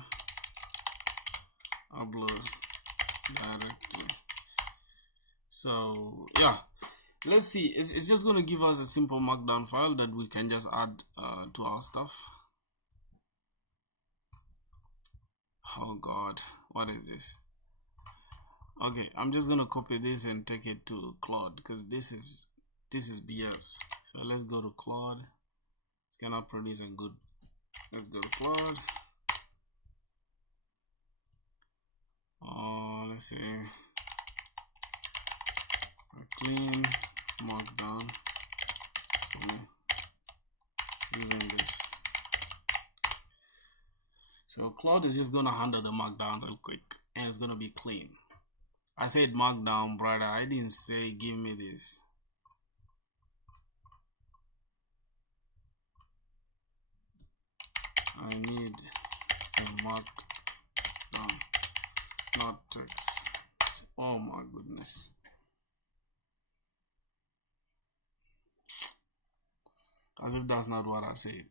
upload directly. So yeah, let's see. It's just going to give us a simple markdown file that we can just add to our stuff. Oh God, what is this? Okay, I'm just gonna copy this and take it to Claude because this is BS. So let's go to Claude. It's cannot produce a good. Let's go to Claude. Let's say a clean markdown for me using this. So Claude is just gonna handle the markdown real quick, and it's gonna be clean. I said markdown, brother. I didn't say give me this. I need a markdown, not text. Oh my goodness. As if that's not what I said.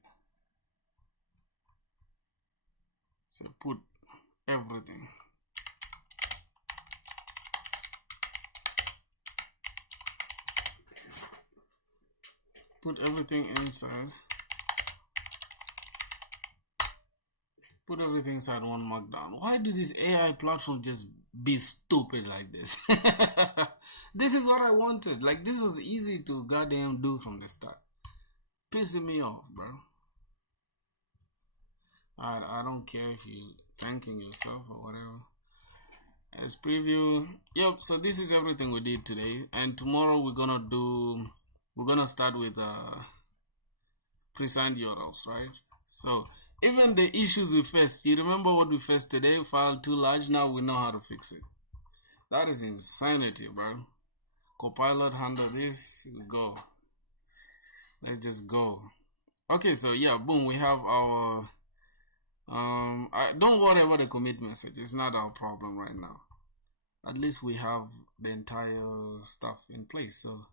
So put everything. Put everything inside. Put everything inside one markdown. Why do this AI platform just be stupid like this? This is what I wanted. Like, this was easy to goddamn do from the start. Pissing me off, bro. I don't care if you're thanking yourself or whatever. As preview. Yep, so this is everything we did today. And tomorrow we're gonna start with pre-signed URLs, right? So even the issues we faced, you remember what we faced today? File too large. Now we know how to fix it. That is insanity, bro. Copilot handle this. We go. Let's just go. Okay, so yeah, boom. We have our. Don't worry about the commit message. It's not our problem right now. At least we have the entire stuff in place. So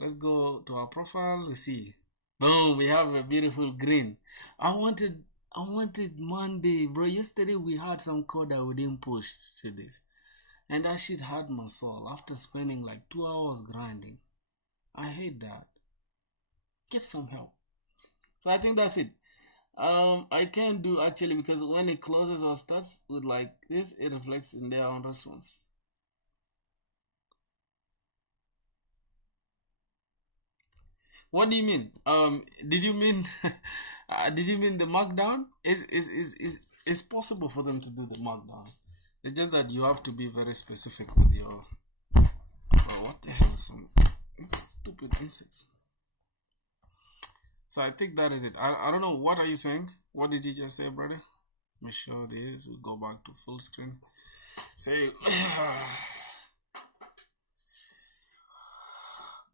let's go to our profile. Let's see. Boom, we have a beautiful green. I wanted Monday, bro. Yesterday we had some code that we didn't push to this. And that shit hurt my soul after spending like 2 hours grinding. I hate that. Get some help. So I think that's it. I can't do actually because when it closes or starts with like this, it reflects in their own response. What do you mean? Did you mean the markdown? It's possible for them to do the markdown. It's just that you have to be very specific with your. Oh, what the hell is some stupid insects? So I think that is it. I don't know. What are you saying? What did you just say, brother? Let me show this. We'll go back to full screen. Say,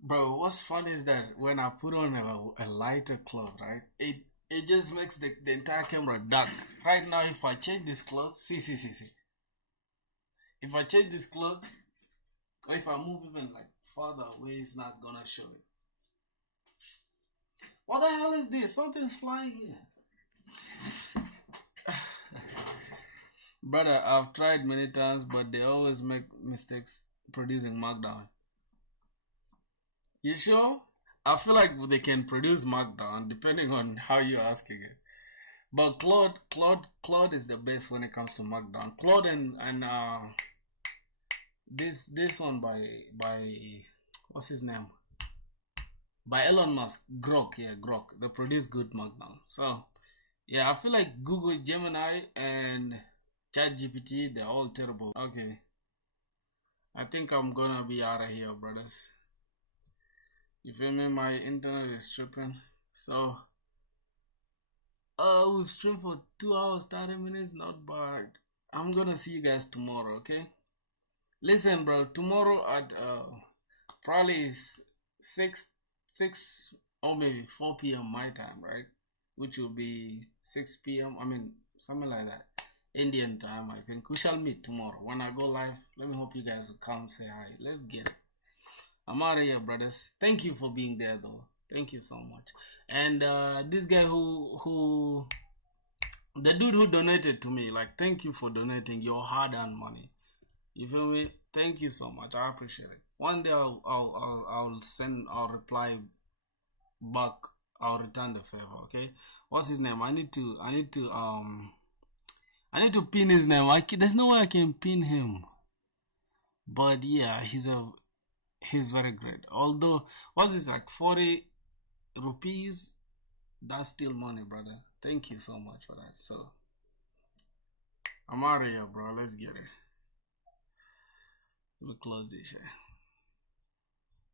bro, what's funny is that when I put on a lighter cloth, right? It just makes the entire camera dark. Right now, if I change this cloth, see. If I change this cloth, or if I move even like farther away, it's not gonna show it. What the hell is this? Something's flying here. Brother, I've tried many times, but they always make mistakes producing markdown. You sure? I feel like they can produce markdown depending on how you're asking it. But Claude is the best when it comes to markdown. Claude and this one by what's his name? By Elon Musk, Grok, they produce good markdown. So yeah, I feel like Google, Gemini, and ChatGPT, they're all terrible. Okay, I think I'm gonna be out of here, brothers. You feel me? My internet is tripping. So we've streamed for 2 hours 30 minutes, not bad. I'm gonna see you guys tomorrow, okay? Listen, bro, tomorrow at probably 6 or maybe 4 p.m. my time, right? Which will be 6 p.m. I mean, something like that. Indian time, I think. We shall meet tomorrow. When I go live, let me hope you guys will come say hi. Let's get it. I'm out of here, brothers. Thank you for being there, though. Thank you so much. And this guy the dude who donated to me, like, thank you for donating your hard-earned money. You feel me? Thank you so much. I appreciate it. One day I'll reply back. I'll return the favor. Okay. What's his name? I need to pin his name. There's no way I can pin him. But yeah, he's very great. Although, what's this, like 40 rupees? That's still money, brother. Thank you so much for that. So I'm out of here, bro. Let's get it. We'll close this here.